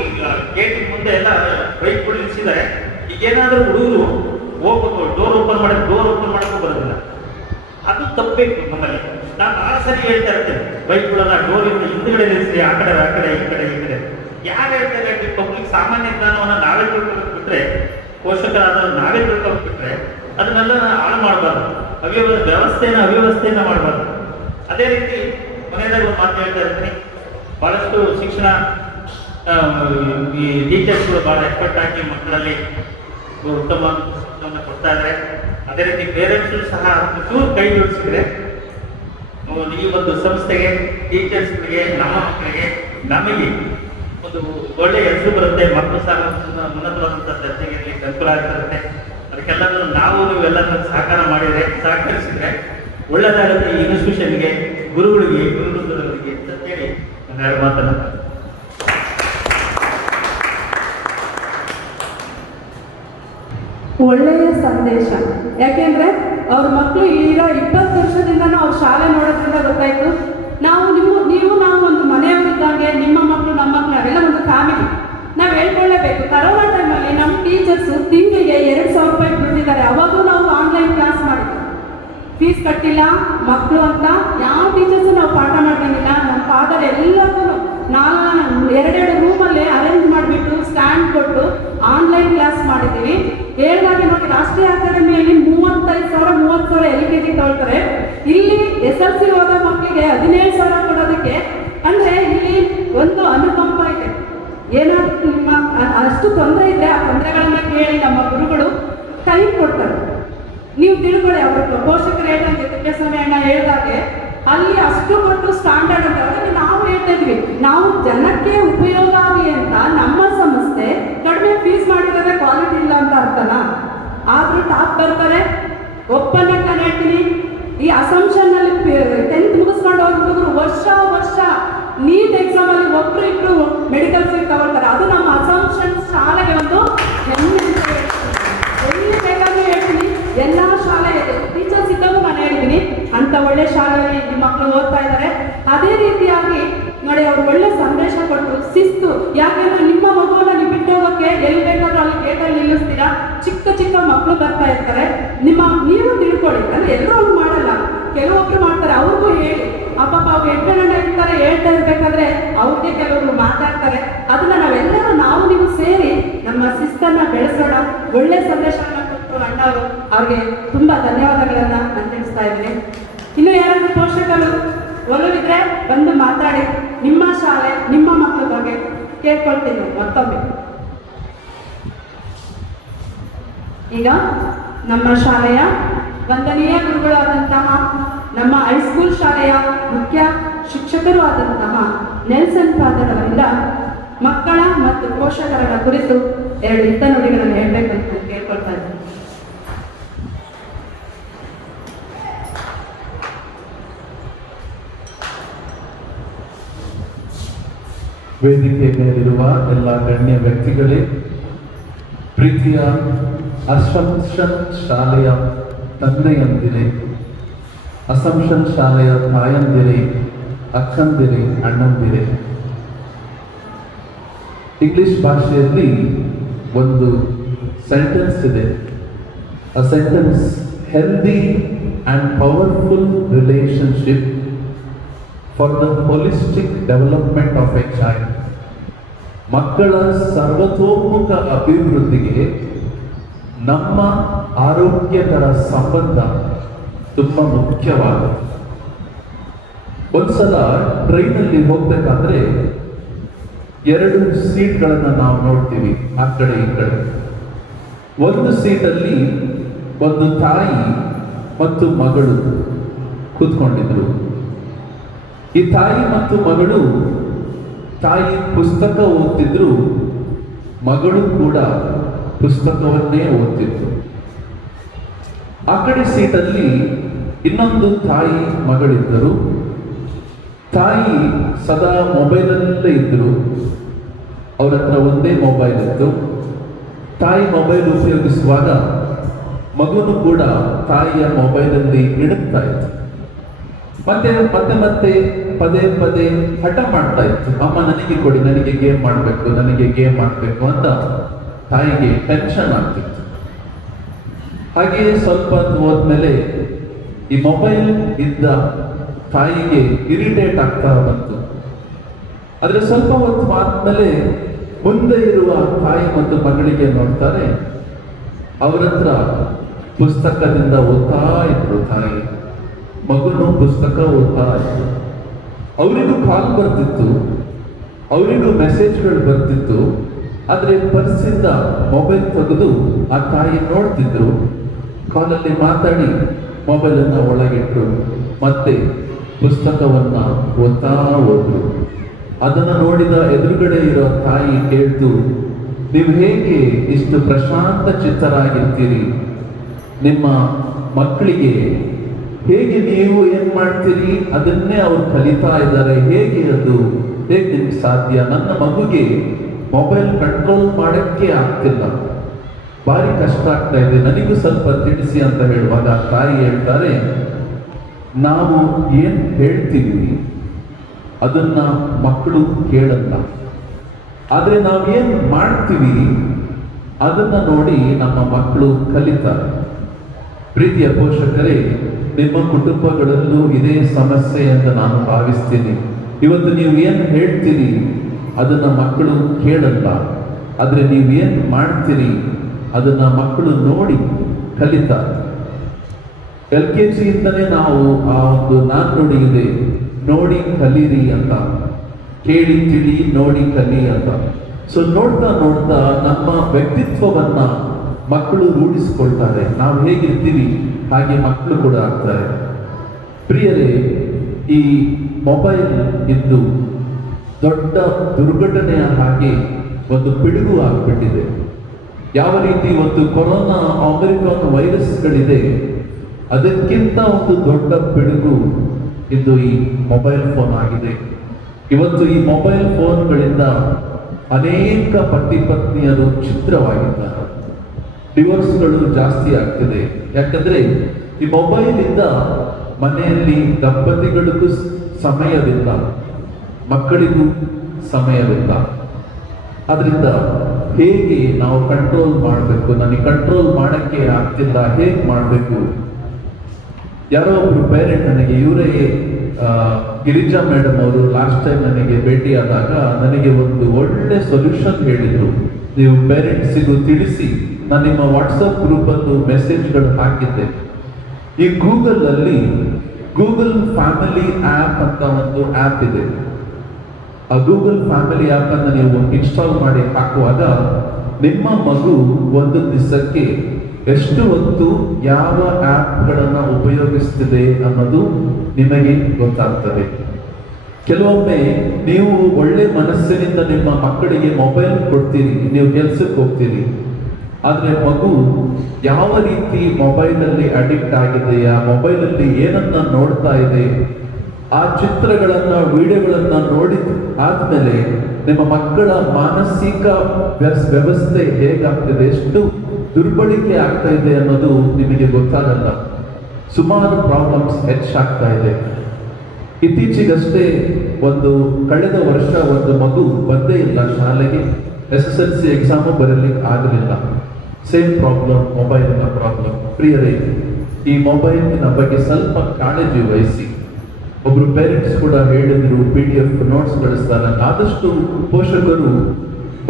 ಗೇಟ್ ಮುಂದೆ ಎಲ್ಲ ಬೈಕ್ಗಳು ನಿಲ್ಲಿಸಿದ್ದಾರೆ. ಈಗೇನಾದರೂ ಹುಡುಗರು ಹೋಗ್ಬೇಕು, ಡೋರ್ ಓಪನ್ ಮಾಡೋಕ್ಕೂ ಬರೋದಿಲ್ಲ. ಅದು ತಪ್ಪಬೇಕು ನಮ್ಮಲ್ಲಿ. ನಾನು ಭಾಳ ಸರಿ ಹೇಳ್ತಾ ಇರ್ತೇನೆ, ಬೈಕ್ಗಳನ್ನ ಡೋರಿಂದ ಹಿಂದ್ಗಡೆ ನಿಲ್ಲಿಸಿ, ಆ ಕಡೆ ಈ ಕಡೆ ಯಾರು ಹೇಳ್ತಾರೆ? ಪಬ್ಲಿಕ್ ಸಾಮಾನ್ಯ ಜ್ಞಾನವನ್ನು ನಾವೇ ತಿಳ್ಕೊಳ್ಬಿಟ್ರೆ, ಪೋಷಕರಾದವರು ನಾವೇ ತಿಳ್ಕೊಳ್ಬಿಟ್ರೆ ಅದನ್ನೆಲ್ಲ ಹಾಳು ಮಾಡಬಾರ್ದು. ಅವ್ಯವಸ್ಥೆಯನ್ನು ಮಾಡಬಾರ್ದು. ಅದೇ ರೀತಿ ಮನೆಯದಾಗ ಒಂದು ಮಾತು ಹೇಳ್ತಾ ಇರ್ತೀನಿ, ಭಾಳಷ್ಟು ಶಿಕ್ಷಣ ಈ ಟೀಚರ್ಸ್ಗಳು ಭಾಳ ಎಫರ್ಟ್ ಹಾಕಿ ಮಕ್ಕಳಲ್ಲಿ ಉತ್ತಮ ಶಿಕ್ಷಣವನ್ನು ಕೊಡ್ತಾ ಇದ್ದಾರೆ. ಅದೇ ರೀತಿ ಪೇರೆಂಟ್ಸು ಸಹ ಚೂರು ಕೈ ಜೋಡಿಸಿದ್ರೆ ಈ ಒಂದು ಸಂಸ್ಥೆಗೆ, ಟೀಚರ್ಸ್ಗಳಿಗೆ, ನಮ್ಮ ಮಕ್ಕಳಿಗೆ, ನಮಗೆ ಒಂದು ಒಳ್ಳೆಯ ಹೆಸರು ಬರುತ್ತೆ. ಮಕ್ಕಳು ಸಹ ಉನ್ನತವಾದಂಥ ದರ್ಜೆಗೆ ಇರಲಿಕ್ಕೆ ಅನುಕೂಲ ಆಗ್ತಿರುತ್ತೆ. ಅದಕ್ಕೆಲ್ಲರೂ ನಾವು ನೀವೆಲ್ಲರೂ ಸಹಕರಿಸಿದ್ರೆ ಒಳ್ಳೆಯದಾಗುತ್ತೆ ಈ ಇನ್ಸ್ಟಿಟ್ಯೂಷನ್ಗೆ, ಗುರುಗಳಿಗೆ, ಗುರುವೃಂದರಿಗೆ ಅಂತ ಹೇಳಿ ನಾನು 2 ಮಾತನ್ನು ಒಳ್ಳೆಯ ಸಂದೇಶ. ಯಾಕೆಂದ್ರೆ ಅವ್ರ ಮಕ್ಕಳು ಈಗ 20 ವರ್ಷದಿಂದ ಅವ್ರ ಶಾಲೆ ನೋಡೋದ್ರಿಂದ ಗೊತ್ತಾಯ್ತು, ನೀವು ನಾವು ಒಂದು ಮನೆಯವರಿದ್ದಂಗೆ, ನಿಮ್ಮ ಮಕ್ಕಳು ನಮ್ಮ ಮಕ್ಕಳು ನಾವೆಲ್ಲ ಒಂದು ಫ್ಯಾಮಿಲಿ. ನಾವು ಹೇಳ್ಕೊಳ್ಳೇಬೇಕು. ಕರೋನಾ ಟೈಮಲ್ಲಿ ನಮ್ಮ ಟೀಚರ್ಸು ತಿಂಗಳಿಗೆ 2,000 ರೂಪಾಯಿ ಬಿಟ್ಟಿದ್ದಾರೆ. ಅವಾಗೂ ನಾವು ಆನ್ಲೈನ್ ಕ್ಲಾಸ್ ಮಾಡಿದ್ವಿ, ಫೀಸ್ ಕಟ್ಟಿಲ್ಲ ಮಕ್ಕಳು ಅಂತ. ಯಾವ ಟೀಚರ್ಸು ನಾವು ಪಾಠ ಮಾಡ್ಕೊಂಡಿಲ್ಲ. ನಮ್ಮ ಫಾದರ್ ಎಲ್ಲರಿಗೂ ಎರಡೆರಡು ರೂಮಲ್ಲಿ ಅರೇಂಜ್ ಮಾಡಿಬಿಟ್ಟು ಸ್ಟ್ಯಾಂಡ್ ಕೊಟ್ಟು ಆನ್ಲೈನ್ ಕ್ಲಾಸ್ ಮಾಡಿದ್ದೀವಿ. ಹೇಳಿದಾಗೆ ನೋಡಿ, ರಾಷ್ಟ್ರೀಯ ಅಕಾಡೆಮಿಯಲ್ಲಿ 35,000 LKG ತಗೊಳ್ತಾರೆ. ಇಲ್ಲಿ SLC ಹೋದ ಮಕ್ಕಳಿಗೆ 17,000 ಕೊಡೋದಕ್ಕೆ. ಅಂದರೆ ಇಲ್ಲಿ ಒಂದು ಅನುಕಂಪ ಇದೆ. ಏನಾದರೂ ನಿಮ್ಮ ಅಷ್ಟು ತೊಂದರೆ ಇದ್ರೆ ಆ ತೊಂದರೆಗಳನ್ನ ಕೇಳಿ ನಮ್ಮ ಗುರುಗಳು ಟೈಮ್ ಕೊಡ್ತಾರೆ. ನೀವು ತಿಳ್ಕೊಳ್ಳಿ, ಅವರು ಪೋಷಕರು ಹೇಳ್ದಂಗೆ ತಿಪ್ಪೇಸ್ವಾಮಿ ಅಣ್ಣ ಹೇಳ್ದಾಗೆ ಅಲ್ಲಿ ಅಷ್ಟು ಕೊಟ್ಟು ಸ್ಟ್ಯಾಂಡರ್ಡ್ ಅಂತ. ಅದಕ್ಕೆ ನಾವು ಹೇಳ್ತಾ ಇದ್ವಿ, ನಾವು ಜನಕ್ಕೆ ಉಪಯೋಗ ಆಗಲಿ ಅಂತ ನಮ್ಮ ಸಂಸ್ಥೆ ಕಡಿಮೆ ಫೀಸ್ ಮಾಡಿರೋದೇ ಕ್ವಾಲಿಟಿ ಇಲ್ಲ ಅಂತ ಅರ್ಥನಾ? ಆದರೂ ಟಾಪ್ ಬರ್ತಾರೆ. ಒಪ್ಪಂದಕ್ಕೆ ನಾನು ಹೇಳ್ತೀನಿ, ಈ ಅಸಂಪ್ಷನ್ನಲ್ಲಿ 10th ಮುಗಿಸ್ಕೊಂಡು ಹೋಗಿ ಹುಡುಗರು ವರ್ಷ ನೀಟ್ ಎಕ್ಸಾಮಲ್ಲಿ ಒಬ್ರು ಇಬ್ರು ಮೆಡಿಕಲ್ ಸೀಟ್ ತಗೊಳ್ತಾರೆ. ಅದು ನಮ್ಮ ಅಸಂಪ್ಷನ್ ಶಾಲೆಗೆ ಒಂದು ಹೆಮ್ಮೆ ಅಂತ ಹೇಳ್ತೀನಿ. ಎಲ್ಲಿ ಬೇಕಾದ್ರೂ ಹೇಳ್ತೀನಿ, ಎಲ್ಲ ಶಾಲೆ ಟೀಚರ್ಸ್ ಇದ್ದಾಗೂ ನಾನು ಹೇಳಿದ್ದೀನಿ, ಅಂತ ಒಳ್ಳೆ ಶಾಲೆಯಲ್ಲಿ ನಿಮ್ಮ ಮಕ್ಕಳು ಓದ್ತಾ ಇದ್ದಾರೆ. ಅದೇ ರೀತಿಯಾಗಿ ನೋಡಿ, ಅವ್ರು ಒಳ್ಳೆ ಸಂದೇಶ ಕೊಟ್ಟು ಶಿಸ್ತು. ಯಾಕೆಂದ್ರೆ ನಿಮ್ಮ ಮಗುವನ್ನ ನೀವು ಬಿಟ್ಟು ಹೋಗೋಕ್ಕೆ ಎಲ್ಲಿ ಬೇಕಾದ್ರೂ ಅಲ್ಲಿ ಗೇಟಲ್ಲಿ ನಿಲ್ಲಿಸ್ತೀರಾ. ಚಿಕ್ಕ ಮಕ್ಕಳು ಬರ್ತಾ ಇರ್ತಾರೆ. ನೀವು ತಿಳ್ಕೊಳ್ಳಿ, ಅಂದ್ರೆ ಎಲ್ಲರೂ ಅವ್ರು ಮಾಡಲ್ಲ, ಕೆಲವೊಬ್ರು ಮಾಡ್ತಾರೆ. ಅವ್ರಿಗೂ ಹೇಳಿ, ಅಪ್ಪಪ್ಪ ಅವ್ರು ಎಡ್ಗಣ್ಣ ಇರ್ತಾರೆ, ಹೇಳ್ತಾ ಇರ್ಬೇಕಾದ್ರೆ ಅವ್ರಿಗೆ ಕೆಲವೊಬ್ರು ಮಾತಾಡ್ತಾರೆ. ಅದನ್ನ ನಾವು ನೀವು ಸೇರಿ ನಮ್ಮ ಶಿಸ್ತನ್ನ ಬೆಳೆಸೋಣ. ಒಳ್ಳೆ ಸಂದೇಶವನ್ನ ಕೊಟ್ಟರು ಅಣ್ಣ ಅವರು. ಅವ್ರಿಗೆ ತುಂಬಾ ಧನ್ಯವಾದಗಳನ್ನ ನಾನು ತಿಳಿಸ್ತಾ ಇದ್ದೀನಿ. ಇನ್ನು ಯಾರಾದ್ರೂ ಪೋಷಕರು ಒಲವಿದ್ರೆ ಬಂದು ಮಾತಾಡಿ, ನಿಮ್ಮ ಶಾಲೆ ನಿಮ್ಮ ಮಕ್ಕಳ ಬಗ್ಗೆ ಕೇಳ್ಕೊಳ್ತೀನಿ ಮತ್ತೊಮ್ಮೆ. ಈಗ ನಮ್ಮ ಶಾಲೆಯ ವಂದನೀಯ ಗುರುಗಳಾದಂತಹ, ನಮ್ಮ ಹೈಸ್ಕೂಲ್ ಶಾಲೆಯ ಮುಖ್ಯ ಶಿಕ್ಷಕರು ಆದಂತಹ ನೆಲ್ಸನ್ ಫಾದರ್ ಅವರಿಂದ ಮಕ್ಕಳ ಮತ್ತು ಪೋಷಕರ ಕುರಿತು 2 ಹಿತನುಡಿಗಳನ್ನು ಹೇಳಬೇಕಂತ ನಾನು ಕೇಳ್ಕೊಳ್ತಾ ಇದ್ದೀನಿ. ವೇದಿಕೆ ಮೇಲಿರುವ ಎಲ್ಲ ಗಣ್ಯ ವ್ಯಕ್ತಿಗಳೇ, ಪ್ರೀತಿಯ ಅಸಂಪ್ಷನ್ ಶಾಲೆಯ ತಂದೆಯಂದಿರೇ, ಅಸಂಪ್ಷನ್ ಶಾಲೆಯ ತಾಯಂದಿರೇ, ಅಕ್ಕಂದಿರೇ, ಅಣ್ಣಂದಿರೇ, ಇಂಗ್ಲಿಷ್ ಭಾಷೆಯಲ್ಲಿ ಒಂದು ಸೆಂಟೆನ್ಸ್ ಇದೆ. ಆ sentence, healthy and powerful relationship for the holistic development of A child. ಮಕ್ಕಳ ಸರ್ವತೋಮುಖ ಅಭಿವೃದ್ಧಿಗೆ ನಮ್ಮ ಆರೋಗ್ಯಕರ ಸಂಬಂಧ ತುಂಬ ಮುಖ್ಯವಾಗುತ್ತೆ. ಒಂದ್ಸಲ ಟ್ರೈನಲ್ಲಿ ಹೋಗ್ಬೇಕಾದ್ರೆ 2 ಸೀಟ್ಗಳನ್ನು ನಾವು ನೋಡ್ತೀವಿ, ಆ ಕಡೆ ಈ ಕಡೆ. ಒಂದು ಸೀಟಲ್ಲಿ ಒಂದು ತಾಯಿ ಮತ್ತು ಮಗಳು ಕೂತ್ಕೊಂಡಿದ್ರು. ಈ ತಾಯಿ ಮತ್ತು ಮಗಳು, ತಾಯಿ ಪುಸ್ತಕ ಓದ್ತಿದ್ರು, ಮಗಳು ಕೂಡ ಪುಸ್ತಕವನ್ನೇ ಓದ್ತಿದ್ರು. ಆ ಕಡೆ ಸೀಟಲ್ಲಿ ಇನ್ನೊಂದು ತಾಯಿ ಮಗಳಿದ್ದರು. ತಾಯಿ ಸದಾ ಮೊಬೈಲಲ್ಲೇ ಇದ್ದರು. ಅವ್ರ ಹತ್ರ ಒಂದೇ ಮೊಬೈಲ್ ಇತ್ತು. ತಾಯಿ ಮೊಬೈಲ್ ಉಪಯೋಗಿಸುವಾಗ ಮಗುನು ಕೂಡ ತಾಯಿಯ ಮೊಬೈಲಲ್ಲಿ ಇಡುತ್ತಾ ಇತ್ತು. ಮತ್ತೆ ಪದೇ ಹಠ ಮಾಡ್ತಾ ಇತ್ತು, ಅಮ್ಮ ನನಗೆ ಕೊಡಿ, ನನಗೆ ಗೇಮ್ ಮಾಡಬೇಕು, ನನಗೆ ಗೇಮ್ ಮಾಡಬೇಕು ಅಂತ ತಾಯಿಗೆ ಟೆನ್ಷನ್ ಆಗ್ತಿತ್ತು. ಹಾಗೆಯೇ ಸ್ವಲ್ಪ ಹೊತ್ತು ಹೋದ್ಮೇಲೆ ಈ ಮೊಬೈಲ್ ಇದ್ದ ತಾಯಿಗೆ ಇರಿಟೇಟ್ ಆಗ್ತಾ ಬಂತು. ಆದರೆ ಸ್ವಲ್ಪ ಹೊತ್ತು ಆದ್ಮೇಲೆ ಮುಂದೆ ಇರುವ ತಾಯಿ ಮತ್ತು ಮಗಳಿಗೆ ನೋಡ್ತಾರೆ, ಅವರ ಹತ್ರ ಪುಸ್ತಕದಿಂದ ಓದ್ತಾ ಇದ್ರು ತಾಯಿ, ಮಗುನು ಪುಸ್ತಕ ಓದ್ತಾ ಇತ್ತು. ಅವರಿಗೂ ಕಾಲ್ ಬರ್ತಿತ್ತು, ಅವರಿಗೂ ಮೆಸೇಜ್ಗಳು ಬರ್ತಿತ್ತು. ಆದರೆ ಪರ್ಸಿಂದ ಮೊಬೈಲ್ ತೆಗೆದು ಆ ತಾಯಿ ನೋಡ್ತಿದ್ರು. ಕಾಲಲ್ಲಿ ಮಾತಾಡಿ ಮೊಬೈಲನ್ನು ಒಳಗಿಟ್ರು, ಮತ್ತೆ ಪುಸ್ತಕವನ್ನು ಓದ್ತಾ ಹೋದ್ರು. ಅದನ್ನು ನೋಡಿದ ಎದುರುಗಡೆ ಇರೋ ತಾಯಿ ಕೇಳ್ತು, ನೀವು ಹೇಗೆ ಇಷ್ಟು ಪ್ರಶಾಂತ ಚಿತ್ತರಾಗಿರ್ತೀರಿ? ನಿಮ್ಮ ಮಕ್ಕಳಿಗೆ ಹೇಗೆ ನೀವು ಏನು ಮಾಡ್ತೀರಿ ಅದನ್ನೇ ಅವ್ರು ಕಲಿತಾ ಇದ್ದಾರೆ, ಹೇಗೆ ಹೇಗೆ ನಿಮ್ಗೆ ಸಾಧ್ಯ? ನನ್ನ ಮಗುಗೆ ಮೊಬೈಲ್ ಕಂಟ್ರೋಲ್ ಮಾಡೋಕ್ಕೆ ಆಗ್ತಿಲ್ಲ. ಭಾರಿ ಕಷ್ಟ ಆಗ್ತಾ ಇದೆ, ನನಗೂ ಸ್ವಲ್ಪ ತಿಳಿಸಿ ಅಂತ ಹೇಳುವಾಗ ತಾಯಿ ಹೇಳ್ತಾರೆ, ನಾವು ಏನು ಹೇಳ್ತೀವಿ ಅದನ್ನ ಮಕ್ಕಳು ಕೇಳಲ್ಲ, ಆದರೆ ನಾವೇನು ಮಾಡ್ತೀವಿ ಅದನ್ನ ನೋಡಿ ನಮ್ಮ ಮಕ್ಕಳು ಕಲಿತಾರೆ. ಪ್ರೀತಿಯ ಪೋಷಕರೇ, ನಿಮ್ಮ ಕುಟುಂಬಗಳಲ್ಲೂ ಇದೇ ಸಮಸ್ಯೆ ಅಂತ ನಾನು ಭಾವಿಸ್ತೀನಿ. ಇವತ್ತು ನೀವು ಏನು ಹೇಳ್ತೀರಿ ಅದನ್ನ ಮಕ್ಕಳು ಕೇಳಲ್ಲ, ಆದರೆ ನೀವೇನು ಮಾಡ್ತೀರಿ ಅದನ್ನ ಮಕ್ಕಳು ನೋಡಿ ಕಲಿತಾರೆ. LKG ಇಂದಲೇ ನಾವು ಆ ಒಂದು ನಾಣ್ಣುಡಿ ಇದೆ, ನೋಡಿ ಕಲೀರಿ ಅಂತ, ಕೇಳಿ ತಿಳಿ ನೋಡಿ ಕಲಿ ಅಂತ. ಸೊ ನೋಡ್ತಾ ನೋಡ್ತಾ ನಮ್ಮ ವ್ಯಕ್ತಿತ್ವವನ್ನ ಮಕ್ಕಳು ರೂಢಿಸ್ಕೊಳ್ತಾರೆ. ನಾವು ಹೇಗಿರ್ತೀವಿ ಹಾಗೆ ಮಕ್ಕಳು ಕೂಡ ಆಗ್ತಾರೆ. ಪ್ರಿಯರೇ, ಈ ಮೊಬೈಲ್ ಇದ್ದು ದೊಡ್ಡ ದುರ್ಘಟನೆಯ ಹಾಗೆ ಒಂದು ಪಿಡುಗು ಆಗ್ಬಿಟ್ಟಿದೆ. ಯಾವ ರೀತಿ ಒಂದು ಕೊರೋನಾ ಅಮೆರಿಕನ್ ವೈರಸ್ಗಳಿದೆ, ಅದಕ್ಕಿಂತ ಒಂದು ದೊಡ್ಡ ಪಿಡುಗು ಇದು ಈ ಮೊಬೈಲ್ ಫೋನ್ ಆಗಿದೆ. ಇವತ್ತು ಈ ಮೊಬೈಲ್ ಫೋನ್ಗಳಿಂದ ಅನೇಕ ಪತಿ ಪತ್ನಿಯರು ಛಿದ್ರವಾಗಿದ್ದಾರೆ, ಡಿವೋರ್ಸ್ಗಳು ಜಾಸ್ತಿ ಆಗ್ತಿದೆ. ಯಾಕಂದ್ರೆ ಈ ಮೊಬೈಲ್ ಇಂದ ಮನೆಯಲ್ಲಿ ದಂಪತಿಗಳಿಗೂ ಸಮಯವಿಲ್ಲ, ಮಕ್ಕಳಿಗೂ ಸಮಯವಿಲ್ಲ. ಅದರಿಂದ ಹೇಗೆ ನಾವು ಕಂಟ್ರೋಲ್ ಮಾಡಬೇಕು, ನನಗೆ ಕಂಟ್ರೋಲ್ ಮಾಡಕ್ಕೆ ಆಗ್ತಿಲ್ಲ, ಹೇಗೆ ಮಾಡಬೇಕು? ಯಾರೋ ಒಬ್ರು ಪೇರೆಂಟ್ ನನಗೆ, ಇವರೇ ಗಿರಿಜಾ ಮೇಡಮ್ ಅವರು ಲಾಸ್ಟ್ ಟೈಮ್ ನನಗೆ ಭೇಟಿಯಾದಾಗ ನನಗೆ ಒಂದು ಒಳ್ಳೆ ಸೊಲ್ಯೂಷನ್ ಹೇಳಿದ್ರು. ನೀವು ಪೇರೆಂಟ್ಸಿಗೂ ತಿಳಿಸಿ, ನಾನು ನಿಮ್ಮ ವಾಟ್ಸಪ್ ಗ್ರೂಪಲ್ಲೂ ಮೆಸೇಜ್ಗಳು ಹಾಕಿದ್ದೆ. ಈ ಗೂಗಲ್ ಅಲ್ಲಿ ಗೂಗಲ್ ಫ್ಯಾಮಿಲಿ ಆ್ಯಪ್ ಅಂತ ಒಂದು ಆ್ಯಪ್ ಇದೆ. ಆ ಗೂಗಲ್ ಫ್ಯಾಮಿಲಿ ಆ್ಯಪ್ ಅನ್ನು ನೀವು ಇನ್ಸ್ಟಾಲ್ ಮಾಡಿ ಹಾಕುವಾಗ ನಿಮ್ಮ ಮಗು ಒಂದು ದಿವಸಕ್ಕೆ ಎಷ್ಟು ಹೊತ್ತು ಯಾವ ಆ್ಯಪ್ಗಳನ್ನು ಉಪಯೋಗಿಸ್ತಿದೆ ಅನ್ನೋದು ನಿಮಗೆ ಗೊತ್ತಾಗ್ತದೆ. ಕೆಲವೊಮ್ಮೆ ನೀವು ಒಳ್ಳೆ ಮನಸ್ಸಿನಿಂದ ನಿಮ್ಮ ಮಕ್ಕಳಿಗೆ ಮೊಬೈಲ್ ಕೊಡ್ತೀರಿ, ನೀವು ಕೆಲಸಕ್ಕೆ ಹೋಗ್ತೀರಿ, ಆದರೆ ಮಗು ಯಾವ ರೀತಿ ಮೊಬೈಲಲ್ಲಿ ಅಡಿಕ್ಟ್ ಆಗಿದೆಯಾ, ಮೊಬೈಲಲ್ಲಿ ಏನನ್ನ ನೋಡ್ತಾ ಇದೆ, ಆ ಚಿತ್ರಗಳನ್ನ ವಿಡಿಯೋಗಳನ್ನ ನೋಡಿದ ಆದ್ಮೇಲೆ ನಿಮ್ಮ ಮಕ್ಕಳ ಮಾನಸಿಕ ವ್ಯವಸ್ಥೆ ಹೇಗಾಗ್ತಿದೆ, ಎಷ್ಟು ದುರ್ಬಳಕೆ ಆಗ್ತಾ ಇದೆ ಅನ್ನೋದು ನಿಮಗೆ ಗೊತ್ತಾಗಲ್ಲ. ಸುಮಾರು ಪ್ರಾಬ್ಲಮ್ಸ್ ಹೆಚ್ಚಾಗ್ತಾ ಇದೆ. ಇತ್ತೀಚೆಗಷ್ಟೇ ಕಳೆದ ವರ್ಷ ಒಂದು ಮಗು ಬಂದೇ ಇಲ್ಲ ಶಾಲೆಗೆ, SSLC ಎಕ್ಸಾಮು ಬರಲಿಕ್ಕೆ ಆಗಲಿಲ್ಲ. ಸೇಮ್ ಪ್ರಾಬ್ಲಮ್, ಮೊಬೈಲಿನ ಪ್ರಾಬ್ಲಮ್. ಪ್ರಿಯರೇ, ಈ ಮೊಬೈಲಿನ ಬಗ್ಗೆ ಸ್ವಲ್ಪ ಕಾಳಜಿ ವಹಿಸಿ. ಒಬ್ರು ಪೇರೆಂಟ್ಸ್ ಕೂಡ ಹೇಳಿದ್ರು, PDF ನೋಟ್ಸ್ ಕಳಿಸ್ತಾರೆ. ಆದಷ್ಟು ಪೋಷಕರು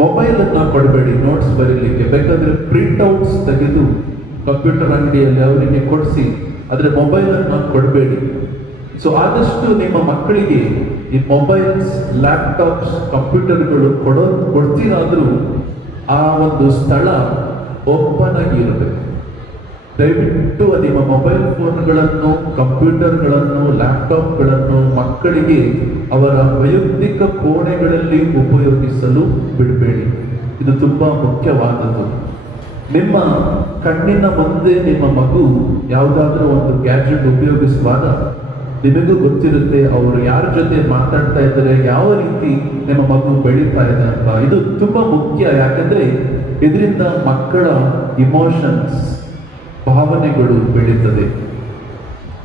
ಮೊಬೈಲ್ ಅನ್ನ ಕೊಡಬೇಡಿ ನೋಟ್ಸ್ ಬರೀಲಿಕ್ಕೆ. ಬೇಕಾದ್ರೆ ಪ್ರಿಂಟ್ಔಟ್ಸ್ ತೆಗೆದು ಕಂಪ್ಯೂಟರ್ ಅಂಗಡಿಯಲ್ಲಿ ಅವರಿಗೆ ಕೊಡಿಸಿ, ಆದರೆ ಮೊಬೈಲ್ ಅನ್ನ ಕೊಡಬೇಡಿ. ಸೊ ಆದಷ್ಟು ನಿಮ್ಮ ಮಕ್ಕಳಿಗೆ ಈ ಮೊಬೈಲ್ಸ್, ಲ್ಯಾಪ್ಟಾಪ್ಸ್, ಕಂಪ್ಯೂಟರ್ಗಳು ಕೊಡ್ತೀರಾದ್ರೂ ಆ ಒಂದು ಸ್ಥಳ ಓಪನ್ ಆಗಿ ಇರಬೇಕು. ದಯವಿಟ್ಟು ನಿಮ್ಮ ಮೊಬೈಲ್ ಫೋನ್ಗಳನ್ನು, ಕಂಪ್ಯೂಟರ್ಗಳನ್ನು, ಲ್ಯಾಪ್ಟಾಪ್ಗಳನ್ನು ಮಕ್ಕಳಿಗೆ ಅವರ ವೈಯಕ್ತಿಕ ಕೋಣೆಗಳಲ್ಲಿ ಉಪಯೋಗಿಸಲು ಬಿಡಬೇಡಿ. ಇದು ತುಂಬಾ ಮುಖ್ಯವಾದದ್ದು. ನಿಮ್ಮ ಕಣ್ಣಿನ ಮುಂದೆ ನಿಮ್ಮ ಮಗು ಯಾವುದಾದ್ರೂ ಒಂದು ಗ್ಯಾಜೆಟ್ ಉಪಯೋಗಿಸುವಾಗ ನಿಮಗೂ ಗೊತ್ತಿರುತ್ತೆ ಅವರು ಯಾರ ಜೊತೆ ಮಾತಾಡ್ತಾ ಇದ್ದಾರೆ, ಯಾವ ರೀತಿ ನಿಮ್ಮ ಮಗು ಬೆಳೀತಾ ಇದೆ ಅಂತ. ಇದು ತುಂಬಾ ಮುಖ್ಯ. ಯಾಕಂದ್ರೆ ಇದರಿಂದ ಮಕ್ಕಳ ಇಮೋಷನ್ಸ್, ಭಾವನೆಗಳು ಬೆಳೀತದೆ.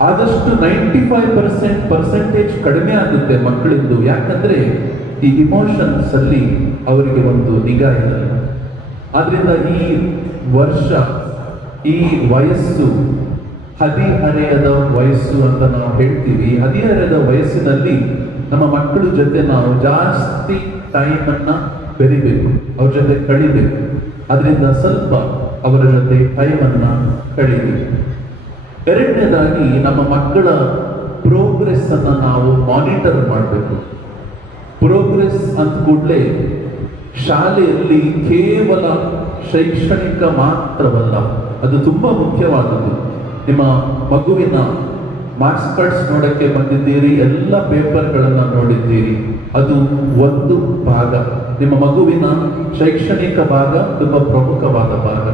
ಆದಷ್ಟು 95% ಕಡಿಮೆ ಆಗುತ್ತೆ ಮಕ್ಕಳಿಂದು. ಯಾಕಂದ್ರೆ ಈ ಇಮೋಷನ್ಸ್ ಅಲ್ಲಿ ಅವರಿಗೆ ಒಂದು ನಿಗಾ ಇದೆ. ಆದ್ರಿಂದ ಈ ವರ್ಷ, ಈ ವಯಸ್ಸು ಹದಿಹರೆಯದ ವಯಸ್ಸು ಅಂತ ನಾವು ಹೇಳ್ತೀವಿ. ಹದಿಹರೆಯದ ವಯಸ್ಸಿನಲ್ಲಿ ನಮ್ಮ ಮಕ್ಕಳ ಜೊತೆ ನಾವು ಜಾಸ್ತಿ ಟೈಮನ್ನು ಬೆರಿಬೇಕು, ಅವ್ರ ಜೊತೆ ಕಳಿಬೇಕು. ಅದರಿಂದ ಸ್ವಲ್ಪ ಅವರ ಜೊತೆ ಟೈಮನ್ನು ಕಳೀರಿ. ಎರಡನೇದಾಗಿ, ನಮ್ಮ ಮಕ್ಕಳ ಪ್ರೋಗ್ರೆಸ್ ಅನ್ನು ನಾವು ಮಾನಿಟರ್ ಮಾಡಬೇಕು. ಪ್ರೋಗ್ರೆಸ್ ಅಂತ ಕೂಡಲೇ ಶಾಲೆಯಲ್ಲಿ ಕೇವಲ ಶೈಕ್ಷಣಿಕ ಮಾತ್ರವಲ್ಲ, ಅದು ತುಂಬಾ ಮುಖ್ಯವಾದದ್ದು. ನಿಮ್ಮ ಮಗುವಿನ ಮಾರ್ಕ್ಸ್ ಕಾರ್ಡ್ಸ್ ನೋಡಕ್ಕೆ ಬಂದಿದ್ದೀರಿ, ಎಲ್ಲ ಪೇಪರ್ಗಳನ್ನು ನೋಡಿದ್ದೀರಿ, ಅದು ಒಂದು ಭಾಗ. ನಿಮ್ಮ ಮಗುವಿನ ಶೈಕ್ಷಣಿಕ ಭಾಗ ತುಂಬಾ ಪ್ರಮುಖವಾದ ಭಾಗ.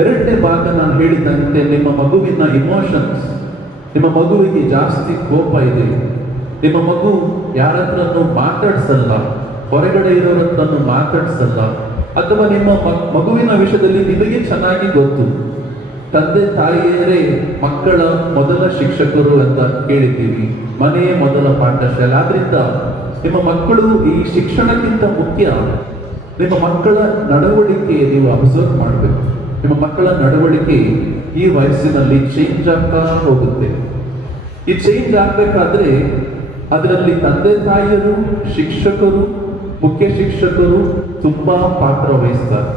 ಎರಡನೇ ಭಾಗ ನಾನು ಹೇಳಿದಂತೆ ನಿಮ್ಮ ಮಗುವಿನ ಇಮೋಷನ್ಸ್. ನಿಮ್ಮ ಮಗುವಿಗೆ ಜಾಸ್ತಿ ಕೋಪ ಇದೆ, ನಿಮ್ಮ ಮಗು ಯಾರ ಹತ್ರನೂ ಮಾತಾಡ್ಸಲ್ಲ, ಹೊರಗಡೆ ಇರೋರ ಹತ್ರನೂ ಮಾತಾಡ್ಸಲ್ಲ, ಅಥವಾ ನಿಮ್ಮ ಮಗುವಿನ ವಿಷಯದಲ್ಲಿ ನಿಮಗೆ ಚೆನ್ನಾಗಿ ಗೊತ್ತು. ತಂದೆ ತಾಯಿಯರೇ ಮಕ್ಕಳ ಮೊದಲ ಶಿಕ್ಷಕರು ಅಂತ ಕೇಳಿದ್ದೀವಿ. ಮನೆಯೇ ಮೊದಲ ಪಾಠಶಾಲೆ. ಆದ್ರಿಂದ ನಿಮ್ಮ ಮಕ್ಕಳು ಈ ಶಿಕ್ಷಣಕ್ಕಿಂತ ಮುಖ್ಯ ನಿಮ್ಮ ಮಕ್ಕಳ ನಡವಳಿಕೆ ನೀವು ಅಬ್ಸರ್ವ್ ಮಾಡಬೇಕು. ನಿಮ್ಮ ಮಕ್ಕಳ ನಡವಳಿಕೆ ಈ ವಯಸ್ಸಿನಲ್ಲಿ ಚೇಂಜ್ ಆಗ್ತಾ ಹೋಗುತ್ತೆ. ಈ ಚೇಂಜ್ ಆಗಬೇಕಾದ್ರೆ ಅದರಲ್ಲಿ ತಂದೆ ತಾಯಿಯರು, ಶಿಕ್ಷಕರು, ಮುಖ್ಯ ಶಿಕ್ಷಕರು ತುಂಬಾ ಪಾತ್ರ ವಹಿಸ್ತಾರೆ.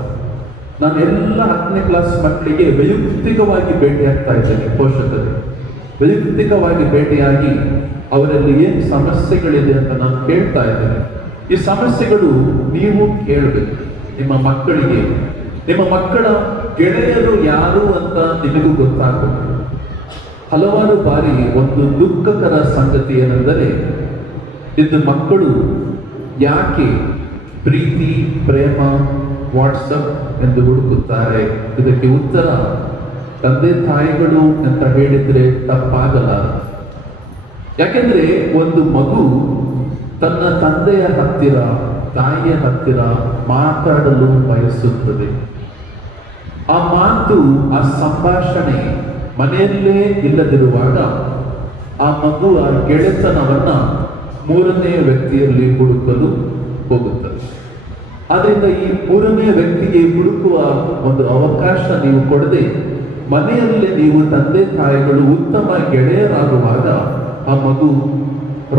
ನಾನು ಎಲ್ಲ 10ನೇ ಕ್ಲಾಸ್ ಮಕ್ಕಳಿಗೆ ವೈಯಕ್ತಿಕವಾಗಿ ಭೇಟಿ ಆಗ್ತಾ ಇದ್ದೇನೆ. ಪೋಷಕರು ವೈಯಕ್ತಿಕವಾಗಿ ಭೇಟಿಯಾಗಿ ಅವರಲ್ಲಿ ಏನು ಸಮಸ್ಯೆಗಳಿದೆ ಅಂತ ನಾನು ಕೇಳ್ತಾ ಇದ್ದೇನೆ. ಈ ಸಮಸ್ಯೆಗಳು ನೀವು ಕೇಳಬೇಕು. ನಿಮ್ಮ ಮಕ್ಕಳಿಗೆ, ನಿಮ್ಮ ಮಕ್ಕಳ ಗೆಳೆಯರು ಯಾರು ಅಂತ ನಿಮಗೂ ಗೊತ್ತಾಗಬೇಕು. ಹಲವಾರು ಬಾರಿ ಒಂದು ದುಃಖಕರ ಸಂಗತಿ ಏನೆಂದರೆ, ಇದು ಮಕ್ಕಳು ಯಾಕೆ ಪ್ರೀತಿ, ಪ್ರೇಮ, ವಾಟ್ಸಪ್ ಎಂದು ಹುಡುಕುತ್ತಾರೆ. ಇದಕ್ಕೆ ಉತ್ತರ ತಂದೆ ತಾಯಿಗಳು ಅಂತ ಹೇಳಿದ್ರೆ ತಪ್ಪಾಗಲ್ಲ. ಯಾಕೆಂದ್ರೆ ಒಂದು ಮಗು ತನ್ನ ತಂದೆಯ ಹತ್ತಿರ, ತಾಯಿಯ ಹತ್ತಿರ ಮಾತಾಡಲು ಬಯಸುತ್ತದೆ. ಆ ಮಾತು, ಆ ಸಂಭಾಷಣೆ ಮನೆಯಲ್ಲೇ ಇಲ್ಲದಿರುವಾಗ ಆ ಮಗುವ ಗೆಳೆತನವನ್ನ 3ನೇ ವ್ಯಕ್ತಿಯಲ್ಲಿ ಹುಡುಕಲು ಹೋಗುತ್ತದೆ. ಆದ್ರಿಂದ ಈ 3ನೇ ವ್ಯಕ್ತಿಗೆ ಹುಡುಕುವ ಒಂದು ಅವಕಾಶ ನೀವು ಕೊಡದೆ, ಮನೆಯಲ್ಲೇ ನೀವು ತಂದೆ ತಾಯಿಗಳು ಉತ್ತಮ ಗೆಳೆಯರಾಗುವಾಗ ಆ ಮಗು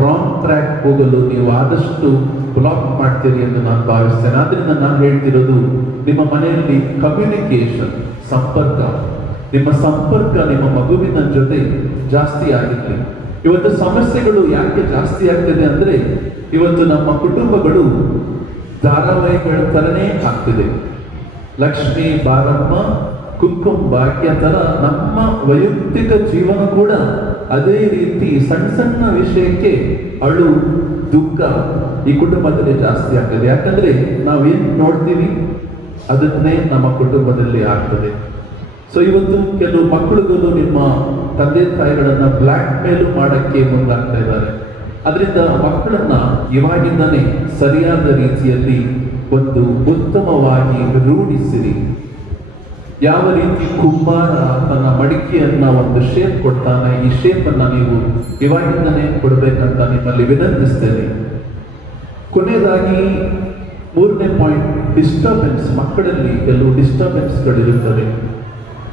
ರಾಂಗ್ ಟ್ರ್ಯಾಕ್ ಹೋಗಲು ನೀವು ಆದಷ್ಟು ಬ್ಲಾಕ್ ಮಾಡ್ತೀರಿ ಎಂದು ನಾನು ಭಾವಿಸ್ತೇನೆ. ಆದ್ರಿಂದ ನಾನು ಹೇಳ್ತಿರೋದು, ನಿಮ್ಮ ಮನೆಯಲ್ಲಿ ಕಮ್ಯುನಿಕೇಶನ್, ಸಂಪರ್ಕ, ನಿಮ್ಮ ಸಂಪರ್ಕ ನಿಮ್ಮ ಮಗುವಿನ ಜೊತೆ ಜಾಸ್ತಿ ಆಗಿರಲಿ. ಇವತ್ತು ಸಮಸ್ಯೆಗಳು ಯಾಕೆ ಜಾಸ್ತಿ ಆಗ್ತಿದೆ ಅಂದ್ರೆ, ಇವತ್ತು ನಮ್ಮ ಕುಟುಂಬಗಳು ಧಾರಾವಾಹಿಗಳ ಥರನೇ ಆಗ್ತಿದೆ. ಲಕ್ಷ್ಮಿ ಬಾರಮ್ಮ, ಕುಂಕುಮ ಭಾಗ್ಯ ತರ ನಮ್ಮ ವೈಯಕ್ತಿಕ ಜೀವನ ಕೂಡ ಅದೇ ರೀತಿ ಸಣ್ಣ ಸಣ್ಣ ವಿಷಯಕ್ಕೆ ಅಳು, ದುಃಖ ಈ ಕುಟುಂಬದಲ್ಲಿ ಜಾಸ್ತಿ ಆಗ್ತದೆ. ಯಾಕಂದ್ರೆ ನಾವೇನ್ ನೋಡ್ತೀವಿ ಅದನ್ನೇ ನಮ್ಮ ಕುಟುಂಬದಲ್ಲಿ ಆಗ್ತದೆ. ಸೊ ಇವತ್ತು ಕೆಲವು ಮಕ್ಕಳುಗಳು ನಿಮ್ಮ ತಂದೆ ತಾಯಿಗಳನ್ನ ಬ್ಲ್ಯಾಕ್ ಮೇಲ್ ಮಾಡಕ್ಕೆ ಮುಂದಾಗ್ತಾ ಇದ್ದಾರೆ. ಅದರಿಂದ ಮಕ್ಕಳನ್ನ ಇವಾಗಿಂದನೇ ಸರಿಯಾದ ರೀತಿಯಲ್ಲಿ ಒಂದು ಉತ್ತಮವಾಗಿ ರೂಢಿಸಿರಿ. ಯಾವ ರೀತಿ ಕುಂಬಾರ ತನ್ನ ಮಡಿಕೆಯನ್ನ ಒಂದು ಶೇಪ್ ಕೊಡ್ತಾನೆ, ಈ ಶೇಪ್ ಅನ್ನ ನೀವು ಇವಾಗಿಂದನೇ ಕೊಡ್ಬೇಕಂತ ನಿಮ್ಮಲ್ಲಿ ವಿನಂತಿಸ್ತೇನೆ. ಕೊನೆಯದಾಗಿ 3ನೇ ಪಾಯಿಂಟ್, ಡಿಸ್ಟರ್ಬೆನ್ಸ್. ಮಕ್ಕಳಲ್ಲಿ ಕೆಲವು ಡಿಸ್ಟರ್ಬೆನ್ಸ್ಗಳಿರುತ್ತದೆ.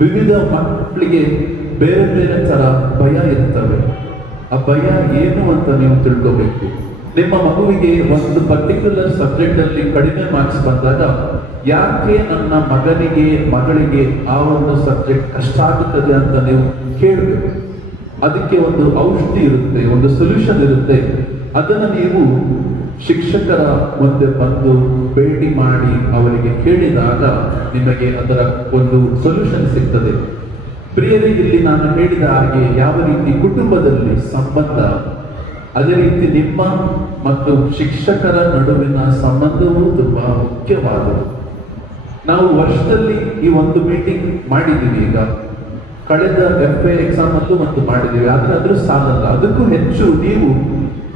ವಿವಿಧ ಮಕ್ಕಳಿಗೆ ಬೇರೆ ಬೇರೆ ತರ ಭಯ ಇರ್ತವೆ. ಆ ಭಯ ಏನು ಅಂತ ನೀವು ತಿಳ್ಕೋಬೇಕು. ನಿಮ್ಮ ಮಗುವಿಗೆ ಒಂದು ಪರ್ಟಿಕ್ಯುಲರ್ ಸಬ್ಜೆಕ್ಟ್ ಅಲ್ಲಿ ಕಡಿಮೆ ಮಾರ್ಕ್ಸ್ ಬಂದಾಗ, ಯಾಕೆ ನನ್ನ ಮಗನಿಗೆ, ಮಗಳಿಗೆ ಆ ಒಂದು ಸಬ್ಜೆಕ್ಟ್ ಕಷ್ಟ ಆಗುತ್ತದೆ ಅಂತ ನೀವು ಕೇಳಬೇಕು. ಅದಕ್ಕೆ ಒಂದು ಔಷಧಿ ಇರುತ್ತೆ, ಒಂದು ಸೊಲ್ಯೂಷನ್ ಇರುತ್ತೆ. ಅದನ್ನು ನೀವು ಶಿಕ್ಷಕರ ಮುಂದೆ ಬಂದು ಭೇಟಿ ಮಾಡಿ ಅವರಿಗೆ ಕೇಳಿದಾಗ ನಿಮಗೆ ಅದರ ಒಂದು ಸೊಲ್ಯೂಷನ್ ಸಿಗ್ತದೆ. ಪ್ರಿಯರೇ, ಇಲ್ಲಿ ನಾನು ಹೇಳಿದ ಹಾಗೆ ಯಾವ ರೀತಿ ಕುಟುಂಬದಲ್ಲಿ ಸಂಬಂಧ, ಅದೇ ರೀತಿ ನಿಮ್ಮ ಮತ್ತು ಶಿಕ್ಷಕರ ನಡುವಿನ ಸಂಬಂಧವೂ ತುಂಬಾ ಮುಖ್ಯವಾದದ್ದು. ನಾವು ವರ್ಷದಲ್ಲಿ ಈ ಒಂದು ಮೀಟಿಂಗ್ ಮಾಡಿದ್ದೀವಿ. ಈಗ ಕಳೆದ FA ಎಕ್ಸಾಮ್ ಅಲ್ಲೂ ಒಂದು ಮಾಡಿದ್ದೀವಿ. ಆದ್ರೆ ಅದ್ರ ಸಾಲಲ್ಲ. ಅದಕ್ಕೂ ಹೆಚ್ಚು ನೀವು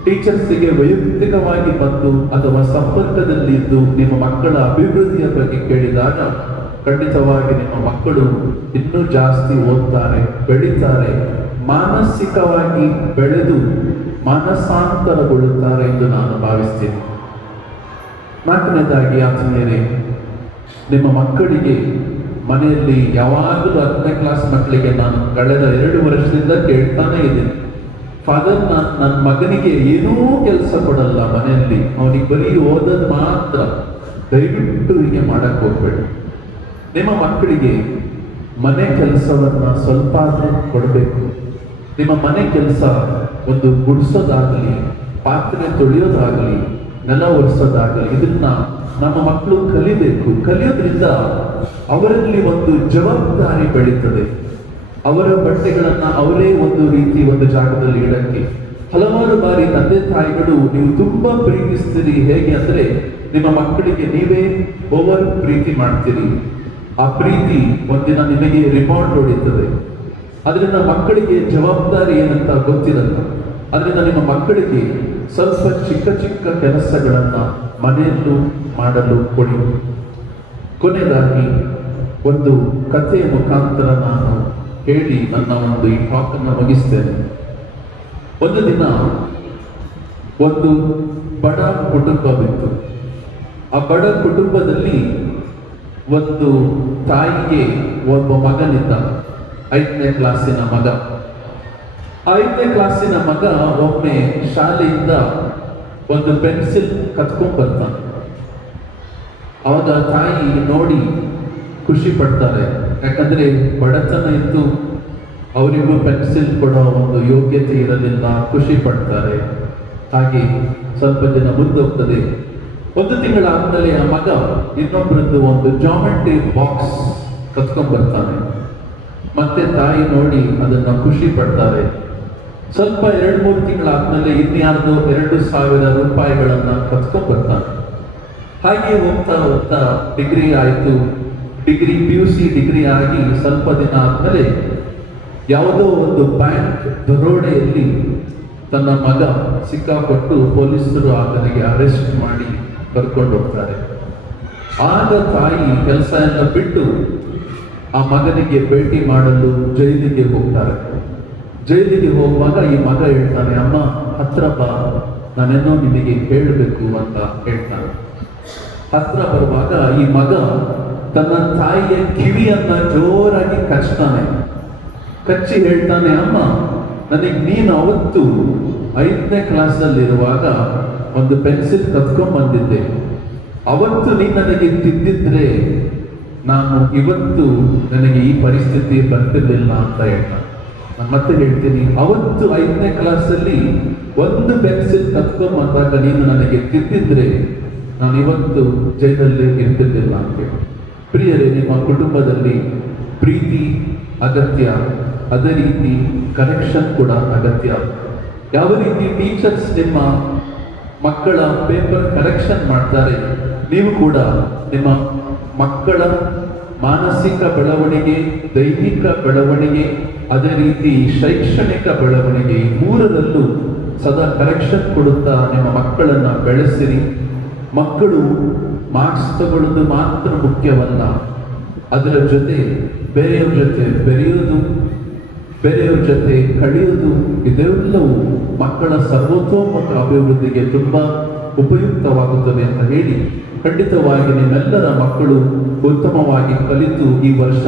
ಟೀಚರ್ಸ್ಗೆ ವೈಯಕ್ತಿಕವಾಗಿ ಬಂದು ಅಥವಾ ಸಂಪರ್ಕದಲ್ಲಿ ಇದ್ದು ನಿಮ್ಮ ಮಕ್ಕಳ ಅಭಿವೃದ್ಧಿಯ ಬಗ್ಗೆ ಕೇಳಿದಾಗ ಖಂಡಿತವಾಗಿ ನಿಮ್ಮ ಮಕ್ಕಳು ಇನ್ನೂ ಜಾಸ್ತಿ ಓದ್ತಾರೆ, ಬೆಳೀತಾರೆ, ಮಾನಸಿಕವಾಗಿ ಬೆಳೆದು ಮಾನಸಾಂತರಗೊಳ್ಳುತ್ತಾರೆ ಎಂದು ನಾನು ಭಾವಿಸ್ತೇನೆ. 4ನೇದಾಗಿ ಆತ್ಮೀಯರೇ, ನಿಮ್ಮ ಮಕ್ಕಳಿಗೆ ಮನೆಯಲ್ಲಿ ಯಾವಾಗಲೂ 10ನೇ ಕ್ಲಾಸ್ ಮಕ್ಕಳಿಗೆ ನಾನು ಕಳೆದ 2 ವರ್ಷದಿಂದ ಕೇಳ್ತಾನೆ ಇದ್ದೀನಿ, ಫಾದರ್, ನನ್ನ ಮಗನಿಗೆ ಏನೂ ಕೆಲಸ ಕೊಡಲ್ಲ ಮನೆಯಲ್ಲಿ, ಅವನಿಗೆ ಬರೀ ಓದೋದು ಮಾತ್ರ, ದಯವಿಟ್ಟು ಹೀಗೆ ಮಾಡಕ್ಕೆ ಹೋಗ್ಬೇಡಿ. ನಿಮ್ಮ ಮಕ್ಕಳಿಗೆ ಮನೆ ಕೆಲಸವನ್ನ ಸ್ವಲ್ಪ ಕೊಡಬೇಕು. ನಿಮ್ಮ ಮನೆ ಕೆಲಸ ಒಂದು ಗುಡಿಸೋದಾಗಲಿ, ಪಾತ್ರೆ ತೊಳೆಯೋದಾಗಲಿ, ನೆಲ ಒರೆಸೋದಾಗಲಿ, ಇದನ್ನ ನಮ್ಮ ಮಕ್ಕಳು ಕಲಿಬೇಕು. ಕಲಿಯೋದ್ರಿಂದ ಅವರಲ್ಲಿ ಒಂದು ಜವಾಬ್ದಾರಿ ಬೆಳೀತದೆ. ಅವರ ಬಟ್ಟೆಗಳನ್ನ ಅವರೇ ಒಂದು ರೀತಿ ಒಂದು ಜಾಗದಲ್ಲಿ ಇಡಕ್ಕೆ. ಹಲವಾರು ಬಾರಿ ತಂದೆ ತಾಯಿಗಳು ನೀವು ತುಂಬಾ ಪ್ರೀತಿಸ್ತೀರಿ. ಹೇಗೆ ಅಂದ್ರೆ, ನಿಮ್ಮ ಮಕ್ಕಳಿಗೆ ನೀವೇ ಓವರ್ ಪ್ರೀತಿ ಮಾಡ್ತೀರಿ. ಆ ಪ್ರೀತಿ ಒಂದಿನ ನಿಮಗೆ ರಿಮಾಂಡ್ ಹೊಡಿತದೆ. ಅದರಿಂದ ಮಕ್ಕಳಿಗೆ ಜವಾಬ್ದಾರಿ ಏನಂತ ಗೊತ್ತಿರಲ್ಲ. ಅದರಿಂದ ನಿಮ್ಮ ಮಕ್ಕಳಿಗೆ ಸ್ವಲ್ಪ ಚಿಕ್ಕ ಚಿಕ್ಕ ಕೆಲಸಗಳನ್ನ ಮನೆಯಲ್ಲೂ ಮಾಡಲು ಕೊಡಿ. ಕೊನೆಯದಾಗಿ ಒಂದು ಕಥೆಯ ಮುಖಾಂತರ ನಾನು ಹೇಳಿ ನನ್ನ ಒಂದು ಈ ಟಾಕನ್ನು ಮುಗಿಸ್ತೇನೆ. ಒಂದು ದಿನ ಒಂದು ಬಡ ಕುಟುಂಬವಿತ್ತು. ಆ ಬಡ ಕುಟುಂಬದಲ್ಲಿ ಒಂದು ತಾಯಿಗೆ ಒಬ್ಬ ಮಗನಿದ್ದ, 5ನೇ ಕ್ಲಾಸಿನ ಮಗ. 5ನೇ ಕ್ಲಾಸಿನ ಮಗ ಒಮ್ಮೆ ಶಾಲೆಯಿಂದ ಒಂದು ಪೆನ್ಸಿಲ್ ಕತ್ಕೊಂಡ್ ಬರ್ತಾನೆ. ಅವಾಗ ತಾಯಿ ನೋಡಿ ಖುಷಿ ಪಡ್ತಾರೆ, ಯಾಕಂದ್ರೆ ಬಡತನ ಇತ್ತು, ಅವರಿಗೂ ಪೆನ್ಸಿಲ್ ಕೊಡೋ ಒಂದು ಯೋಗ್ಯತೆ ಇರಲಿಲ್ಲ, ಖುಷಿ ಪಡ್ತಾರೆ. ಹಾಗೆ ಸ್ವಲ್ಪ ದಿನ ಮುಂದೋಗ್ತದೆ. 1 ತಿಂಗಳಾದ್ಮೇಲೆ ಆ ಮಗ ಇನ್ನೊಬ್ಬರದ್ದು ಒಂದು ಜಾಮೆಟ್ರಿ ಬಾಕ್ಸ್ ಕತ್ಕೊಂಡ್ ಬರ್ತಾನೆ. ಮತ್ತೆ ತಾಯಿ ನೋಡಿ ಅದನ್ನ ಖುಷಿ ಪಡ್ತಾರೆ. ಸ್ವಲ್ಪ 2-3 ತಿಂಗಳಾದ್ಮೇಲೆ ಇನ್ಯಾರ್ದು 2,000 ರೂಪಾಯಿಗಳನ್ನ ಕತ್ಕೊಂಡ್ ಬರ್ತಾನೆ. ಹಾಗೆ ಹೋಗ್ತಾ ಹೋಗ್ತಾ ಡಿಗ್ರಿ ಆಯಿತು. ಡಿಗ್ರಿ PUC ಡಿಗ್ರಿ ಆಗಿ ಸ್ವಲ್ಪ ದಿನ ಆದ್ಮೇಲೆ ಯಾವುದೋ ಒಂದು ಬ್ಯಾಂಕ್ ದರೋಡೆಯಲ್ಲಿ ತನ್ನ ಮಗ ಸಿಕ್ಕಾಪಟ್ಟು ಪೊಲೀಸರು ಆತನಿಗೆ ಅರೆಸ್ಟ್ ಮಾಡಿ ಕರ್ಕೊಂಡು ಹೋಗ್ತಾರೆ. ಆಗ ತಾಯಿ ಕೆಲಸ ಎಲ್ಲ ಬಿಟ್ಟು ಆ ಮಗನಿಗೆ ಭೇಟಿ ಮಾಡಲು ಜೈಲಿಗೆ ಹೋಗ್ತಾರೆ. ಜೈಲಿಗೆ ಹೋಗುವಾಗ ಈ ಮಗ ಹೇಳ್ತಾನೆ, ಅಮ್ಮ ಹತ್ರ ಬಾ, ನಾನೇನೋ ನಿನಗೆ ಹೇಳಬೇಕು ಅಂತ ಹೇಳ್ತಾನೆ. ಹತ್ರ ಬರುವಾಗ ಈ ಮಗ ತನ್ನ ತಾಯಿಯ ಕಿವಿಯನ್ನ ಜೋರಾಗಿ ಕಚ್ತಾನೆ. ಕಚ್ಚಿ ಹೇಳ್ತಾನೆ, ಅಮ್ಮ ನನಗೆ ನೀನು ಅವತ್ತು 5ನೇ ಕ್ಲಾಸಲ್ಲಿರುವಾಗ ಒಂದು ಪೆನ್ಸಿಲ್ ಕತ್ಕೊಂಡ್ ಬಂದಿದ್ದೆ. ಅವತ್ತು ನೀನು ನನಗೆ ತಿದ್ದಿದ್ರೆ ನಾನು ಇವತ್ತು ನನಗೆ ಈ ಪರಿಸ್ಥಿತಿ ಬರ್ತಿರ್ಲಿಲ್ಲ ಅಂತ ಹೇಳ್ತಾನೆ. ನಾನು ಮತ್ತೆ ಹೇಳ್ತೀನಿ, ಅವತ್ತು 5ನೇ ಕ್ಲಾಸಲ್ಲಿ ಒಂದು ಪೆನ್ಸಿಲ್ ಕತ್ಕೊಂಡ್ ಬಂದಾಗ ನೀನು ನನಗೆ ತಿದ್ದಿದ್ರೆ ನಾನು ಇವತ್ತು ಜೈಲಲ್ಲಿ ಇರ್ತಿರ್ಲಿಲ್ಲ ಅಂತ ಹೇಳಿ. ಪ್ರಿಯರೇ, ನಿಮ್ಮ ಕುಟುಂಬದಲ್ಲಿ ಪ್ರೀತಿ ಅಗತ್ಯ, ಅದೇ ರೀತಿ ಕರೆಕ್ಷನ್ ಕೂಡ ಅಗತ್ಯ. ಯಾವ ರೀತಿ ಟೀಚರ್ಸ್ ನಿಮ್ಮ ಮಕ್ಕಳ ಪೇಪರ್ ಕರೆಕ್ಷನ್ ಮಾಡ್ತಾರೆ, ನೀವು ಕೂಡ ನಿಮ್ಮ ಮಕ್ಕಳ ಮಾನಸಿಕ ಬೆಳವಣಿಗೆ, ದೈಹಿಕ ಬೆಳವಣಿಗೆ, ಅದೇ ರೀತಿ ಶೈಕ್ಷಣಿಕ ಬೆಳವಣಿಗೆ, ಈ 3ರಲ್ಲೂ ಸದಾ ಕರೆಕ್ಷನ್ ಕೊಡುತ್ತಾ ನಿಮ್ಮ ಮಕ್ಕಳನ್ನ ಬೆಳೆಸಿರಿ. ಮಕ್ಕಳು ಮಾರ್ಕ್ಸ್ ತಗೊಳ್ಳೋದು ಮಾತ್ರ ಮುಖ್ಯವಲ್ಲ, ಅದರ ಜೊತೆ ಬೇರೆಯವ್ರ ಜೊತೆ ಬೆರೆಯೋದು, ಬೇರೆಯವ್ರ ಜೊತೆ ಕಳೆಯೋದು, ಇದೆಲ್ಲವೂ ಮಕ್ಕಳ ಸರ್ವತೋಮುಖ ಅಭಿವೃದ್ಧಿಗೆ ತುಂಬಾ ಉಪಯುಕ್ತವಾಗುತ್ತದೆ ಅಂತ ಹೇಳಿ, ಖಂಡಿತವಾಗಿ ನಿಮ್ಮೆಲ್ಲರ ಮಕ್ಕಳು ಉತ್ತಮವಾಗಿ ಕಲಿತು ಈ ವರ್ಷ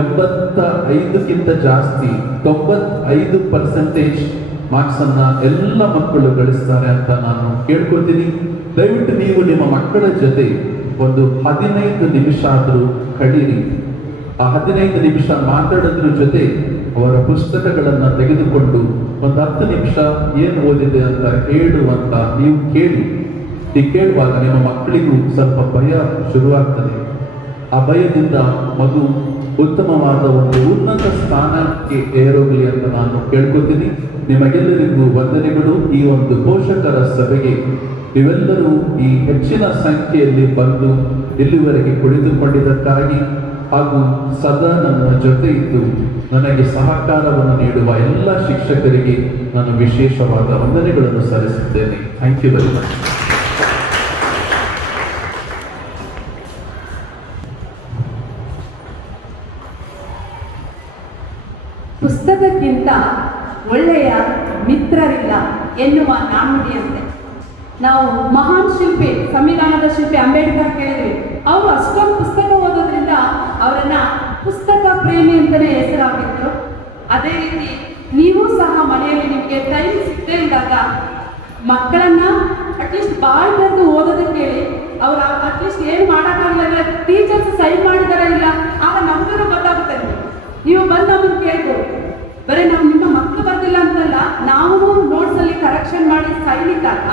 85ಕ್ಕಿಂತ ಜಾಸ್ತಿ 95% ಮಾರ್ಕ್ಸ್ ಅನ್ನ ಎಲ್ಲ ಮಕ್ಕಳು ಗಳಿಸ್ತಾರೆ ಅಂತ ನಾನು ಕೇಳ್ಕೊತೀನಿ. ದಯವಿಟ್ಟು ನೀವು ನಿಮ್ಮ ಮಕ್ಕಳ ಜೊತೆ ಒಂದು 15 ನಿಮಿಷ ಆದರೂ ಕಳೀರಿ. ಆ 15 ನಿಮಿಷ ಮಾತಾಡೋದ್ರ ಜೊತೆ ಅವರ ಪುಸ್ತಕಗಳನ್ನು ತೆಗೆದುಕೊಂಡು ಒಂದು 10 ನಿಮಿಷ ಏನು ಓದಿದೆ ಅಂತ ಹೇಳುವಂತ ನೀವು ಕೇಳಿ. ಈ ಕೇಳುವಾಗ ನಿಮ್ಮ ಮಕ್ಕಳಿಗೂ ಸ್ವಲ್ಪ ಭಯ ಶುರುವಾಗ್ತದೆ. ಆ ಭಯದಿಂದ ಮಗು ಉತ್ತಮವಾದ ಒಂದು ಉನ್ನತ ಸ್ಥಾನಕ್ಕೆ ಏರೋಗಲಿ ಅಂತ ನಾನು ಕೇಳ್ಕೊತೀನಿ. ನಿಮಗೆಲ್ಲರಿಗೂ ವಂದನೆಗಳು. ಈ ಒಂದು ಪೋಷಕರ ಸಭೆಗೆ ನೀವೆಲ್ಲರೂ ಈ ಹೆಚ್ಚಿನ ಸಂಖ್ಯೆಯಲ್ಲಿ ಬಂದು ಇಲ್ಲಿವರೆಗೆ ಕುಳಿತುಕೊಂಡಿದ್ದಕ್ಕಾಗಿ ಹಾಗೂ ಸದಾ ನನ್ನ ಜೊತೆ ಇದ್ದು ನನಗೆ ಸಹಕಾರವನ್ನು ನೀಡುವ ಎಲ್ಲ ಶಿಕ್ಷಕರಿಗೆ ನಾನು ವಿಶೇಷವಾದ ವಂದನೆಗಳನ್ನು ಸಲ್ಲಿಸುತ್ತೇನೆ. Thank you very much. ಪುಸ್ತಕಕ್ಕಿಂತ ಒಳ್ಳೆಯ ಮಿತ್ರರಿಲ್ಲ ಎನ್ನುವ ನಾಣ್ಣುಡಿಯಂತೆ ನಾವು ಮಹಾನ್ ಶಿಲ್ಪಿ, ಸಂವಿಧಾನದ ಶಿಲ್ಪಿ ಅಂಬೇಡ್ಕರ್ ಕೇಳಿದ್ವಿ. ಅವರು ಅಷ್ಟೊಂದು ಪುಸ್ತಕ ಓದೋದ್ರಿಂದ ಅವರನ್ನ ಪುಸ್ತಕ ಪ್ರೇಮಿ ಅಂತಲೇ ಹೆಸರಾಗಿದ್ರು. ಅದೇ ರೀತಿ ನೀವು ಸಹ ಮನೆಯಲ್ಲಿ ನಿಮಗೆ ಟೈಮ್ ಸಿಗದೇ ಇದ್ದಾಗ ಮಕ್ಕಳನ್ನ ಅಟ್ಲೀಸ್ಟ್ ಬಾಯ್ ಬರೆದು ಓದೋದಕ್ಕೆ ಹೇಳಿ. ಅವ್ರು ಅಟ್ಲೀಸ್ಟ್ ಏನು ಮಾಡೋಕ್ಕಾಗಲ್ಲ, ಟೀಚರ್ಸ್ ಸೈನ್ ಮಾಡಿದಾರ ಇಲ್ಲ, ಆಗ ನಮಗೂ ಗೊತ್ತಾಗುತ್ತೆ. ನೀವು ಬಂದು ನಮ್ಮನ್ನು ಕೇಳ್ಬೋದು. ಬರೀ ನಾವು ನಿಮ್ಮ ಮಕ್ಕಳು ಬರ್ದಿಲ್ಲ ಅಂತಲ್ಲ, ನಾವು ನೋಟ್ಸಲ್ಲಿ ಕರೆಕ್ಷನ್ ಮಾಡಿ ಸೈನ್ ಇದ್ದಾಗ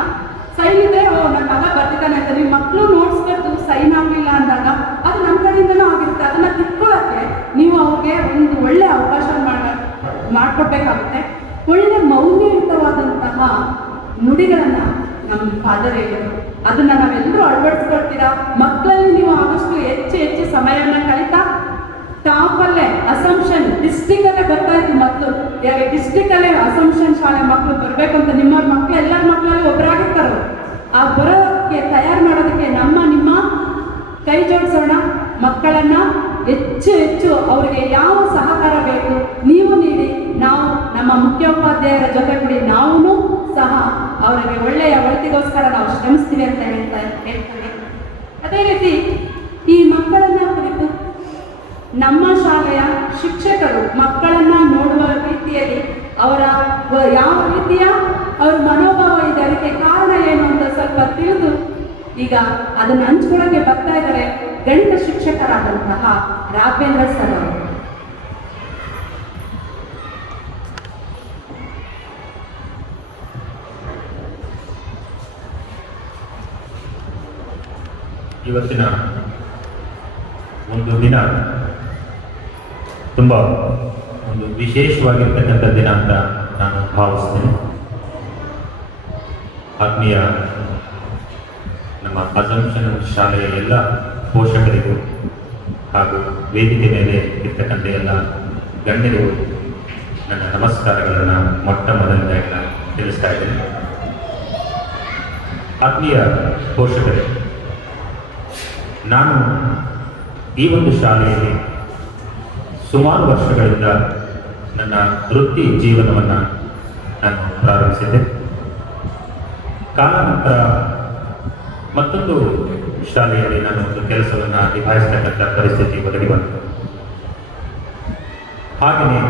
ಸೈನ್ ಇದೆ, ಓ ನನ್ನ ಮಗ ಬರ್ತಿದ್ದಾನೆ ಅಂತ. ನಿಮ್ಮ ಮಕ್ಕಳು ನೋಟ್ಸ್ ಬರೆದು ಸೈನ್ ಆಗಲಿಲ್ಲ ಅಂದಾಗ ಅದು ನಮ್ಮ ಕಡೆಯಿಂದನೂ ಆಗಿರುತ್ತೆ. ಅದನ್ನ ತಿಳ್ಕೊಳ್ಳೋಕ್ಕೆ ನೀವು ಅವ್ರಿಗೆ ಒಂದು ಒಳ್ಳೆ ಅವಕಾಶ ಮಾಡಿಕೊಡ್ಬೇಕಾಗುತ್ತೆ. ಒಳ್ಳೆ ಮೌಲ್ಯಯುತವಾದಂತಹ ನುಡಿಗಳನ್ನ ನಮ್ಮ ಫಾದರ್ ಹೇಳಿದ್ರು. ಅದನ್ನ ನಾವೆಲ್ಲರೂ ಅಳವಡಿಸ್ಕೊಳ್ತೀರಾ? ಮಕ್ಕಳಲ್ಲಿ ನೀವು ಆದಷ್ಟು ಹೆಚ್ಚು ಸಮಯವನ್ನು ಕಳೀತಾ ಟಾಪಲ್ಲೇ ಅಸಂಪ್ಷನ್ ಡಿಸ್ಟ್ರಿಕ್ಟ್ ಅಲ್ಲೇ ಬರ್ತಾ ಇತ್ತು ಮಕ್ಕಳು. ಡಿಸ್ಟ್ರಿಕ್ಟ್ ಅಲ್ಲೇ ಅಸಂಪ್ಷನ್ ಶಾಲೆ ಮಕ್ಕಳು ಬರಬೇಕು ಅಂತ ನಿಮ್ಮ ಮಕ್ಕಳು ಎಲ್ಲರ ಮಕ್ಕಳಲ್ಲಿ ಒಬ್ಬರಾಗಿರ್ತಾರೆ. ಆ ಬರೋಕ್ಕೆ ತಯಾರು ಮಾಡೋದಕ್ಕೆ ನಮ್ಮ ನಿಮ್ಮ ಕೈ ಜೋಡಿಸೋಣ. ಮಕ್ಕಳನ್ನ ಹೆಚ್ಚು ಹೆಚ್ಚು ಅವರಿಗೆ ಯಾವ ಸಹಕಾರ ಬೇಕು ನೀವು ನೀಡಿ, ನಾವು ನಮ್ಮ ಮುಖ್ಯೋಪಾಧ್ಯಾಯರ ಜೊತೆಗೂಡಿ ನಾವು ಸಹ ಅವರಿಗೆ ಒಳ್ಳೆಯ ಒಳಿತಿಗೋಸ್ಕರ ನಾವು ಶ್ರಮಿಸ್ತೀವಿ ಅಂತ ಹೇಳ್ತಾರೆ. ಅದೇ ರೀತಿ ಈ ಮಕ್ಕಳನ್ನ ಕುರಿತು ನಮ್ಮ ಶಾಲೆಯ ಶಿಕ್ಷಕರು ಮಕ್ಕಳನ್ನ ನೋಡುವ ರೀತಿಯಲ್ಲಿ ಅವರ ಯಾವ ರೀತಿಯ ಅವ್ರ ಮನೋಭಾವ ಇದೆ, ಅದಕ್ಕೆ ಕಾರಣ ಏನು ಅಂತ ಸ್ವಲ್ಪ ತಿಳಿದು ಈಗ ಅದನ್ನು ಹಂಚ್ಕೊಳ್ಳೋಕೆ ಬರ್ತಾ ಇದ್ದಾರೆ ಗಣಿತ ಶಿಕ್ಷಕರಾದಂತಹ ರಾಘವೇಂದ್ರ ಸರ್ ಅವರು. ಇವತ್ತಿನ ಒಂದು ದಿನ ತುಂಬ ಒಂದು ವಿಶೇಷವಾಗಿರ್ತಕ್ಕಂಥ ದಿನ ಅಂತ ನಾನು ಭಾವಿಸ್ತೇನೆ. ಆತ್ಮೀಯ ನಮ್ಮ ಅಸಂಪ್ಷನ್ ಶಾಲೆಯ ಎಲ್ಲ ಪೋಷಕರಿಗೂ ಹಾಗೂ ವೇದಿಕೆ ಮೇಲೆ ಇರ್ತಕ್ಕಂಥ ಎಲ್ಲ ಗಣ್ಯರಿಗೂ ನನ್ನ ನಮಸ್ಕಾರಗಳನ್ನು ಮೊಟ್ಟ ಮೊದಲನೇದಾಗಿ ನಾನು ತಿಳಿಸ್ತಾ ಇದ್ದೇನೆ. ಆತ್ಮೀಯ ಪೋಷಕರೇ, ನಾನು ಈ ಒಂದು ಶಾಲೆಯಲ್ಲಿ ಸುಮಾರು ವರ್ಷಗಳಿಂದ ನನ್ನ ವೃತ್ತಿ ಜೀವನವನ್ನು ನಾನು ಪ್ರಾರಂಭಿಸಿದ್ದೆ. ಕಾಲಾನಂತರ ಮತ್ತೊಂದು ಶಾಲೆಯಲ್ಲಿ ನಾನು ಒಂದು ಕೆಲಸವನ್ನು ನಿಭಾಯಿಸತಕ್ಕಂಥ ಪರಿಸ್ಥಿತಿ ಒದಗಿ ಬಂತು. ಹಾಗೆಯೇ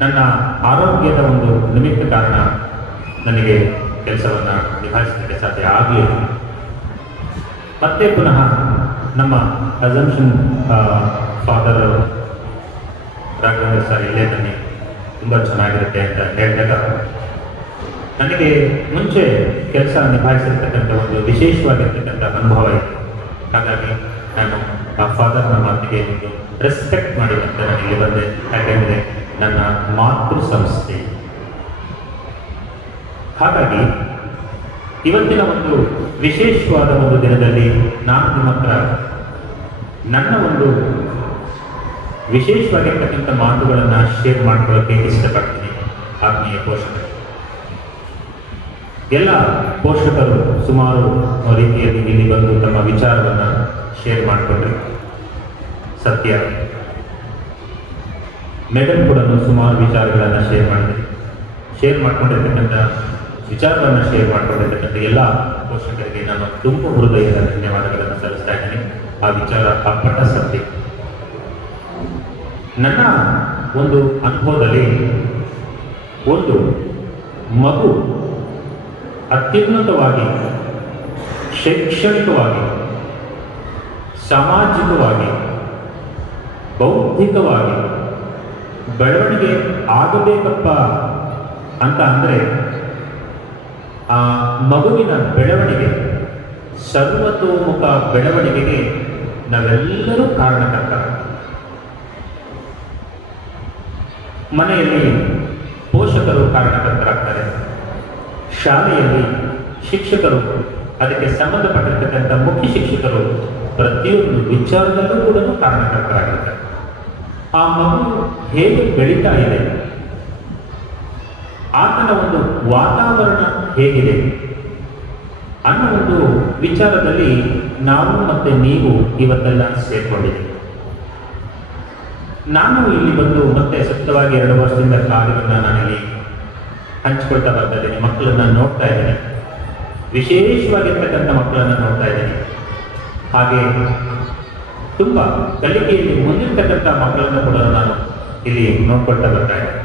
ನನ್ನ ಆರೋಗ್ಯದ ಒಂದು ನಿಮಿತ್ತ ಕಾರಣ ನನಗೆ ಕೆಲಸವನ್ನು ನಿಭಾಯಿಸಲಿಕ್ಕೆ ಸಾಧ್ಯ ಆಗಲಿಲ್ಲ. ಮತ್ತೆ ಪುನಃ ನಮ್ಮ ಅಸಂಪ್ಷನ್ ಫಾದರ್ ರಾಘವೇಂದ್ರ ಸರ್ ಇಲ್ಲೇ ಬನ್ನಿ, ತುಂಬ ಚೆನ್ನಾಗಿರುತ್ತೆ ಅಂತ ಹೇಳಿದಾಗ ನನಗೆ ಮುಂಚೆ ಕೆಲಸ ನಿಭಾಯಿಸಿರ್ತಕ್ಕಂಥ ಒಂದು ವಿಶೇಷವಾಗಿರ್ತಕ್ಕಂಥ ಅನುಭವ ಇತ್ತು. ಹಾಗಾಗಿ ನಾನು ಆ ಫಾದರ್ನ ಮಾತಿಗೆ ಒಂದು ರೆಸ್ಪೆಕ್ಟ್ ಮಾಡಿದಂತೆ ನಾನು ಇಲ್ಲಿ ಬಂದೆ. ಯಾಕೆಂದರೆ ನನ್ನ ಮಾತೃ ಸಂಸ್ಥೆ. ಹಾಗಾಗಿ ಇವತ್ತಿನ ಒಂದು ವಿಶೇಷವಾದ ಒಂದು ದಿನದಲ್ಲಿ ನಾನು ನಿಮ್ಮ ಹತ್ರ ನನ್ನ ಒಂದು ವಿಶೇಷವಾಗಿರ್ತಕ್ಕಂಥ ಮಾತುಗಳನ್ನು ಶೇರ್ ಮಾಡ್ಕೊಳ್ಳೋಕ್ಕೆ ಇಷ್ಟಪಡ್ತೀನಿ. ಆತ್ಮೀಯ ಪೋಷಕರು, ಎಲ್ಲ ಪೋಷಕರು ಸುಮಾರು ರೀತಿಯಲ್ಲಿ ಇಲ್ಲಿ ಬಂದು ತಮ್ಮ ವಿಚಾರವನ್ನು ಶೇರ್ ಮಾಡಿಕೊಂಡ್ರು. ಸತ್ಯ, ಮೇಡಮ್ ಕೂಡ ಸುಮಾರು ವಿಚಾರಗಳನ್ನು ಶೇರ್ ಮಾಡ್ಕೊಂಡಿರ್ತಕ್ಕಂಥ ವಿಚಾರವನ್ನು ಶೇರ್ ಮಾಡಿಕೊಂಡಿರ್ತಕ್ಕಂಥ ಎಲ್ಲ ಪೋಷಕರಿಗೆ ನಾನು ತುಂಬ ಹೃದಯದ ಧನ್ಯವಾದಗಳನ್ನು ಸಲ್ಲಿಸ್ತಾ ಇದ್ದೀನಿ. ಆ ವಿಚಾರ ಅಪ್ಪಟ ಸತ್ಯ. ನನ್ನ ಒಂದು ಅನುಭವದಲ್ಲಿ ಒಂದು ಮಗು ಅತ್ಯುನ್ನತವಾಗಿ ಶೈಕ್ಷಣಿಕವಾಗಿ, ಸಾಮಾಜಿಕವಾಗಿ, ಬೌದ್ಧಿಕವಾಗಿ ಬೆಳವಣಿಗೆ ಆಗಬೇಕಪ್ಪ ಅಂತ ಅಂದರೆ ಆ ಮಗುವಿನ ಬೆಳವಣಿಗೆ, ಸರ್ವತೋಮುಖ ಬೆಳವಣಿಗೆಗೆ ನಾವೆಲ್ಲರೂ ಕಾರಣಕರ್ತರ. ಮನೆಯಲ್ಲಿ ಪೋಷಕರು ಕಾರಣಕರ್ತರಾಗ್ತಾರೆ, ಶಾಲೆಯಲ್ಲಿ ಶಿಕ್ಷಕರು, ಅದಕ್ಕೆ ಸಂಬಂಧಪಟ್ಟಿರ್ತಕ್ಕಂಥ ಮುಖ್ಯ ಶಿಕ್ಷಕರು ಪ್ರತಿಯೊಂದು ವಿಚಾರದಲ್ಲೂ ಕೂಡ ಕಾರಣಕರ್ತರಾಗಿರ್ತಾರೆ. ಆ ಮಗು ಹೇಗೆ ಬೆಳೀತಾ ಇದೆ, ಆತನ ಒಂದು ವಾತಾವರಣ ಹೇಗಿದೆ ಅನ್ನೋ ಒಂದು ವಿಚಾರದಲ್ಲಿ ನಾವು ಮತ್ತೆ ನೀವು ಇವತ್ತೆಲ್ಲ ಸೇರ್ಕೊಂಡಿದ್ದೀವಿ. ನಾನು ಇಲ್ಲಿ ಬಂದು ಮತ್ತೆ ಸತತವಾಗಿ 2 ವರ್ಷದಿಂದ ಕಾರ್ಯವನ್ನು ನಾನಿಲ್ಲಿ ಹಂಚಿಕೊಳ್ತಾ ಬರ್ತಾ ಇದ್ದೀನಿ. ಮಕ್ಕಳನ್ನ ನೋಡ್ತಾ ಇದ್ದೀನಿ, ವಿಶೇಷವಾಗಿರ್ತಕ್ಕಂಥ ಮಕ್ಕಳನ್ನು ನೋಡ್ತಾ ಇದ್ದೀನಿ. ಹಾಗೆ ತುಂಬ ಕಲಿಕೆಯಲ್ಲಿ ಮುಂದಿರ್ತಕ್ಕಂಥ ಮಕ್ಕಳನ್ನು ಕೂಡ ನಾನು ಇಲ್ಲಿ ನೋಡ್ಕೊಳ್ತಾ ಬರ್ತಾ ಇದ್ದೀನಿ.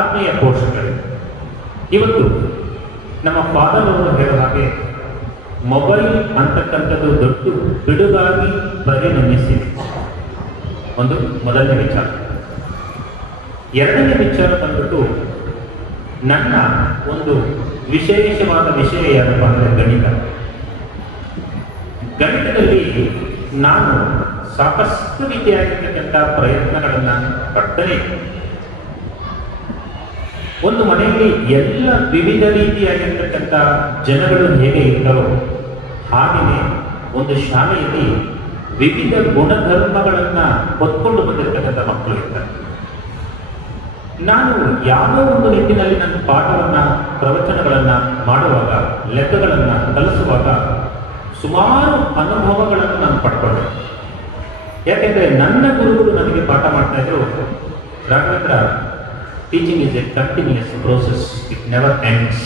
ಆತ್ಮೀಯ ಪೋಷಕರು, ಇವತ್ತು ನಮ್ಮ ಫಾದರ್ ಅವರು ಹೇಳೋ ಹಾಗೆ ಮೊಬೈಲ್ ಅಂತಕ್ಕಂಥದ್ದು ದೊಡ್ಡ ಬಿಡುಗಾಗಿ ಪರಿಣಮಿಸಿದೆ. ಒಂದು ಮೊದಲನೇ ವಿಚಾರ. ಎರಡನೇ ವಿಚಾರ ಬಂದ್ಬಿಟ್ಟು ನನ್ನ ಒಂದು ವಿಶೇಷವಾದ ವಿಷಯ ಏನಪ್ಪ ಅಂದರೆ ಗಣಿತ. ಗಣಿತದಲ್ಲಿ ನಾನು ಸಾಕಷ್ಟು ರೀತಿಯಾಗಿರ್ತಕ್ಕಂಥ ಪ್ರಯತ್ನಗಳನ್ನು ಪಡ್ತೇನೆ. ಒಂದು ಮನೆಯಲ್ಲಿ ಎಲ್ಲ ವಿವಿಧ ರೀತಿಯಾಗಿರ್ತಕ್ಕಂಥ ಜನಗಳು ಹೇಗೆ ಇರ್ತಾರೋ ಹಾಗೆಯೇ ಒಂದು ಶಾಲೆಯಲ್ಲಿ ವಿವಿಧ ಗುಣಧರ್ಮಗಳನ್ನು ಹೊತ್ಕೊಂಡು ಬಂದಿರತಕ್ಕಂಥ ಮಕ್ಕಳು ಇರ್ತಾರೆ. ನಾನು ಯಾವುದೋ ಒಂದು ನಿಟ್ಟಿನಲ್ಲಿ ನನ್ನ ಪಾಠವನ್ನು ಪ್ರವಚನಗಳನ್ನು ಮಾಡುವಾಗ, ಲೆಕ್ಕಗಳನ್ನು ಕಲಿಸುವಾಗ ಸುಮಾರು ಅನುಭವಗಳನ್ನು ನಾನು ಪಡ್ಕೊಂಡೆ. ಯಾಕೆಂದ್ರೆ ನನ್ನ ಗುರುಗಳು ನನಗೆ ಪಾಠ ಮಾಡ್ತಾ ಇದ್ರು, Raghavendra, teaching is a continuous process, it never ends.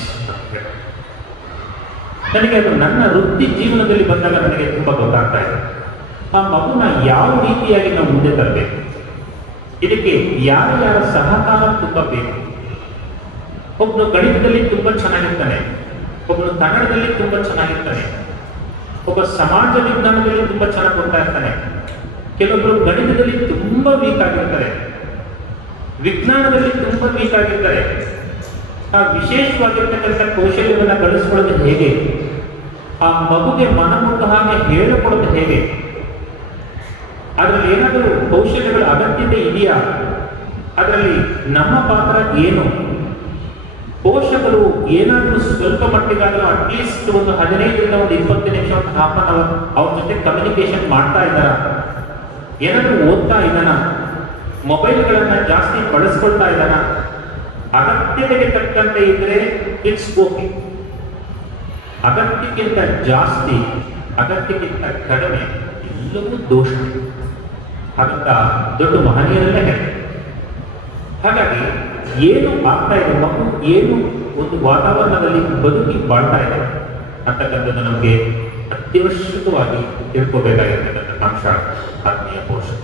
ನನಗೆ ಅದು ನನ್ನ ವೃತ್ತಿ ಜೀವನದಲ್ಲಿ ಬಂದಾಗ ನನಗೆ ತುಂಬ ಗೊತ್ತಾಗ್ತಾ ಇದೆ. ಆ ಮಗುನ ಯಾವ ರೀತಿಯಾಗಿ ನಾವು ಮುಂದೆ ತರಬೇಕು, ಇದಕ್ಕೆ ಯಾರ ಸಹಕಾರ ತುಂಬ ಬೇಕು. ಒಬ್ಬನು ಗಣಿತದಲ್ಲಿ ತುಂಬ ಚೆನ್ನಾಗಿರ್ತಾನೆ, ಒಬ್ಬನು ಕನ್ನಡದಲ್ಲಿ ತುಂಬ ಚೆನ್ನಾಗಿರ್ತಾನೆ, ಒಬ್ಬ ಸಮಾಜ ವಿಜ್ಞಾನದಲ್ಲಿ ತುಂಬ ಚೆನ್ನಾಗಿ ಕೊಡ್ತಾ ಇರ್ತಾನೆ, ಕೆಲವೊಬ್ಬರು ಗಣಿತದಲ್ಲಿ ತುಂಬ ವೀಕ್ ಆಗಿರ್ತಾರೆ, ವಿಜ್ಞಾನದಲ್ಲಿ ತುಂಬ ವೀಕ್ ಆಗಿರ್ತಾರೆ. ಆ ವಿಶೇಷವಾಗಿರ್ತಕ್ಕಂಥ ಕೌಶಲ್ಯವನ್ನು ಗಳಿಸ್ಕೊಳ್ಳೋದು ಹೇಗೆ, ಆ ಮಗುಗೆ ಮನಮುಟ್ಟ ಹಾಗೆ ಹೇಳಿಕೊಡೋದು ಹೇಗೆ, ಅದರಲ್ಲಿ ಏನಾದರೂ ಕೌಶಲ್ಯಗಳ ಅಗತ್ಯತೆ ಇದೆಯಾ, ಅದರಲ್ಲಿ ನಮ್ಮ ಪಾತ್ರ ಏನು, ಪೋಷಕರು ಏನಾದರೂ ಸ್ವಲ್ಪ ಮಟ್ಟಿಗಾದರೂ ಅಟ್ಲೀಸ್ಟ್ ಒಂದು 15ರಿಂದ ಒಂದು 20 ನಿಮಿಷ, ಒಂದು ಹಾಫ್ ಅನ್ ಅವರ್ ಅವ್ರ ಜೊತೆ ಕಮ್ಯುನಿಕೇಶನ್ ಮಾಡ್ತಾ ಇದ್ದಾರಾ, ಏನಾದರೂ ಓದ್ತಾ ಇದ್ದಾನ, ಮೊಬೈಲ್ಗಳನ್ನು ಜಾಸ್ತಿ ಬಳಸ್ಕೊಳ್ತಾ ಇದ್ದಾನ, ಅಗತ್ಯತೆಗೆ ತಕ್ಕಂತೆ ಇದ್ರೆ ಇಟ್ಸ್ ಓಕೆ. ಅಗತ್ಯಕ್ಕಿಂತ ಜಾಸ್ತಿ, ಅಗತ್ಯಕ್ಕಿಂತ ಕಡಿಮೆ ಎಲ್ಲವೂ ದೋಷ. ಹಾಗಂತ ದೊಡ್ಡ ಮಹನೀಯರಲ್ಲೇ ಹೇಳಿ. ಹಾಗಾಗಿ ಏನು ಆಗ್ತಾ ಇದೆ, ಮಗು ಏನು ಒಂದು ವಾತಾವರಣದಲ್ಲಿ ಬದುಕಿ ಬಾಳ್ತಾ ಇದೆ ಅಂತಕ್ಕಂಥದ್ದು ನಮಗೆ ಅತ್ಯವಶ್ಯಕವಾಗಿ ತಿಳ್ಕೋಬೇಕಾಗಿರ್ತಕ್ಕಂಥ ಅಂಶ. ಆತ್ಮೀಯ ಪೋಷಕ,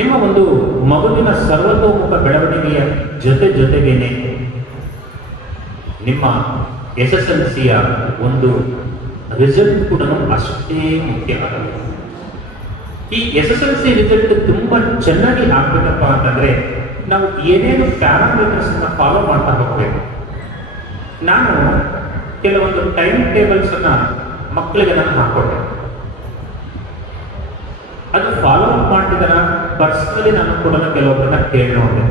ನಿಮ್ಮ ಒಂದು ಮಗುವಿನ ಸರ್ವತೋಮುಖ ಬೆಳವಣಿಗೆಯ ಜೊತೆಗೇನೆ ನಿಮ್ಮ SSLCಯ ಒಂದು ರಿಸಲ್ಟ್ ಕೂಡ ಅಷ್ಟೇ ಮುಖ್ಯವಾಗಿದೆ. ಈ SSLC ರಿಸಲ್ಟ್ ತುಂಬಾ ಚೆನ್ನಾಗಿ ಆಗ್ಬೇಕಪ್ಪ ಅಂತಂದ್ರೆ ನಾವು ಏನೇನು ಪ್ಯಾರಾಮೀಟರ್ಸ್ ಫಾಲೋ ಮಾಡ್ತಾ ಹೋಗ್ಬೇಕು. ನಾನು ಕೆಲವೊಂದು ಟೈಮ್ ಟೇಬಲ್ಸ್ ಅನ್ನ ಮಕ್ಕಳಿಗೆ ನಾನು ಹಾಕೊಟ್ಟೆ. ಅದು ಫಾಲೋ ಅಪ್ ಮಾಡ್ತಿದ್ದಾನ ಪರ್ಸನಲಿ ನಾನು ಕೂಡ ಕೆಲವೊಬ್ಬರನ್ನ ಕೇಳಿ ನೋಡಿದೆ.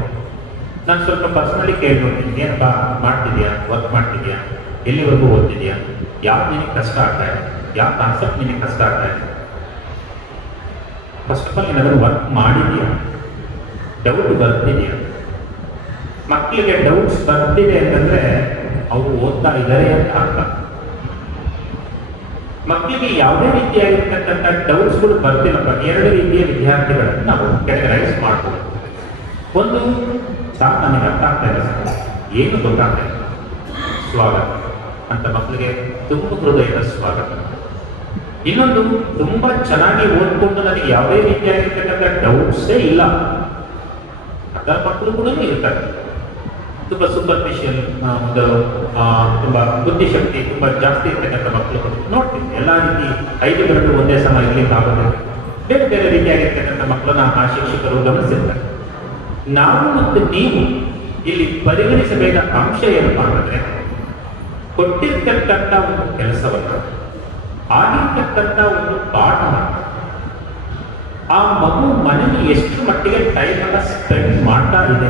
ನಾನು ಸ್ವಲ್ಪ ಪರ್ಸನಲಿ ಕೇಳಿ ನೋಡ್ತೀನಿ, ಏನಪ್ಪ ಮಾಡ್ತಿದ್ಯಾ, ವರ್ಕ್ ಮಾಡ್ತಿದ್ಯಾ, ಎಲ್ಲಿವರೆಗೂ ಓದ್ತಿದ್ಯಾ, ಯಾವ್ದು ನಿನಗೆ ಕಷ್ಟ ಆಗ್ತಾ ಇದೆ, ಯಾವ ಕಾನ್ಸೆಪ್ಟ್ ನಿನಗೆ ಕಷ್ಟ ಆಗ್ತಾ ಇದೆ, ಫಸ್ಟ್ ಆಫ್ ಆಲ್ ಏನಾದರೂ ವರ್ಕ್ ಮಾಡಿದ್ಯಾ, ಡೌಟ್ ಬರ್ತಿದೆಯಾ. ಮಕ್ಕಳಿಗೆ ಡೌಟ್ಸ್ ಬರ್ತಿದೆ ಅಂತಂದ್ರೆ ಅವರು ಓದ್ತಾ ಇದ್ದಾರೆ ಅಂತ ಅರ್ಥ. ಮಕ್ಕಳಿಗೆ ಯಾವುದೇ ರೀತಿಯಾಗಿರ್ತಕ್ಕಂಥ ಡೌಟ್ಸ್ಗಳು ಬರ್ತಿಲ್ಲಪ್ಪ, 2 ರೀತಿಯ ವಿದ್ಯಾರ್ಥಿಗಳನ್ನು ನಾವು ಕ್ಯಾಟಗರೈಸ್ ಮಾಡ್ಬೋದು. ಒಂದು, ಸಾಕು ನನಗೆ ಅರ್ಥ ಆಗ್ತಾ ಇಲ್ಲ, ಏನು ಗೊತ್ತಾಗ್ತಾ ಇಲ್ಲ, ಸ್ವಾಗತ ಅಂತ ಮಕ್ಕಳಿಗೆ ತುಂಬ ಹೃದಯದ ಸ್ವಾಗತ. ಇನ್ನೊಂದು, ತುಂಬಾ ಚೆನ್ನಾಗಿ ಓದ್ಕೊಂಡು ನನಗೆ ಯಾವುದೇ ರೀತಿಯಾಗಿರ್ತಕ್ಕಂಥ ಡೌಟ್ಸೇ ಇಲ್ಲ ಅಂತ ಮಕ್ಕಳು ಕೂಡ ಇರ್ತಾರೆ. ತುಂಬ ಸೂಪರ್ಫಿಷಿಯಲ್, ಒಂದು ತುಂಬ ಬುದ್ಧಿಶಕ್ತಿ ತುಂಬ ಜಾಸ್ತಿ ಇರ್ತಕ್ಕಂಥ ಮಕ್ಕಳು ನೋಡ್ತೀವಿ. ಎಲ್ಲ ರೀತಿ 5 ಗಂಟೆ ಒಂದೇ ಸಮ ಇರ್ಲಿಕ್ಕೆ ಆಗೋದಿಲ್ಲ. ಬೇರೆ ಬೇರೆ ರೀತಿಯಾಗಿರ್ತಕ್ಕಂಥ ಮಕ್ಕಳನ್ನ ಆ ಶಿಕ್ಷಕರು ಗಮನಿಸಿರ್ತಾರೆ. ನಾವು ಮತ್ತು ನೀವು ಇಲ್ಲಿ ಪರಿಗಣಿಸಬೇಕಾದ ಅಂಶ ಏನಪ್ಪಾ ಅಂತಂದ್ರೆ, ಕೊಟ್ಟಿರ್ತಕ್ಕಂಥ ಒಂದು ಕೆಲಸವನ್ನು, ಆಗಿರ್ತಕ್ಕಂಥ ಒಂದು ಪಾಠವನ್ನು ಆ ಮಗು ಮನೆಗೆ ಎಷ್ಟು ಮಟ್ಟಿಗೆ ಟೈಮ್ ಅನ್ನ ಸ್ಪೆಂಡ್ ಮಾಡ್ತಾ ಇದೆ,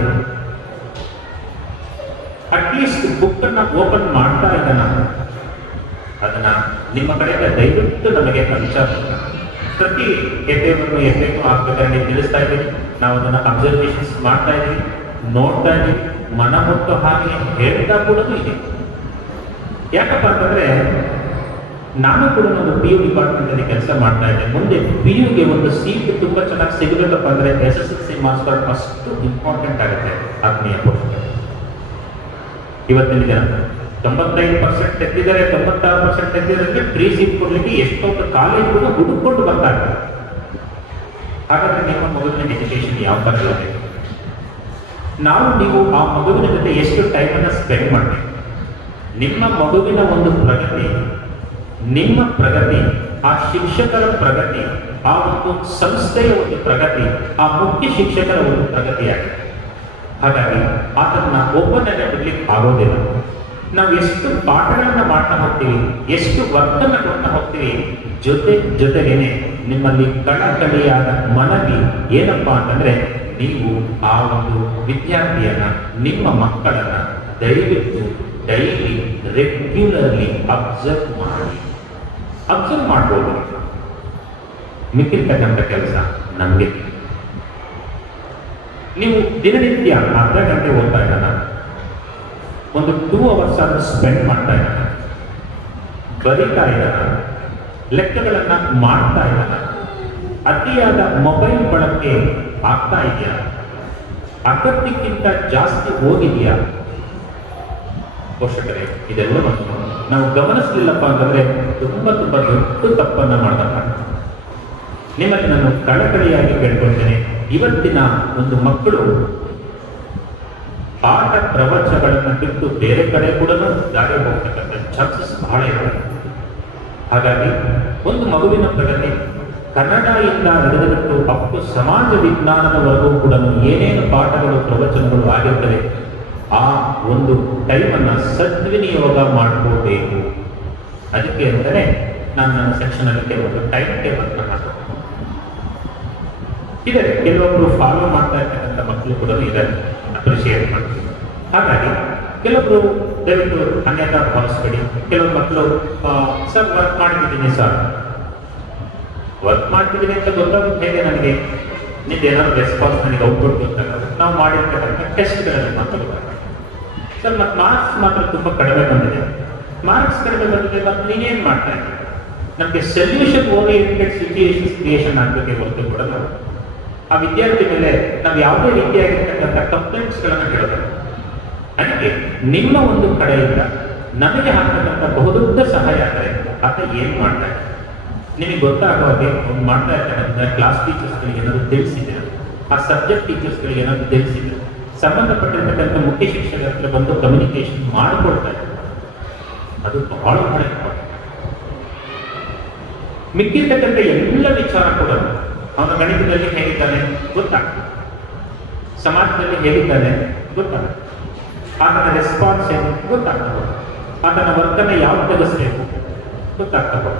ಅಟ್ಲೀಸ್ಟ್ ಬುಕ್ ಅನ್ನ ಓಪನ್ ಮಾಡ್ತಾ ಇದ್ದಾನ, ಅದನ್ನ ನಿಮ್ಮ ಕಡೆಯಿಂದ ದಯವಿಟ್ಟು ನಮಗೆ ಕಲಿಸ. ಪ್ರತಿ ಎಫೆಗೂ ಆಗ್ಬೇಕಾದ್ರೆ ನೀವು ತಿಳಿಸ್ತಾ ಇದ್ದೀವಿ, ನಾವು ಅದನ್ನ ಅಬ್ಸರ್ವೇಷನ್ಸ್ ಮಾಡ್ತಾ ಇದ್ದೀವಿ, ನೋಡ್ತಾ ಇದ್ದೀವಿ, ಮನ ಮುಟ್ಟು ಹಾಗೆ ಹೇಳ್ತಾ ಕೂಡ ಇದೆ. ಯಾಕಪ್ಪ ಅಂತಂದ್ರೆ ನಾನು ಕೂಡ ಒಂದು PU ಡಿಪಾರ್ಟ್ಮೆಂಟ್ ಅಲ್ಲಿ ಕೆಲಸ ಮಾಡ್ತಾ ಇದ್ದೆ. ಮುಂದೆ PUಗೆ ಒಂದು ಸೀಟ್ ತುಂಬಾ ಚೆನ್ನಾಗಿ ಸಿಗಬೇಕಪ್ಪ ಅಂದ್ರೆ SSLC ಮಾರ್ಕ್ಸ್ ಕಾರ್ಡ್ ಅಷ್ಟು ಇಂಪಾರ್ಟೆಂಟ್ ಆಗುತ್ತೆ. ಆತ್ಮೀಯ ಪೋಷಕರು, ಇವತ್ತಿನ ದಿನ 95% ತೆಗೆದಿದ್ದಾರೆ, 96% ತೆಗೆದಿದ್ದಾರೆ, ಫ್ರೀ ಸೀಟ್ ಕೊಡ್ಲಿಕ್ಕೆ ಎಷ್ಟೊಂದು ಕಾಲೇಜುಗಳು ಹುಡುಕೊಂಡು ಬರ್ತಾ ಇದ್ದಾರೆ. ಹಾಗಾದ್ರೆ ನಿಮ್ಮ ಮಗುವಿನ ಎಜುಕೇಶನ್ ಯಾವ ಥರ ಇರಬೇಕು, ನೀವು ಆ ಮಗುವಿನ ಜೊತೆ ಎಷ್ಟು ಟೈಮನ್ನು ಸ್ಪೆಂಡ್ ಮಾಡಬೇಕು, ನಿಮ್ಮ ಮಗುವಿನ ಒಂದು ಪ್ರಗತಿ, ನಿಮ್ಮ ಪ್ರಗತಿ, ಆ ಶಿಕ್ಷಕರ ಪ್ರಗತಿ, ಆ ಒಂದು ಸಂಸ್ಥೆಯ ಒಂದು ಪ್ರಗತಿ, ಆ ಮುಖ್ಯ ಶಿಕ್ಷಕರ ಒಂದು ಪ್ರಗತಿಯಾಗಿದೆ. ಹಾಗಾಗಿ ಅದನ್ನ ಒಬ್ಬನನ್ನೇ ಬಿಡ್ಲಿಕ್ಕೆ ಆಗೋದಿಲ್ಲ. ನಾವು ಎಷ್ಟು ಪಾಠಗಳನ್ನ ಮಾಡ್ತಾ ಹೋಗ್ತೀವಿ, ಎಷ್ಟು ವರ್ಕನ್ನು ಕೊಡ್ತಾ ಹೋಗ್ತೀವಿ, ಜೊತೆಗೇನೆ ನಿಮ್ಮಲ್ಲಿ ಕಳಕಳಿಯಾದ ಮನವಿ ಏನಪ್ಪಾ ಅಂತಂದ್ರೆ, ನೀವು ಆ ಒಂದು ವಿದ್ಯಾರ್ಥಿಯನ್ನ, ನಿಮ್ಮ ಮಕ್ಕಳನ್ನ ದಯವಿಟ್ಟು ಡೈಲಿ ರೆಗ್ಯುಲರ್ಲಿ ಅಬ್ಸರ್ವ್ ಮಾಡ್ಬೋದು. ಮಿಕ್ಕಿರ್ತಕ್ಕಂಥ ಕೆಲಸ ನಮಗೆ. ನೀವು ದಿನನಿತ್ಯ ಅರ್ಧ ಗಂಟೆ ಓದ್ತಾ ಇದ್ದಾನ, ಒಂದು 2 ಅವರ್ಸ್ ಆದ್ರೂ ಸ್ಪೆಂಡ್ ಮಾಡ್ತಾ ಇದ್ದಾನ, ಬರೀತಾ ಇದ್ದಾನ, ಲೆಕ್ಕಗಳನ್ನ ಮಾಡ್ತಾ ಇದ್ದಾನ, ಅತಿಯಾದ ಮೊಬೈಲ್ ಬಳಕೆ ಆಗ್ತಾ ಇದೆಯಾ, ಅಗತ್ಯಕ್ಕಿಂತ ಜಾಸ್ತಿ ಹೋಗಿದೆಯಾ? ಪೋಷಕರೇ, ಇದೆಲ್ಲವನ್ನು ನಾವು ಗಮನಿಸಲಿಲ್ಲಪ್ಪ ಅಂತಂದ್ರೆ ತುಂಬಾ ದೊಡ್ಡ ತಪ್ಪನ್ನ ಮಾಡ್ದಂಗ. ನಿಮ್ಮಲ್ಲಿ ನಾನು ಕಳಕಳಿಯಾಗಿ ಕೇಳ್ಕೊಳ್ತೇನೆ, ಇವತ್ತಿನ ಒಂದು ಮಕ್ಕಳು ಪಾಠ ಪ್ರವಚನಗಳನ್ನು ಬಿಟ್ಟು ಬೇರೆ ಕಡೆ ಕೂಡ ದಾರಿ ಹೋಗ್ತಕ್ಕಂಥ ಚಾನ್ಸಸ್ ಬಹಳ ಇದೆ. ಹಾಗಾಗಿ ಒಂದು ಮಗುವಿನ ಪ್ರಗತಿ ಕನ್ನಡದಿಂದ ಹಿಡಿದುಬಿಟ್ಟು ಅಪ್ಪು ಸಮಾಜ ವಿಜ್ಞಾನದವರೆಗೂ ಕೂಡ ಏನೇನು ಪಾಠಗಳು ಪ್ರವಚನಗಳು ಆಗಿರ್ತವೆ, ಆ ಒಂದು ಟೈಮನ್ನು ಸದ್ವಿನಿಯೋಗ ಮಾಡ್ಕೋಬೇಕು. ಅದಕ್ಕೆ ಅಂತಲೇ ನಾನು ನನ್ನ ಸೆಕ್ಷನಲ್ಲಿ ಕೆಲವೊಂದು ಟೈಮ್ ಟೇಬಲ್ ಹಾಕಬೇಕು. ಇದ್ದಾರೆ, ಕೆಲವೊಬ್ಬರು ಫಾಲೋ ಮಾಡ್ತಾ ಇರ್ತಕ್ಕಂಥ ಮಕ್ಕಳು ಕೂಡ ಇದ್ದಾರೆ, ಅಪ್ರಿಷಿಯೇಟ್ ಮಾಡ್ತೀವಿ. ಹಾಗಾಗಿ ಕೆಲವೊಬ್ರು ದಯವಿಟ್ಟು ಅನ್ಯತಾ ಭಾವಿಸ್ಬೇಡಿ. ಕೆಲವು ಮಕ್ಕಳು ಸರ್ ವರ್ಕ್ ಮಾಡ್ತಿದ್ದೀನಿ ಸರ್, ವರ್ಕ್ ಮಾಡ್ತಿದ್ದೀನಿ ಅಂತ ಗೊತ್ತಾಗುತ್ತೆ ಹೇಗೆ ನನಗೆ? ನಿಮ್ದು ಏನಾದ್ರು ರೆಸ್ಪಾನ್ಸ್ ನನಗೆ ಔಟ್ಪುಟ್ ಗೊತ್ತಾಗುತ್ತೆ. ನಾವು ಮಾಡಿರ್ತಕ್ಕಂಥ ಟೆಸ್ಟ್ಗಳಲ್ಲಿ ಮಾತ್ರ ಗೊತ್ತಾಗುತ್ತೆ. ಸರ್ ಮತ್ತು ಮಾರ್ಕ್ಸ್ ಮಾತ್ರ ತುಂಬ ಕಡಿಮೆ ಬಂದಿದೆ, ಮಾರ್ಕ್ಸ್ ಕಡಿಮೆ ಬಂದಿದೆ, ಮತ್ತು ನೀನೇನು ಮಾಡ್ತಾ ಇದ್ದೀನಿ? ನಮಗೆ ಸೊಲ್ಯೂಷನ್ ಓರಿಯೆಂಟೆಡ್ ಸಿಚುಯೇಷನ್ಸ್ ಕ್ರಿಯೇಷನ್ ಆಗಬೇಕೆ ಹೊರತು ಕೂಡ ನಾವು ಆ ವಿದ್ಯಾರ್ಥಿ ಮೇಲೆ ನಾವು ಯಾವುದೇ ರೀತಿಯಾಗಿರ್ತಕ್ಕಂಥ ಕಂಪ್ಲೇಂಟ್ಸ್ಗಳನ್ನು ಹೇಳಬೇಕು. ಅದಕ್ಕೆ ನಿಮ್ಮ ಒಂದು ಕಡೆಯಿಂದ ನಮಗೆ ಹಾಕತಕ್ಕಂಥ ಬಹುದೊಡ್ಡ ಸಹಾಯ ಆದರೆ ಆತ ಏನು ಮಾಡ್ತಾ ಇದ್ದಾರೆ ನಿಮಗೆ ಗೊತ್ತಾಗೋ ಹಾಗೆ ಒಂದು ಮಾಡ್ತಾ ಇರ್ತಕ್ಕಂಥ ಕ್ಲಾಸ್ ಟೀಚರ್ಸ್ಗಳಿಗೆ ಏನಾದರೂ ತಿಳಿಸಿದ್ರೆ, ಆ ಸಬ್ಜೆಕ್ಟ್ ಟೀಚರ್ಸ್ಗಳಿಗೆ ಏನಾದರೂ ತಿಳಿಸಿದ್ರೆ, ಸಂಬಂಧಪಟ್ಟಿರ್ತಕ್ಕಂಥ ಮುಖ್ಯ ಶಿಕ್ಷಕರ ಹತ್ರ ಬಂದು ಕಮ್ಯುನಿಕೇಶನ್ ಮಾಡಿಕೊಳ್ತಾ ಇದ್ದಾರೆ. ಅದು ಬಹಳ ಬಹಳ ಇಂಪಾರ್ಟೆಂಟ್. ಮಿಕ್ಕಿರ್ತಕ್ಕಂಥ ಎಲ್ಲ ವಿಚಾರ ಕೂಡ ಅವನ ಗಣಿತದಲ್ಲಿ ಹೇಗಿದ್ದಾನೆ ಗೊತ್ತಾಗ್ತದೆ, ಸಮಾಜದಲ್ಲಿ ಹೇಗಿದ್ದಾನೆ ಗೊತ್ತಾಗ್ತದೆ, ಆತನ ರೆಸ್ಪಾನ್ಸ್ ಏನು ಗೊತ್ತಾಗ್ತದೆ, ಆತನ ವರ್ತನೆ ಯಾವ ತೆಗೆಸಬೇಕು ಗೊತ್ತಾಗ್ತದೆ.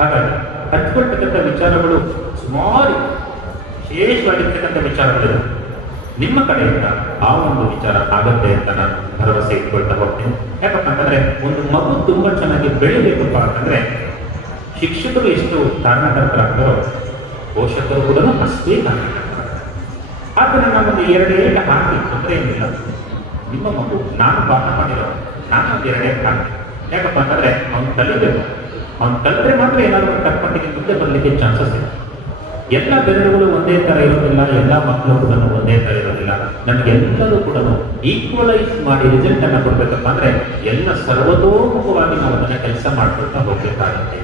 ಹಾಗಾಗಿ ಹಚ್ಕೊಳ್ತಕ್ಕಂಥ ವಿಚಾರಗಳು ಸುಮಾರು ವಿಶೇಷವಾಗಿರ್ತಕ್ಕಂಥ ವಿಚಾರಗಳಿವೆ. ನಿಮ್ಮ ಕಡೆಯಿಂದ ಆ ಒಂದು ವಿಚಾರ ಆಗತ್ತೆ ಅಂತ ನಾನು ಭರವಸೆ ಇಟ್ಕೊಳ್ತಾ ಹೋಗ್ತೀನಿ. ಯಾಕಂತಂದ್ರೆ ಒಂದು ಮಗು ತುಂಬಾ ಚೆನ್ನಾಗಿ ಬೆಳಿಬೇಕಪ್ಪ ಅಂತಂದ್ರೆ ಶಿಕ್ಷಕರು ಎಷ್ಟು ಕಾರಣಕರ್ತರಾಗ್ತಾರೋ ಪೋಷಕರು ಕೂಡ ಅಷ್ಟೇ ಕಾರಣಕರ್ತರಾಗ್ತಾರೆ. ಆದರೆ ನಾವೊಂದು 2 ಏಟ ಹಾಕಿ ತೊಂದರೆ ಏನಿಲ್ಲ. ನಿಮ್ಮ ಮಗು ನಾನು ಪಾಠ ಮಾಡಿರೋ ನಾನು ಒಂದು 2 ಏಟ್ ಹಾಕ್ತೀನಿ. ಯಾಕಪ್ಪ ಅಂತಂದ್ರೆ ಅವ್ನು ಕಲಿಬೇಕು. ಅವ್ನು ಕಲಿತ್ರೆ ಮಾತ್ರ ಏನಾದರೂ ತಕ್ಕಮಟ್ಟಿಗೆ ಮುಂದೆ ಬರಲಿಕ್ಕೆ ಚಾನ್ಸಸ್ ಇದೆ. ಎಲ್ಲ ಬೆರಳುಗಳು ಒಂದೇ ಥರ ಇರೋದಿಲ್ಲ, ಎಲ್ಲ ಮಕ್ಕಳು ಕೂಡ ಒಂದೇ ಥರ ಇರೋದಿಲ್ಲ. ನಮಗೆಲ್ಲರೂ ಕೂಡ ಈಕ್ವಲೈಸ್ ಮಾಡಿ ರಿಸಲ್ಟ್ ಅನ್ನು ಕೊಡ್ಬೇಕಪ್ಪ ಅಂದ್ರೆ ಎಲ್ಲ ಸರ್ವತೋಮುಖವಾಗಿ ನಾವು ಅದನ್ನ ಕೆಲಸ ಮಾಡ್ಕೊಳ್ತಾ ಹೋಗ್ಬೇಕಾಗುತ್ತೆ.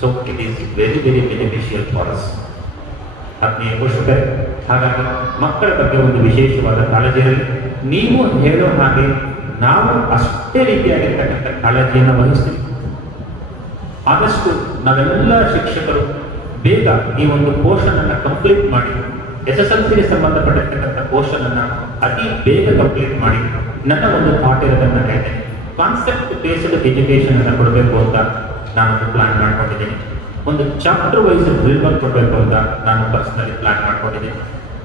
So it is very very beneficial for us. ಆತ್ಮೀಯ ಪೋಷಕರೇ, ಹಾಗಾಗಿ ಮಕ್ಕಳ ಬಗ್ಗೆ ಒಂದು ವಿಶೇಷವಾದ ಕಾಳಜಿ ಇರಲಿ. ನೀವು ಹೇಳೋ ಹಾಗೆ ನಾವು ಅಷ್ಟೇ ರೀತಿಯಾಗಿರ್ತಕ್ಕಂಥ ಕಾಳಜಿಯನ್ನು ವಹಿಸ್ತೀವಿ. ಆದಷ್ಟು ನಾವೆಲ್ಲ ಶಿಕ್ಷಕರು ಬೇಗ ಈ ಒಂದು ಪೋರ್ಷನ್ ಅನ್ನು ಕಂಪ್ಲೀಟ್ ಮಾಡಿ, SSLCಗೆ ಸಂಬಂಧಪಟ್ಟಿರ್ತಕ್ಕಂಥ ಪೋರ್ಷನ್ ಅನ್ನ ಅತಿ ಬೇಗ ಕಂಪ್ಲೀಟ್ ಮಾಡಿ. ನನ್ನ ಒಂದು ಥಾಟ್ ಇರೋದನ್ನ ಹೇಳ್ತೇನೆ, ಕಾನ್ಸೆಪ್ಟ್ ಬೇಸ್ಡ್ ಎಜುಕೇಶನ್ ಅನ್ನು ಕೊಡಬೇಕು ಅಂತ ನಾನೊಂದು ಪ್ಲಾನ್ ಮಾಡ್ಕೊಂಡಿದ್ದೀನಿ. ಒಂದು ಚಾಪ್ಟರ್ ವೈಸ್ ಡ್ರಿಲ್ ವರ್ಕ್ ಕೊಡಬೇಕು ಅಂತ ನಾನು ಪರ್ಸನಲಿ ಪ್ಲಾನ್ ಮಾಡ್ಕೊಂಡಿದ್ದೀನಿ.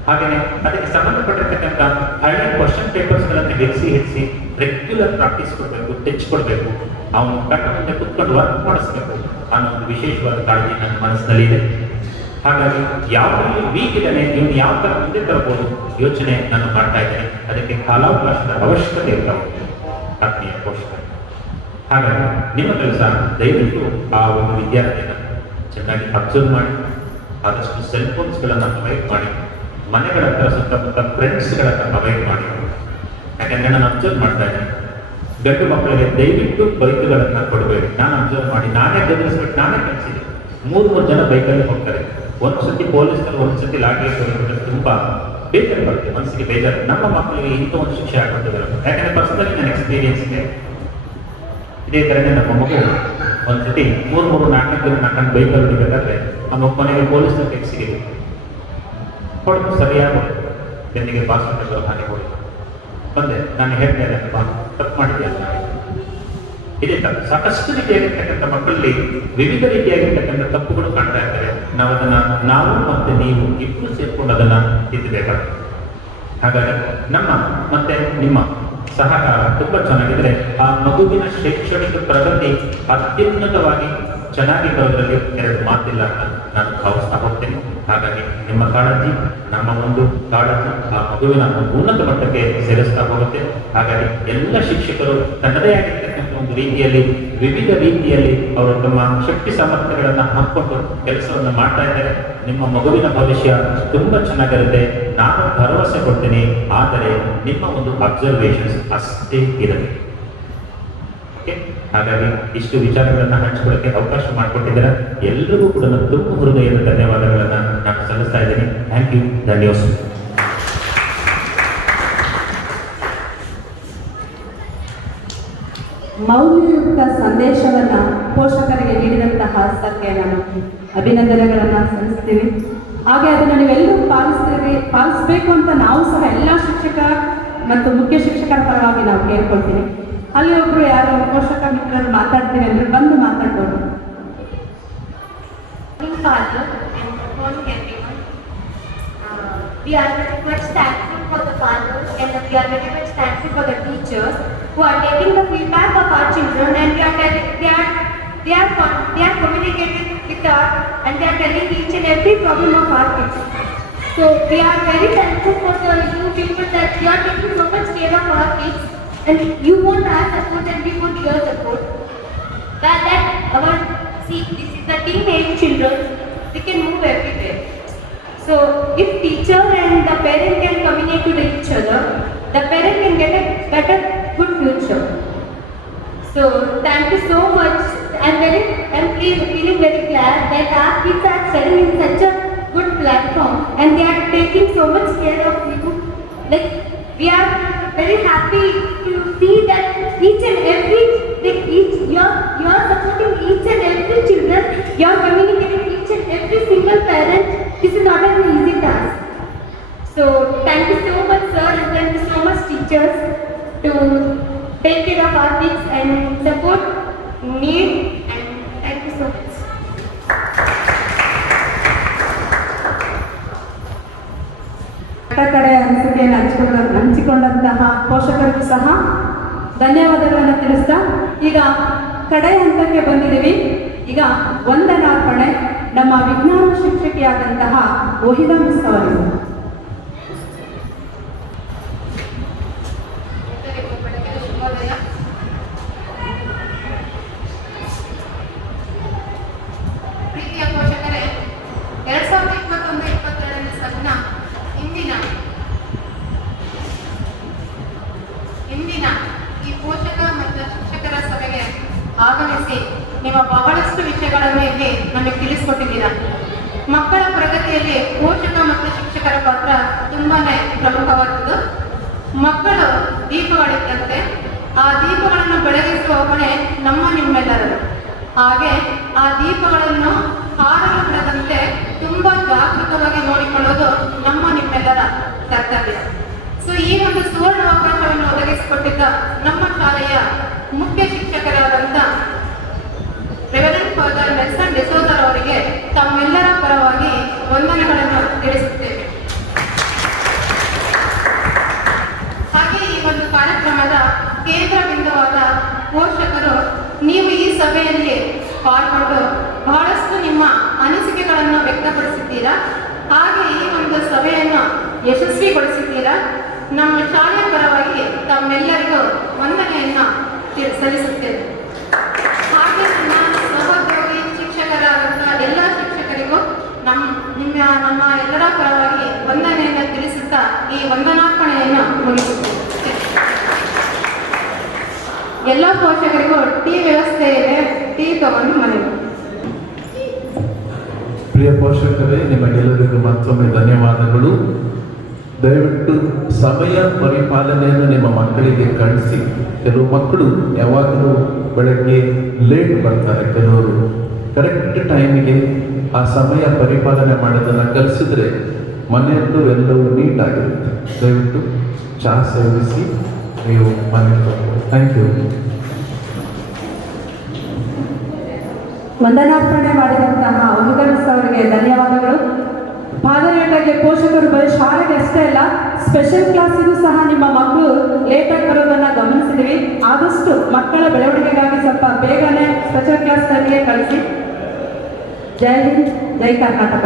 ಹಾಗೆಯೇ ಅದಕ್ಕೆ ಸಂಬಂಧಪಟ್ಟಿರ್ತಕ್ಕಂಥ ಹಳೆ ಕ್ವಶನ್ ಪೇಪರ್ಸ್ಗಳನ್ನು ಹೆಚ್ಚಿ ರೆಗ್ಯುಲರ್ ಪ್ರಾಕ್ಟೀಸ್ ಕೊಡಬೇಕು, ತೆಚ್ಕೊಳ್ಬೇಕು. ಅವನು ಕಣ್ಣ ಮುಂದೆ ಕುತ್ಕೊಂಡು ವರ್ಕ್ ಮಾಡಿಸ್ಬೇಕು ಅನ್ನೋ ಒಂದು ವಿಶೇಷವಾದ ಕಾಳಜಿ ನನ್ನ ಮನಸ್ಸಿನಲ್ಲಿ ಇದೆ. ಹಾಗಾಗಿ ಯಾವುದರಲ್ಲಿ ವೀಕ್ ಇದ್ದಾನೆ, ಇವನು ಯಾವ ಥರ ಮುಂದೆ ತರಬಹುದು ಯೋಚನೆ ನಾನು ಮಾಡ್ತಾ ಇದ್ದೇನೆ. ಅದಕ್ಕೆ ಕಾಲಾವಕಾಶದ ಅವಶ್ಯಕತೆ ಇರ್ತಾವೆ ಆತ್ಮೀಯ ಪೋಷಕರು. ಹಾಗಾಗಿ ನಿಮ್ಮ ಕೆಲಸ ದಯವಿಟ್ಟು ಆ ಒಂದು ವಿದ್ಯಾರ್ಥಿಯನ್ನು ಚೆನ್ನಾಗಿ ಅಬ್ಸರ್ವ್ ಮಾಡಿ, ಆದಷ್ಟು ಸೆಲ್ ಫೋನ್ಸ್ಗಳನ್ನು ಅವಾಯ್ಡ್ ಮಾಡಿ, ಮನೆಗಳ ಹತ್ರ ಸುತ್ತಮುತ್ತ ಫ್ರೆಂಡ್ಸ್ಗಳನ್ನು ಅವಾಯ್ಡ್ ಮಾಡಿ. ಯಾಕಂದರೆ ನಾನು ಅಬ್ಸರ್ವ್ ಮಾಡ್ತಾ ಇದ್ದೀನಿ, ಗಂಡು ಮಕ್ಕಳಿಗೆ ದಯವಿಟ್ಟು ಬೈಕ್ಗಳನ್ನು ಕೊಡಬೇಡಿ. ನಾನು ಅಬ್ಸರ್ವ್ ಮಾಡಿ ನಾನೇ ಗದರಿಸ್ಬಿಟ್ಟು ನಾನೇ ಕಲಿಸಿದೆ. 3 ಜನ ಬೈಕಲ್ಲಿ ಹೋಗ್ತಾರೆ. ಒಂದು ಸತಿ ಪೊಲೀಸರು, ಒಂದು ಸತಿ ಲಾಠಿ ಕೊಡೋದು ತುಂಬ ಬೇಜಾರು ಬರುತ್ತೆ, ಮನಸ್ಸಿಗೆ ಬೇಜಾರು. ನಮ್ಮ ಮಕ್ಕಳಿಗೆ ಇಂಥ ಒಂದು ಶಿಕ್ಷೆ ಆಗುತ್ತದೆ. ಯಾಕಂದರೆ ಪರ್ಸನಲಿ ನನ್ನ ಎಕ್ಸ್ಪೀರಿಯನ್ಸ್ ಇದೆ. ಇದೇ ಥರನೇ ನಮ್ಮ ಮಗು ಒಂದು ಸತಿ 3-4 ಜನ ನಾಲ್ಕು ಬೈಕಲ್ಲಿ ಹೊಡಿಬೇಕಾದ್ರೆ ನಮ್ಮ ಕೊನೆಗೆ ಪೊಲೀಸರ ಟೆಕ್ಸ್ ಸಿಗಿದೆ. ಹೊಡೆದು ಸರಿಯಾಗಿ ಬೆನ್ನಿಗೆ ಬಾಸ್ಕೆಟ್ ಹಾನಿ ಹೊಡೆದು ಬಂದೆ. ನಾನು ಹೇಳ್ತೇನೆ, ತಪ್ಪು ಮಾಡಿದ್ದೆ. ಇದೇ ತಪ್ಪು. ಸಾಕಷ್ಟು ರೀತಿಯಾಗಿರ್ತಕ್ಕಂಥ ಮಕ್ಕಳಲ್ಲಿ ವಿವಿಧ ರೀತಿಯಾಗಿರ್ತಕ್ಕಂಥ ತಪ್ಪುಗಳು ಕಾಣ್ತಾ ಇರ್ತಾರೆ. ನಾವು ಅದನ್ನ ಮತ್ತೆ ನೀವು ಇಬ್ಬರು ಸೇರ್ಕೊಂಡು ಅದನ್ನ ತಿದ್ದಬೇಕಾಗ್ತದೆ. ಹಾಗಾಗಿ ನಮ್ಮ ಮತ್ತೆ ನಿಮ್ಮ ಸಹಕಾರ ತುಂಬಾ ಚೆನ್ನಾಗಿದ್ರೆ ಆ ಮಗುವಿನ ಶೈಕ್ಷಣಿಕ ಪ್ರಗತಿ ಅತ್ಯುನ್ನತವಾಗಿ ಚೆನ್ನಾಗಿ ಬರೋದ್ರಲ್ಲಿ 2 ಮಾತಿಲ್ಲ ಅಂತ ನಾನು ಭಾವಿಸ್ತಾ ಹೋಗ್ತೇನೆ. ಹಾಗಾಗಿ ನಿಮ್ಮ ಕಾಳಜಿ ನಮ್ಮ ಒಂದು ಕಾಳಜಿ ಆ ಮಗುವಿನ ಒಂದು ಉನ್ನತ ಮಟ್ಟಕ್ಕೆ ಸೇರಿಸ್ತಾ ಹೋಗುತ್ತೆ. ಹಾಗಾಗಿ ಎಲ್ಲ ಶಿಕ್ಷಕರು ತನ್ನದೇ ಆಗಿರ್ತಕ್ಕಂಥ ಒಂದು ರೀತಿಯಲ್ಲಿ ವಿವಿಧ ರೀತಿಯಲ್ಲಿ ಅವರು ತಮ್ಮ ಶಕ್ತಿ ಸಾಮರ್ಥ್ಯಗಳನ್ನು ಹಾಕಿಕೊಂಡು ಕೆಲಸವನ್ನು ಮಾಡ್ತಾ ಇದ್ದಾರೆ. ನಿಮ್ಮ ಮಗುವಿನ ಭವಿಷ್ಯ ತುಂಬಾ ಚೆನ್ನಾಗಿರುತ್ತೆ, ನಾನು ಭರವಸೆ ಕೊಡ್ತೀನಿ. ಆದರೆ ನಿಮ್ಮ ಒಂದು ಅಬ್ಸರ್ವೇಷನ್ಸ್ ಅಷ್ಟೇ ಇರಲಿ. ಓಕೆ, ಹಾಗಾಗಿ ಇಷ್ಟು ವಿಚಾರಗಳನ್ನು ಹಂಚಿಕೊಳ್ಳಕ್ಕೆ ಅವಕಾಶ ಮಾಡಿಕೊಟ್ಟಿದ್ದೀರಾ. ಎಲ್ರಿಗೂ ಕೂಡ ನಾನು ತುಂಬ ಹೃದಯದ ಧನ್ಯವಾದಗಳನ್ನು ನಾನು ಸಲ್ಲಿಸ್ತಾ ಇದ್ದೀನಿ. ಥ್ಯಾಂಕ್ ಯು, ಧನ್ಯವಾದ. ಮೌಲ್ಯಯುಕ್ತ ಸಂದೇಶವನ್ನ ಪೋಷಕರಿಗೆ ನೀಡಿದಂತಹ ಸರ್ಗೆ ನಾನು ಅಭಿನಂದನೆಗಳನ್ನು ಸಲ್ಲಿಸ್ತೀವಿ. ಹಾಗೆ ಅದನ್ನು ನೀವೆಲ್ಲರೂ ಪಾಲಿಸಬೇಕು ಅಂತ ನಾವು ಸಹ ಎಲ್ಲ ಶಿಕ್ಷಕ ಮತ್ತು ಮುಖ್ಯ ಶಿಕ್ಷಕರ ಪರವಾಗಿ ನಾವು ಕೇಳ್ಕೊಳ್ತೀನಿ. ಅಲ್ಲಿ ಒಬ್ರು ಯಾರೋ ಪೋಷಕ ಮಿತ್ರರು ಮಾತಾಡ್ತೀವಿ ಅಂದ್ರೆ ಬಂದು ಮಾತಾಡ್ಬೋದು. Father and good morning everyone. We are very much thankful for the fathers and we are very much thankful for the teachers who are taking the feedback of our children and they are communicating with us and they are telling each and every problem of our kids. So we are very thankful for the you people that you are taking so much care of our kids and you want our support and we want your support. That see, this is the teenage children, they can move everywhere. So if teacher and the parent can communicate to each other, the parent can get a better, good future. So thank you so much. I'm feeling very glad that our kids are studying in such a good platform and they are taking so much care of you. Like we are very happy to see that each and every you are supporting each and every children. You are communicating each and every single parent. This is not an easy task. So thank you so much, sir, and thank you so much, teachers, to take care of our kids and support need. And thank you so much. ಕಡೆ ಅನಿಸಿಕೆಯನ್ನು ಹಂಚಿಕೊಂಡಂತಹ ಪೋಷಕರಿಗೂ ಸಹ ಧನ್ಯವಾದಗಳನ್ನು ತಿಳಿಸ್ತಾ ಈಗ ಕಡೆ ಹಂತಕ್ಕೆ ಬಂದಿದ್ದೀವಿ. ಈಗ ವಂದನಾರ್ಪಣೆ ನಮ್ಮ ವಿಜ್ಞಾನ ಶಿಕ್ಷಕಿಯಾದಂತಹ ವಹಿದಾ ಮಿಸ್ ಅವರಿಗೆ. ಪ್ರೀತಿಯ ಪೋಷಕರೇ, 2021-22ನೇ ಸಾಲಿನ ಇಂದಿನ ಈ ಪೋಷಕ ಮತ್ತು ಶಿಕ್ಷಕರ ಸಭೆಗೆ ಆಗಮಿಸಿ ನಿಮ್ಮ ಬಹಳಷ್ಟು ವಿಷಯಗಳನ್ನು ಇಲ್ಲಿ ನಮಗೆ ತಿಳಿಸಿಕೊಟ್ಟಿದ್ದೀರಾ. ಮಕ್ಕಳ ಪ್ರಗತಿಯಲ್ಲಿ ಪೋಷಕ ಮತ್ತು ಶಿಕ್ಷಕರ ಪಾತ್ರ ತುಂಬಾನೇ ಪ್ರಮುಖವಾದದ್ದು. ಮಕ್ಕಳು ದೀಪಗಳಿದ್ದಂತೆ ಆ ದೀಪಗಳನ್ನು ಬೆಳಗಿಸುವ ಹೊಣೆ ನಿಮ್ಮೆಲ್ಲರದು. ಹಾಗೆ ಆ ದೀಪಗಳನ್ನು ಹಾರಲು ಬಿಡದಂತೆ ತುಂಬಾ ಜಾಗೃತವಾಗಿ ನೋಡಿಕೊಳ್ಳೋದು ನಿಮ್ಮೆಲ್ಲರ ಕರ್ತವ್ಯ. ಸೊ ಈ ಒಂದು ಸುವರ್ಣ ಅವಕಾಶವನ್ನು ಒದಗಿಸಿಕೊಟ್ಟಿದ್ದ ನಮ್ಮ ಶಾಲೆಯ ಮುಖ್ಯ ಶಿಕ್ಷಕರಾದಂಥ ರೆವರೆಂಡ್ ಫಾದರ್ ನೆಲ್ಸನ್ ಡಿಸೋಜರ್ ಅವರಿಗೆ ತಮ್ಮೆಲ್ಲರ ಪರವಾಗಿ ವಂದನೆಗಳನ್ನು ತಿಳಿಸುತ್ತೇವೆ. ಹಾಗೆ ಈ ಒಂದು ಕಾರ್ಯಕ್ರಮದ ಕೇಂದ್ರ ಬಿಂದುವಾದ ಪೋಷಕರು, ನೀವು ಈ ಸಭೆಯಲ್ಲಿ ಪಾಲ್ಗೊಂಡು ಬಹಳಷ್ಟು ನಿಮ್ಮ ಅನಿಸಿಕೆಗಳನ್ನು ವ್ಯಕ್ತಪಡಿಸಿದ್ದೀರಾ. ಹಾಗೆ ಈ ಒಂದು ಸಭೆಯನ್ನು ಯಶಸ್ವಿಗೊಳಿಸಿದ್ದೀರಾ. ನಮ್ಮ ಶಾಲೆಯ ಪರವಾಗಿ ತಮ್ಮೆಲ್ಲರಿಗೂ ವಂದನೆಯನ್ನು ಸಲ್ಲಿಸುತ್ತೇವೆ. ಹಾಗೆ ನನ್ನ ಸಹೋದ್ಯೋಗಿ ಶಿಕ್ಷಕರಾದಂಥ ಎಲ್ಲ ಶಿಕ್ಷಕರಿಗೂ ನಮ್ಮ ಎಲ್ಲರ ಪರವಾಗಿ ವಂದನೆಯನ್ನು ತಿಳಿಸುತ್ತಾ ಈ ವಂದನಾರ್ಪಣೆಯನ್ನು ಮುಗಿಸುತ್ತೇವೆ. ಎಲ್ಲ ಪೋಷಕರಿಗೂ ಟೀ ವ್ಯವಸ್ಥೆ ಇದೆ, ಟೀ ತಗೊಂಡು ಮನೆಗೆ. ಪ್ರಿಯ ಪೋಷಕರೇ, ನಿಮಗೆಲ್ಲರಿಗೂ ಮತ್ತೊಮ್ಮೆ ಧನ್ಯವಾದಗಳು. ದಯವಿಟ್ಟು ಸಮಯ ಪರಿಪಾಲನೆಯನ್ನು ನಿಮ್ಮ ಮಕ್ಕಳಿಗೆ ಕಳಿಸಿ. ಕೆಲವು ಮಕ್ಕಳು ಯಾವಾಗಲೂ ಬೆಳಗ್ಗೆ ಲೇಟ್ ಬರ್ತಾರೆ, ಕೆಲವರು ಕರೆಕ್ಟ್ ಟೈಮಿಗೆ ಆ ಸಮಯ ಪರಿಪಾಲನೆ ಮಾಡೋದನ್ನು ಕಲಿಸಿದ್ರೆ ಮನೆಯಲ್ಲೂ ಎಲ್ಲವೂ ನೀಟಾಗಿರುತ್ತೆ. ದಯವಿಟ್ಟು ಚಹಾ ಸೇವಿಸಿ ನೀವು ಮನೆಗೆ ಬರ್ಬೋದು. Thank you. ವಂದನಾರ್ಪಣೆ ಮಾಡಿದಂತಹ ವಹಿದಾ ಮಿಸ್ ಅವರಿಗೆ ಧನ್ಯವಾದಗಳು. ಪಾದಯಾತ್ರೆಗೆ ಪೋಷಕರು ಬರೀ ಶಾಲೆಗೆ ಅಷ್ಟೇ ಅಲ್ಲ, ಸ್ಪೆಷಲ್ ಕ್ಲಾಸಿಗೂ ಸಹ ನಿಮ್ಮ ಮಕ್ಕಳು ಲೇಟಾಗಿ ಬರೋದನ್ನು ಗಮನಿಸಿದ್ವಿ. ಆದಷ್ಟು ಮಕ್ಕಳ ಬೆಳವಣಿಗೆಗಾಗಿ ಸ್ವಲ್ಪ ಬೇಗನೆ ಸ್ಪೆಷಲ್ ಕ್ಲಾಸ್ಗಳಿಗೆ ಕಳಿಸಿ. ಜೈ ಹಿಂದ್, ಜೈ ಕರ್ನಾಟಕ.